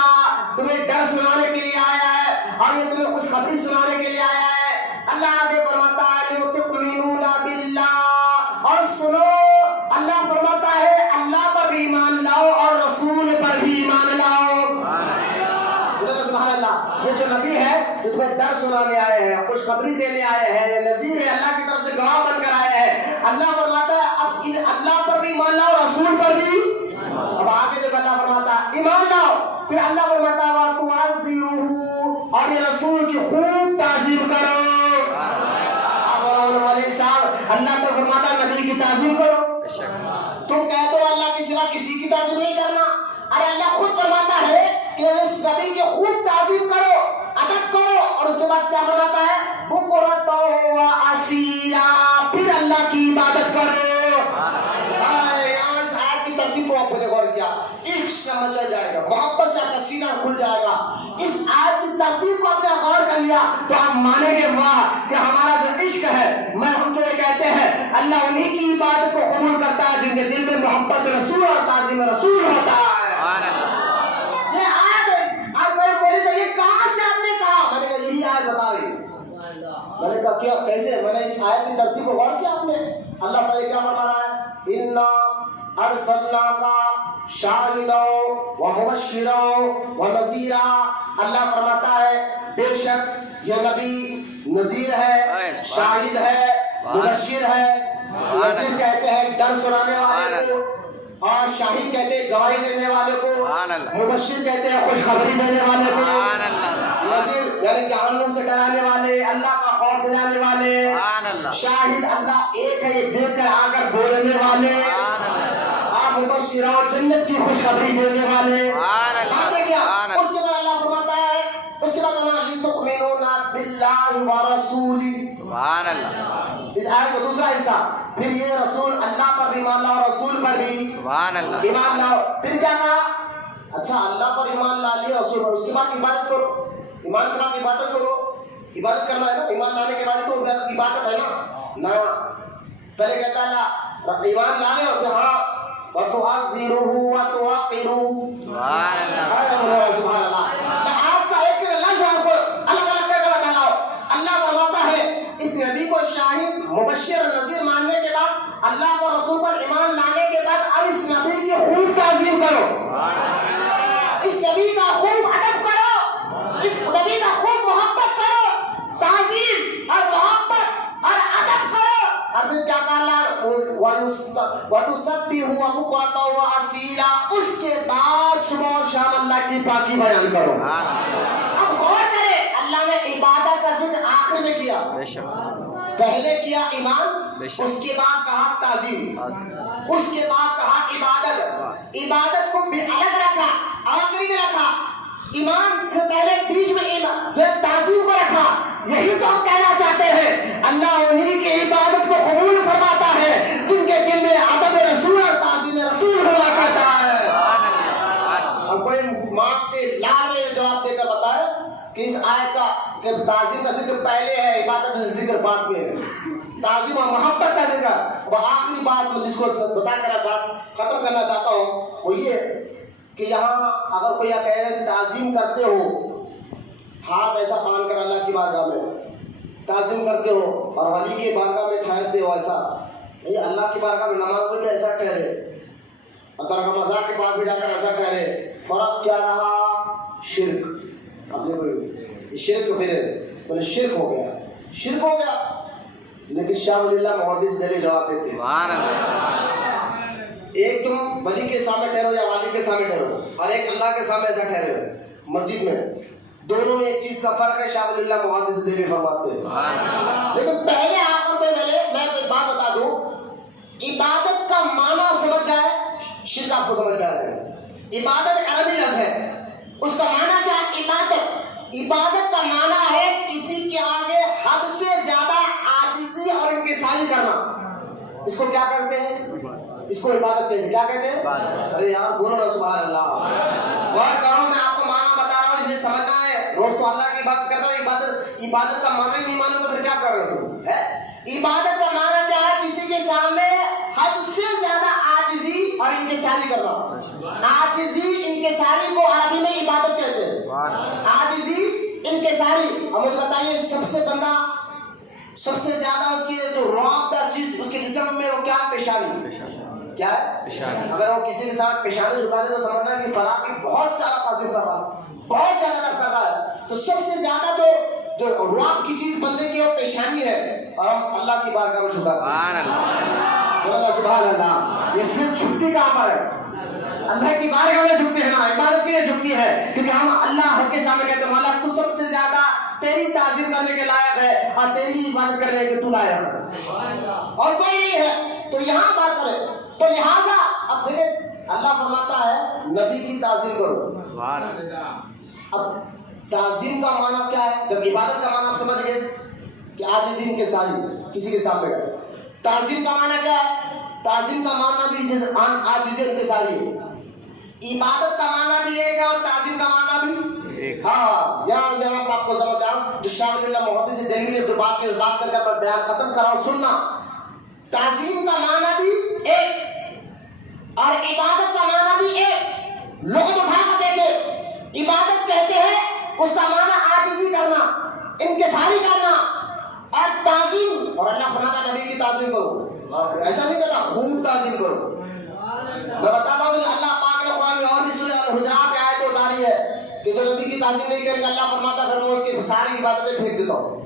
تمہیں ڈر سنانے کے لیے آیا ہے اور یہ تمہیں خوشخبری سنانے کے لیے آیا ہے۔ اللہ آگے فرماتا ہے لِتُؤْمِنُوا بِاللَّهِ، اور سنو اللہ فرماتا ہے اللہ پر بھی ایمان لاؤ اور رسول پر بھی ایمان لاؤ۔ سبحان اللہ، یہ جو نبی ہے جو تمہیں ڈر سنانے آئے ہیں، خوشخبری دینے آئے ہیں، یہ نذیر ہے، اللہ کی طرف سے گواہ بن کر آئے ہیں۔ اللہ فرماتا ہے اب اللہ پر بھی ایمان لاؤ، رسول پر بھی۔ اب آگے جب اللہ فرماتا ہے ایمان لاؤ، پھر اللہ فرماتا ہے وَتُعَزِّرُوهُ، اور یہ رسول کی خوب تعظیم کرو۔ اللہ تو فرماتا ہے نبی کی تعظیم کرو۔ تم کہتے ہو اللہ کے سوا کسی کی تعظیم نہیں کرنا، ارے اللہ خود فرماتا ہے کہ اس نبی کی خوب تعظیم کرو، ادب کرو، اور اس کے بعد کیا فرماتا ہے بُكْرَةً وَأَصِيلًا، پھر اللہ کی عبادت کرو۔ یہاں اس آیت کی ترتیب کو آپ نے غور کیا، عشق سمجھا جائے گا، محبت سے آپ کا سینہ کھل جائے گا۔ اس آیت کی ترتیب کو آپ نے غور کر لیا تو آپ مانیں گے واہ کہ ہمارا جو عشق ہے، ہم جو یہ کہتے ہیں اللہ انہی کی عبادت کو قبول کرتا ہے جن کے دل میں محبت رسول اور تعظیم رسول ہوتا ہے۔ یہ آیت ہے، آپ بولے سے یہ کہاں سے آپ نے کہا؟ میں نے کہا یہی آیت بتا رہی۔ میں نے کہا کیا کیسے؟ میں نے اس آیت کی ترتیب کو غور کیا آپ نے؟ اللہ تعالیٰ کیا فرما رہا ہے اِنَّا أَرْسَلْنَاكَ شَاهِدًا وَمُبَشِّرًا وَنَذِيرًا۔ اللہ فرماتا ہے بے شک یہ نبی نذیر ہے، شاہد ہے، مبشر ہے۔ نذیر کہتے ہیں ڈر سنانے والے کو، اور شاہد کہتے ہیں گواہی دینے والے کو، مبشر کہتے ہیں خوشخبری دینے والے کو، نذیر یعنی جہنم سے ڈرانے والے، اللہ کا خوف دلانے والے، شاہد اللہ ایک ہے یہ دیکھ کر آ کر بولنے والے، آپ مبشر اور جنت کی خوشخبری دینے والے۔ باتیں کیا؟ اس کے بعد اللہ فرماتا ہے، اس کے بعد ہمارا لِتُؤْمِنُونَ بِاللَّهِ وَرَسُولِهِ، سبحان اللہ۔ اس آیت کا دوسرا حصہ، پھر یہ رسول اللہ پر بھی ایمان لاؤ، رسول پر بھی سبحان اللہ ایمان لاؤ۔ پھر کیا کہا؟ اچھا اللہ پر ایمان لا لیا، رسول پر، اس کے بعد عبادت کرو، ایمان کے بعد عبادت کرو۔ عبادت کرنا ہے نا، ایمان لانے کے بعد تو عبادت ہے نا۔ پہلے کہتا ہے اللہ ایمان لانے اور پھر ہاں وَتُعَزِّرُوهُ وَتُوَقِّرُوهُ، سبحان اللہ سبحان اللہ۔ میں آپ کا ایک لفظ آپ کو الگ الگ کر کے بتا رہا ہوں۔ اللہ فرماتا ہے اس نبی کو شاہد مبشر نذیر ماننے کے بعد، اللہ کو رسول پر ایمان لانے کے بعد اب اس نبی کی خوب تعظیم کرو، اس نبی کا خوب ادب کرو، اس نبی کا خوب محبت کرو، تعظیم اور محبت اور ادب کرو۔ اور پھر کیا کہا اللہ وَتُسَبِّحُوهُ بُكْرَةً وَأَصِيلًا، اس کے بعد صبح اور شام اللہ کی پاکی بیان کرو۔ اب غور کریں، اللہ نے عبادت کا ذکر آخر میں کیا، پہلے کیا ایمان، اس کے بعد کہا تعظیم، اس کے بعد کہا عبادت، عبادت کو بھی الگ رکھا، آخری میں رکھا، ایمان سے پہلے بیچ میں ایمان، پھر تعظیم کو رکھا۔ یہی تو ہم کہنا چاہتے ہیں، اللہ انہی کی عبادت کو قبول فرماتا ہے جن کے دل میں ادب رسول اور تعظیم رسول ہوا کرتا ہے۔ اور کوئی ماں کے لال میں جواب دے کر بتائے کہ اس آیت کا کہ تعظیم کا ذکر پہلے ہے، عبادت کا ذکر بعد میں ہے، تعظیم اور محبت کا ذکر۔ وہ آخری بات جس کو بتا کر بات ختم کرنا چاہتا ہوں وہ یہ کہ یہاں اگر کوئی کہہ رہے تعظیم کرتے ہو، ہاتھ ایسا باندھ کر اللہ کی بارگاہ میں تعظیم کرتے ہو اور ولی کی بارگاہ میں ٹھہرتے ہو، ایسا نہیں، اللہ کی بارگاہ میں نماز میں بھی ایسا ٹھہرے، درگاہ مزار کے پاس بھی جا کر ایسا ٹھہرے، فرق کیا رہا؟ شرک۔ اب دیکھو یہ شرک، پھر بولے شرک ہو گیا، شرک ہو گیا۔ لیکن شاہ ولی اللہ محدث دلیل جواب دیتے ہیں، ایک تم ولی کے سامنے ٹھہرو یا والی کے سامنے ٹھہرو، اور ایک اللہ کے سامنے ایسا ٹھہرے ہو مسجد میں، دونوں میں ایک چیز کا فرق ہے، شاہ ولی اللہ محدث دلیل فرماتے ہیں۔ لیکن پہلے آخر میں میں ایک بات بتا دوں، عبادت کا معنی آپ سمجھ جائے، شرک آپ کو سمجھ جا رہا ہے۔ عبادت ایک عربی لفظ ہے، اس کا معنی کیا ہے؟ عبادت، عبادت کا معنی ہے کسی کے آگے حد سے زیادہ عاجزی اور انکساری کرنا۔ اس کو کیا کہتے ہیں؟ اس کو عبادت کہتے ہیں۔ کیا کہتے ہیں؟ ارے یار بولو نا سبحان اللہ، غور کرو، میں آپ کو معنی بتا رہا ہوں، اسے سمجھنا ہے۔ روز تو اللہ کی عبادت کرتا ہوں، عبادت کا معنی ہی نہیں مانا تو پھر کیا کر رہے ہو؟ عبادت کا معنی کیا ہے؟ کسی کے سامنے حد سے زیادہ عاجزی اور انکساری کرنا۔ عاجزی انکساری کو عربی میں عبادت کہتے ہیں، عاجزی انکساری۔ اب مجھے بتائیے سب سے بندہ سب سے زیادہ اس کی جو رعب دار چیز اس کے جسم میں وہ کیا؟ پیشانی۔ کیا ہے؟ اگر وہ کسی کے ساتھ پیشانی جھکا دے تو سمجھنا کہ فلاں کی بہت زیادہ تعظیم کر رہا ہے، بہت زیادہ کر رہا ہے۔ تو سب سے زیادہ جو جو رعب کی چیز بندے کی اور پیشانی ہے اور ہم اللہ کی بارگاہ میں جھکاتے ہیں. سبحان اللہ. یہ صرف جھکتی کا عمل ہے. اللہ کی بارگاہ میں جھکتے ہیں نا, عبادت کے لیے جھکتی ہے, کیونکہ ہم اللہ کے سامنے کہتے ہیں مولا تو سب سے زیادہ تیری تعظیم کرنے کے لائق ہے اور تیری عبادت کرنے کے تو لائق ہے اور کوئی نہیں ہے. تو یہاں بات کریں تو لہٰذا اب دیکھیں اللہ فرماتا ہے نبی کی تعظیم کرو. اب تعظیم کا معنی کیا ہے؟ جب عبادت کا معنی آپ سمجھ گئے کہ عاجزی ان کے ساری کسی کے سامنے گئے. تعظیم کا معنی کیا ہے؟ تعظیم کا معنی بھی جیسے عاجزی ان کے ساری ہے. عبادت کا معنی بھی ایک ہے اور تعظیم کا معنی بھی ہاں. یہاں آپ کو سمجھ جاؤں جو شاہ ولی اللہ محدث دہلوی نے جو بات کر کے بیان ختم کرا اور سننا. تعظیم کا معنی بھی ایک اور عبادت کا معنی بھی ایک. لوگ اٹھا کر دیکھے عبادت کہتے ہیں اس کا معنی عاجزی کرنا, انکساری کرنا, اور تعظیم اور اللہ فرماتا نبی کی تعظیم کرو. ایسا نہیں کہتا خوب تعظیم کرو. میں بتاتا ہوں کہ اللہ پاک نے قرآن میں اور بھی سورہ الحجرات میں آیت اتاری ہے کہ جو نبی کی تعظیم نہیں کرے گا اللہ فرماتا پھر میں اس کی ساری عبادتیں پھینک دیتا ہوں.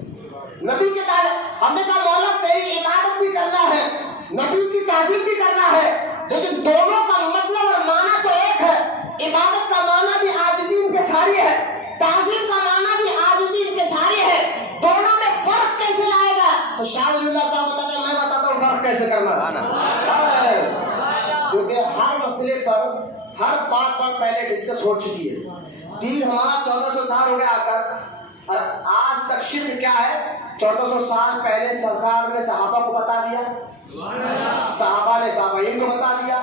نبی کی تعظیم ہم نے کہا مولا تیری عبادت بھی کرنا ہے نبی کی تعظیم بھی کرنا ہے, لیکن دونوں کا مطلب اور معنی تو ایک ہے. عبادت کا معنی بھی عاجزی انکساری ہے, تعظیم کا معنی بھی عاجزی انکساری ہے. دونوں میں فرق کیسے لائے گا؟ تو شاہ ولی اللہ صاحب بتاتے ہیں, میں بتاتا ہوں فرق کیسے کرنا ہے. کیونکہ ہر مسئلے پر ہر بات پر پہلے ڈسکس ہو چکی ہے. دین ہمارا 1400 سال ہو گیا آ کر, اور آج تک شرک کیا ہے 1400 سال پہلے سرکار نے صحابہ کو بتا دیا, صحابہ نے تابعین کو بتا دیا,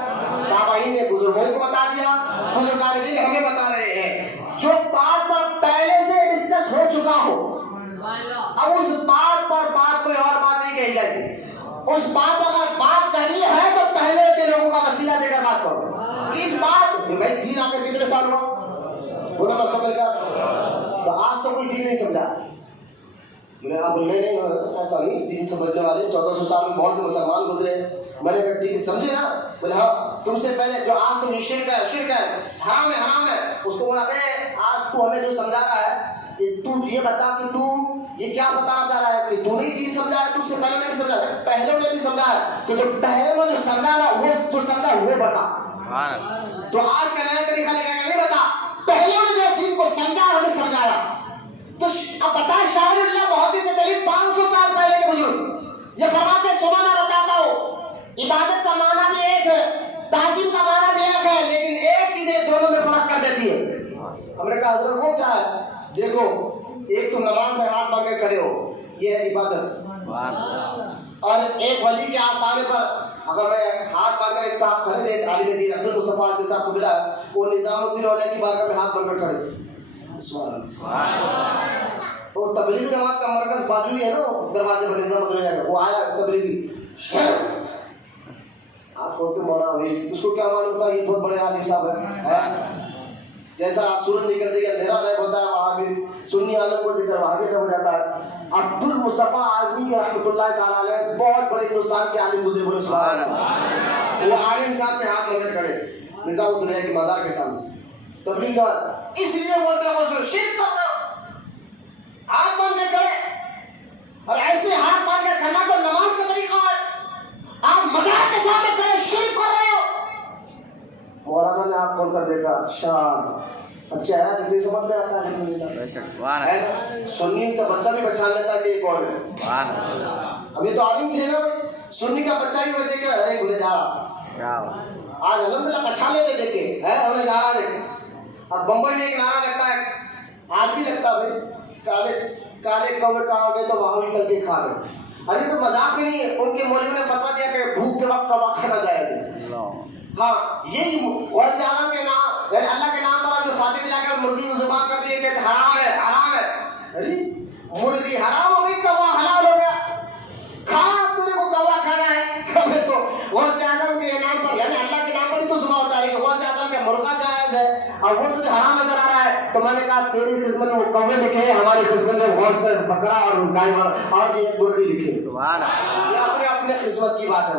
تابعین نے بزرگوں کو بتا دیا, بزرگان دین ہمیں بتا رہے ہیں. جو بات پر پہلے سے ڈسکس ہو چکا ہو اب اس بات پر بات کوئی اور بات نہیں کہی جاتی. اس بات پر اگر بات کرنی ہے تو پہلے کے لوگوں کا وسیلہ دے کر بات کرو. اس بات بھائی دین آ کر کتنے سال ہوا بولا میں سمجھ گیا, تو آج تو کوئی دین نہیں سمجھا. آپ بولنے نہیں ایسا نہیں, دین سمجھنے والے 1400 سال میں بہت سے مسلمان گزرے. میں نے کہا ٹھیک ہے سمجھے نا, بولے ہاں تم سے پہلے جو آج تم شرک ہے حرام ہے اس کو بولا آج تو ہمیں جو سمجھا رہا ہے تو یہ بتا کہ تو یہ کیا بتانا چاہ رہا ہے کہ تو نہیں دین سمجھا ہے, تو اس سے پہلے نے بھی سمجھا ہے, پہلے نے بھی سمجھا ہے, تو جو پہلے نے جو سمجھا رہا وہ جو سمجھا وہ بتا. تو آج کا نیا طریقہ لگا کہ نہیں بتا, پہلے نے جو دین کو سمجھا ہمیں سمجھایا. تو اب بتا شاہ ولی اللہ محدث دہلوی 500 سال پہلے کے بزرگ یہ فرماتے سنا میں بتاتا ہوں عبادت کا معنی بھی ایک ہے, تعظیم کا معنی بھی ایک ہے, لیکن ایک چیز دونوں میں فرق کر دیتی ہے. ہم نے کہا حضرت وہ کیا ہے؟ دیکھو ایک تو نماز میں ہاتھ باندھ کے کھڑے ہو یہ ہے عبادت, اور ایک ولی کے آستانے پر اگر میں ہاتھ باندھ کر ایک صاحب کھڑے تھے عالم دین عبد المصطفیٰ کے صاحب کو ملا, وہ نظام الدین اولیاء کی بارگاہ میں ہاتھ باندھ کر کھڑے تھے. وہ تبلیغی جماعت کا مرکز بازو ہی ہے نا دروازے پر نظام الدین اولیاء, وہ آیا تبلیغی آپ کو مولا اس کو کیا معلوم تھا یہ بہت بڑے عالم صاحب ہے. جیسا سورج نکلتے ہی اندھیرا غائب ہوتا ہے وہاں بھی سنی عالم کو دیکھ کر وہاں بھی غائب ہو جاتا ہے. عبد المصطفیٰ اعظمی رحمۃ اللہ تعالیٰ علیہ بہت بڑے ہندوستان کے عالم گزرے, بولے سبحان اللہ. وہ عالم صاحب کے ہاتھ بندھ کر کھڑے نظام الدنیا کے مزار کے سامنے تبلیغ جماعت, اس لیے بولتے ہیں وہ شرک کر رہے ہو ہاتھ باندھ کے کھڑے, اور ایسے ہاتھ باندھ کر کھڑنا تو نماز کا طریقہ ہے. آپ مزار کے سامنے کھڑے شرک کر رہے ہو. مولانا نے آپ کھول کر دیکھا اچھا اب چہرہ جلدی سمجھ میں آتا ہے الحمدللہ. سنی کا بچہ بھی پہچان لیتا ہے کہ یہ کون ہے. ابھی تو عالم تھے نا, سنی کا بچہ ہی وہ دیکھ کر ارے بھولے جا رہا, آج الحمدللہ پہچان لیتے دیکھے ہمیں جا رہا دیکھے. اب بمبئی میں ایک نعرہ لگتا ہے آج بھی لگتا ہے کالے کالے کوے کہا گئے تو وہاں بھی کر کے کھا گئے. ابھی تو مذاق بھی نہیں ہے, ان کے مولوی نے فتویٰ دیا کہ بھوک کے وقت کوا کھانا جائز ہے. ہاں یہی غوث اعظم کے نام یعنی اللہ کے نام پر ہم جو فاتح دلا کر مرغی ذبح کر دیے کہ حرام ہے حرام ہے. ارے مرغی حرام ہو گئی کوا حلال ہو گیا, کھا تیرے کو کوا کھانا ہے. ہمیں تو غوث اعظم کے نام پر یعنی اللہ کے نام پر ہی تو ذبح ہوتا ہے کہ غوث اعظم کا مرغا جائز ہے اور وہ تجھے حرام نظر آ رہا ہے. تو میں نے کہا تیری قسمت میں وہ کوے لکھے ہیں, ہماری قسمت میں غوث میں بکرا اور گائے اور یہ مرغی لکھے. یہ اپنے اپنے قسمت کی بات ہے.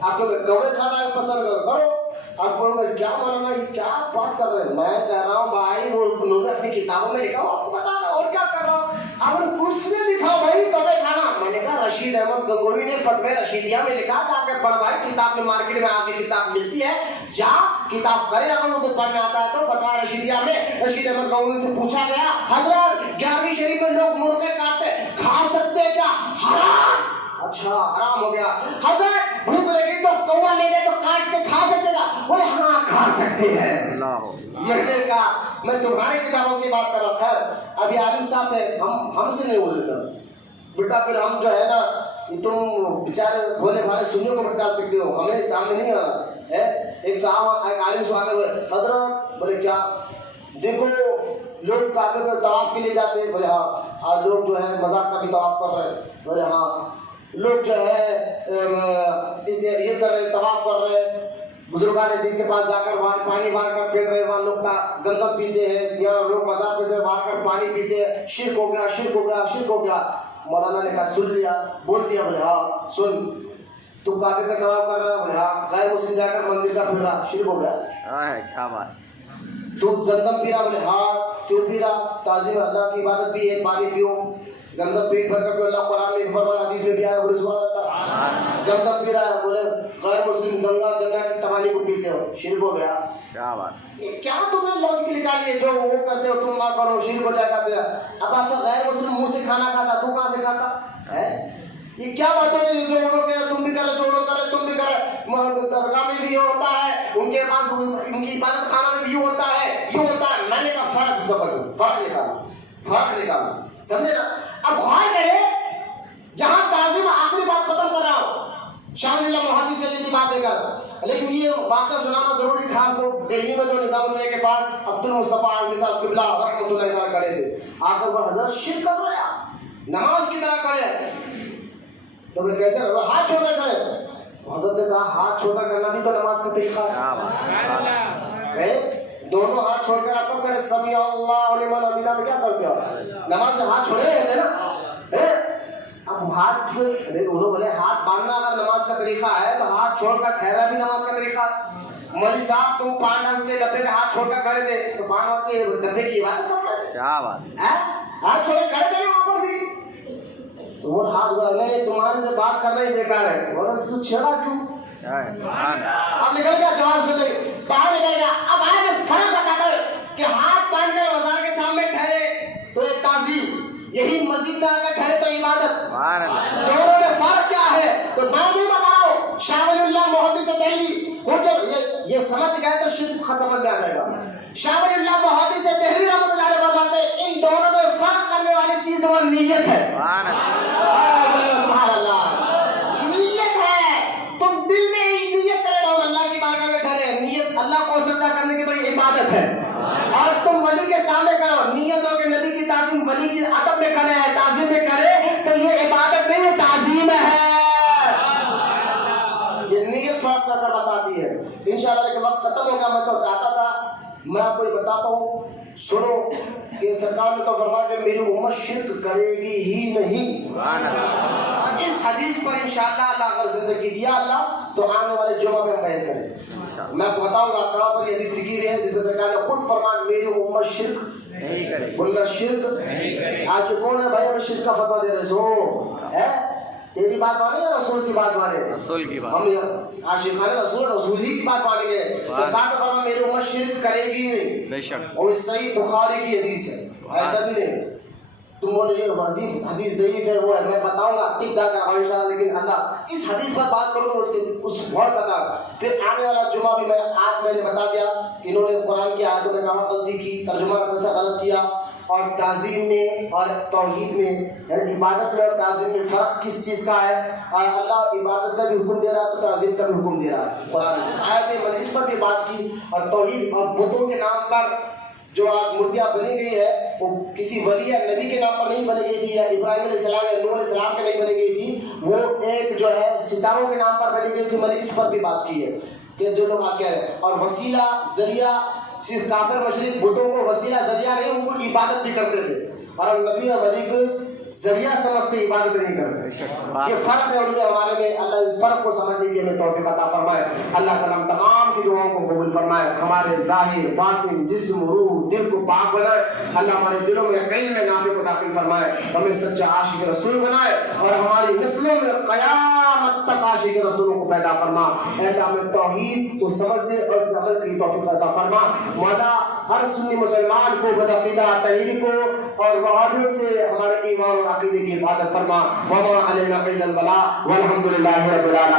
آپ کو کوے کھانا پسند کرو آپ بول رہے کیا مولانا یہ کیا بات کر رہے ہیں؟ میں کہہ رہا ہوں بھائی وہ انہوں نے اپنی کتابوں میں لکھا، آپ کو بتا رہا اور کیا کر رہا ہوں؟ آپ نے کچھ نے لکھا بھائی کبھی کھانا، میں نے کہا رشید احمد گنگوہی نے فتوی رشیدیہ میں لکھا، جا کے پڑھ بھائی، کتاب میں مارکیٹ میں آگے کتاب ملتی ہے، جا کتاب کرے، اگر وہ پڑھنے آتا ہے تو فتوی رشیدیہ میں رشید احمد گنگوہی سے پوچھا گیا حضرت 11ویں شریف میں لوگ مرغے کاٹتے کھا سکتے کیا؟ حرام۔ اچھا حرام ہو گیا۔ حضرت بھوک لگی تو کوا لے گئے تو کاٹ کے کھا سکتے گا؟ بولے ہاں کھا سکتے ہیں۔ میں نے کہا میں تمہاری کتابوں کی بات کر رہا ہوں، خیر ابھی عالم صاحب ہے، ہم سے نہیں بولتے بیٹا، پھر ہم جو ہے نا تم بیچارے بھولے بھالے سننے کو بتا سکتے ہو، ہمیں سامنے نہیں آنا ہے۔ ایک صاحب ایک عالم سے آ کر بولے حضرت، بولے کیا؟ دیکھو لوگ کعبے میں طواف کے لیے جاتے ہیں، بولے ہاں، آج لوگ جو ہے مذاق کا بھی طواف کر رہے ہیں، بولے ہاں، لوگ جو ہے یہ کر رہے طواف کر رہے ہیں، بزرگان دین کے پاس جا کر پانی مار کر پھینک رہے، وہاں لوگ زمزم پیتے ہیں، یا لوگ مزار پہ سے مار کر پانی پیتے ہیں، شرک ہو گیا، شرک ہو گیا، شرک ہو گیا۔ مولانا نے کہا سن لیا، بول دیا، بولے ہاں سن، تو کعبے کا طواف کر رہا ہے، بولے ہاں، غیر مسلم جا کر مندر کا پھر رہا، شرک ہو گیا۔ کیا بات، تو زمزم پی رہا، بولے ہاں کیوں پی رہا؟ تعظیم اللہ کی عبادت بھی ہے، پانی پیو، زمزم پیٹ بھر کر پیو، اللہ قرآن میں فرمایا، حدیث میں بھی آیا، بولے سبحان اللہ۔ زمزم پی رہا ہے، بولے غیر مسلم گنگا جمنا کی تمانی کو پیتے ہو، شرک ہو گیا۔ کیا بات، کیا تم نے لاجک نکالی ہے؟ جو وہ کرتے ہو تم نہ کرو، شرک ہو جائے گا تیرا۔ اب اچھا غیر مسلم منہ سے کھانا کھاتا، تو کہاں سے کھاتا ہے؟ یہ کیا بات ہوتی ہے؟ جو وہ لوگ کہہ رہے تم بھی کر رہے، جو لوگ کر رہے تم بھی کر رہے، درگاہ میں بھی یہ ہوتا ہے، ان کے پاس ان کی عبادت خانہ میں بھی یہ ہوتا ہے، یہ ہوتا ہے۔ میں نے کہا فرق نکالو، سمجھے نا؟ اب غور کرے، جہاں تعظیم آخری بات ختم کر رہا ہوں، شاہ اللہ محدث علی کی بات دے کر، لیکن یہ واقعہ سنانا ضروری تھا آپ کو۔ دہلی میں جو نظام الدین کے پاس عبد المصطفیٰ اعظمی صاحب قبلہ رحمۃ اللہ تعالیٰ کھڑے تھے، آ کر وہ حضرت شرک کر رہے ہیں، نماز کی طرح کھڑے ہیں، تو بولے کیسے کر رہے؟ ہاتھ چھوڑ کر کھڑے۔ حضرت نے کہا ہاتھ چھوڑ کر کرنا بھی تو نماز کا طریقہ ہے، دونوں ہاتھ چھوڑ کر آپ کو کھڑے، سمیع اللہ لمن حمیدہ میں کیا کرتے ہو؟ نماز میں ہاتھ چھوڑے رہتے نا۔ اب ہاتھ انہوں بولے ہاتھ باندھنا اگر نماز کا طریقہ ہے تو ہاتھ چھوڑ کر ٹھہرنا بھی نماز کا طریقہ ہے۔ مولوی صاحب تم پان کے ڈبے میں ہاتھ چھوڑ کر کھڑے تھے تو پان کے ڈبے کی عبادت کر رہے تھے، کیا بات، ہاتھ چھوڑے کھڑے تھے وہاں پر بھی، تو وہ ہاتھ بولا نہیں تمہارے سے بات کرنا ہی بیکار ہے۔ بولا تو چھیڑا کیوں؟ اب نکل گیا جواب سے، باہر نکل گیا۔ اب آئے میں فرق بتا کر کہ ہاتھ باندھ کر بازار کے سامنے ٹھہرے تو ایک تعظیم، یہی مسجد میں آ کر ٹھہرے تو عبادت، دونوں میں فرق کیا ہے؟ تو میں نہیں بتا رہا ہوں، شاہ ولی اللہ محدث دہلوی یہ سمجھ گئے تو شرک سمجھ میں آ جائے گا۔ شاہ ولی اللہ محدث دہلوی رحمۃ اللہ علیہ فرماتے ہیں ان دونوں میں فرق کرنے والی چیز وہ نیت ہے۔ سبحان اللہ، نیت ہے، تم دل میں ہی نیت کرے رہو، اللہ کی بارگاہ میں ٹھہرے، نیت اللہ کو سجدہ کرنے کی تو یہ عبادت ہے، اور تم ولی کے سامنے کرو، نیت ہو کہ نبی کی تعظیم، ولی کی ادب میں کرے ہے، تعظیم میں کرے تو یہ عبادت نہیں، یہ تعظیم ہے۔ یہ نیت فرق کر کر بتاتی ہے انشاءاللہ۔ لیکن وقت ختم ہوگا، میں تو چاہتا تھا میں آپ کو یہ بتاتا ہوں، سنو کہ سرکار نے تو فرمایا کہ میری امت شرک کرے گی ہی نہیں۔ اس حدیث پر انشاءاللہ اللہ اگر زندگی دیا اللہ تو آنے والے جمعہ میں ہم بحث کریں گے، میں آپ کو بتاؤں گا کہاں پر یہ حدیث لکھی ہوئی ہے جس میں سرکار نے خود فرمایا میری امت شرک نہیں کرے، بولنا شرک۔ آج یہ کون ہے بھائی ہمیں شرک کا فتویٰ دے رہے سو ہے؟ تیری بات مانے یا رسول کی بات مانے؟ رسول کی بات، ہم عاشقان رسول ہی کی بات مانیں گے۔ سرکار نے فرمایا میری امت شرک کرے گی نہیں، بے شک، اور اس صحیح بخاری کی حدیث ہے، ایسا بھی نہیں تم بولے یہ عظیم حدیث ضعیف ہے، وہ ہے، میں بتاؤں گا ٹک ٹاک کر انشاءاللہ، لیکن اللہ اس حدیث پر بات کروں گا اس بہت بتا۔ پھر آنے والا جمعہ بھی میں نے بتا دیا کہ انہوں نے قرآن کی آیتوں میں کہاں غلطی کی، ترجمہ کیسا غلط کیا، اور تعظیم میں اور توحید میں یعنی عبادت میں اور تعظیم میں فرق کس چیز کا ہے، اور اللہ عبادت کا بھی حکم دے رہا ہے تو تعظیم کا بھی حکم دے رہا ہے قرآن میں آیتیں، میں نے اس پر بھی بات کی۔ اور توحید اور بتوں کے نام پر جو آج مورتیاں بنی گئی ہے وہ کسی ولی یا نبی کے نام پر نہیں بنی گئی تھی، یا ابراہیم علیہ السلام یا نوح علیہ السلام کے نہیں بنی گئی تھی، وہ ایک جو ہے ستاروں کے نام پر بنی گئی تھی۔ میں نے اس پر بھی بات کی ہے کہ جو لوگ آپ کہہ رہے ہیں، اور وسیلہ ذریعہ صرف کافر مشرک بتوں کو وسیلہ ذریعہ نہیں، ان کو عبادت بھی کرتے تھے، اور نبی اور ولی کو ذریعہ سمجھتے عبادت نہیں کرتے. یہ فرق ہے ان کے ہمارے میں. اللہ اس فرق کو سمجھنے کی ہمیں توفیق عطا فرمائے. اللہ تعالیٰ ہم تمام کی دعاؤں کو قبول فرمائے. ہمارے ظاہر باطن جسم روح دل کو پاک بنائے. اللہ ہمارے دلوں میں علم نافع کو داخل فرمائے. ہمیں سچا عاشق رسول بنائے اور ہماری نسلوں میں قیامت تک عاشق رسولوں کو پیدا فرما. اے اللہ ہمیں توحید کو سمجھنے اور اس عمل کی توفیق عطا فرما. مولا ہر سنی مسلمان کو بدعقیدہ تحریر کو اور وہابیوں سے ہمارے ایمان اور عقیدے کی حفاظت فرما. وما علینا الا البلاغ والحمد للہ رب العالمین.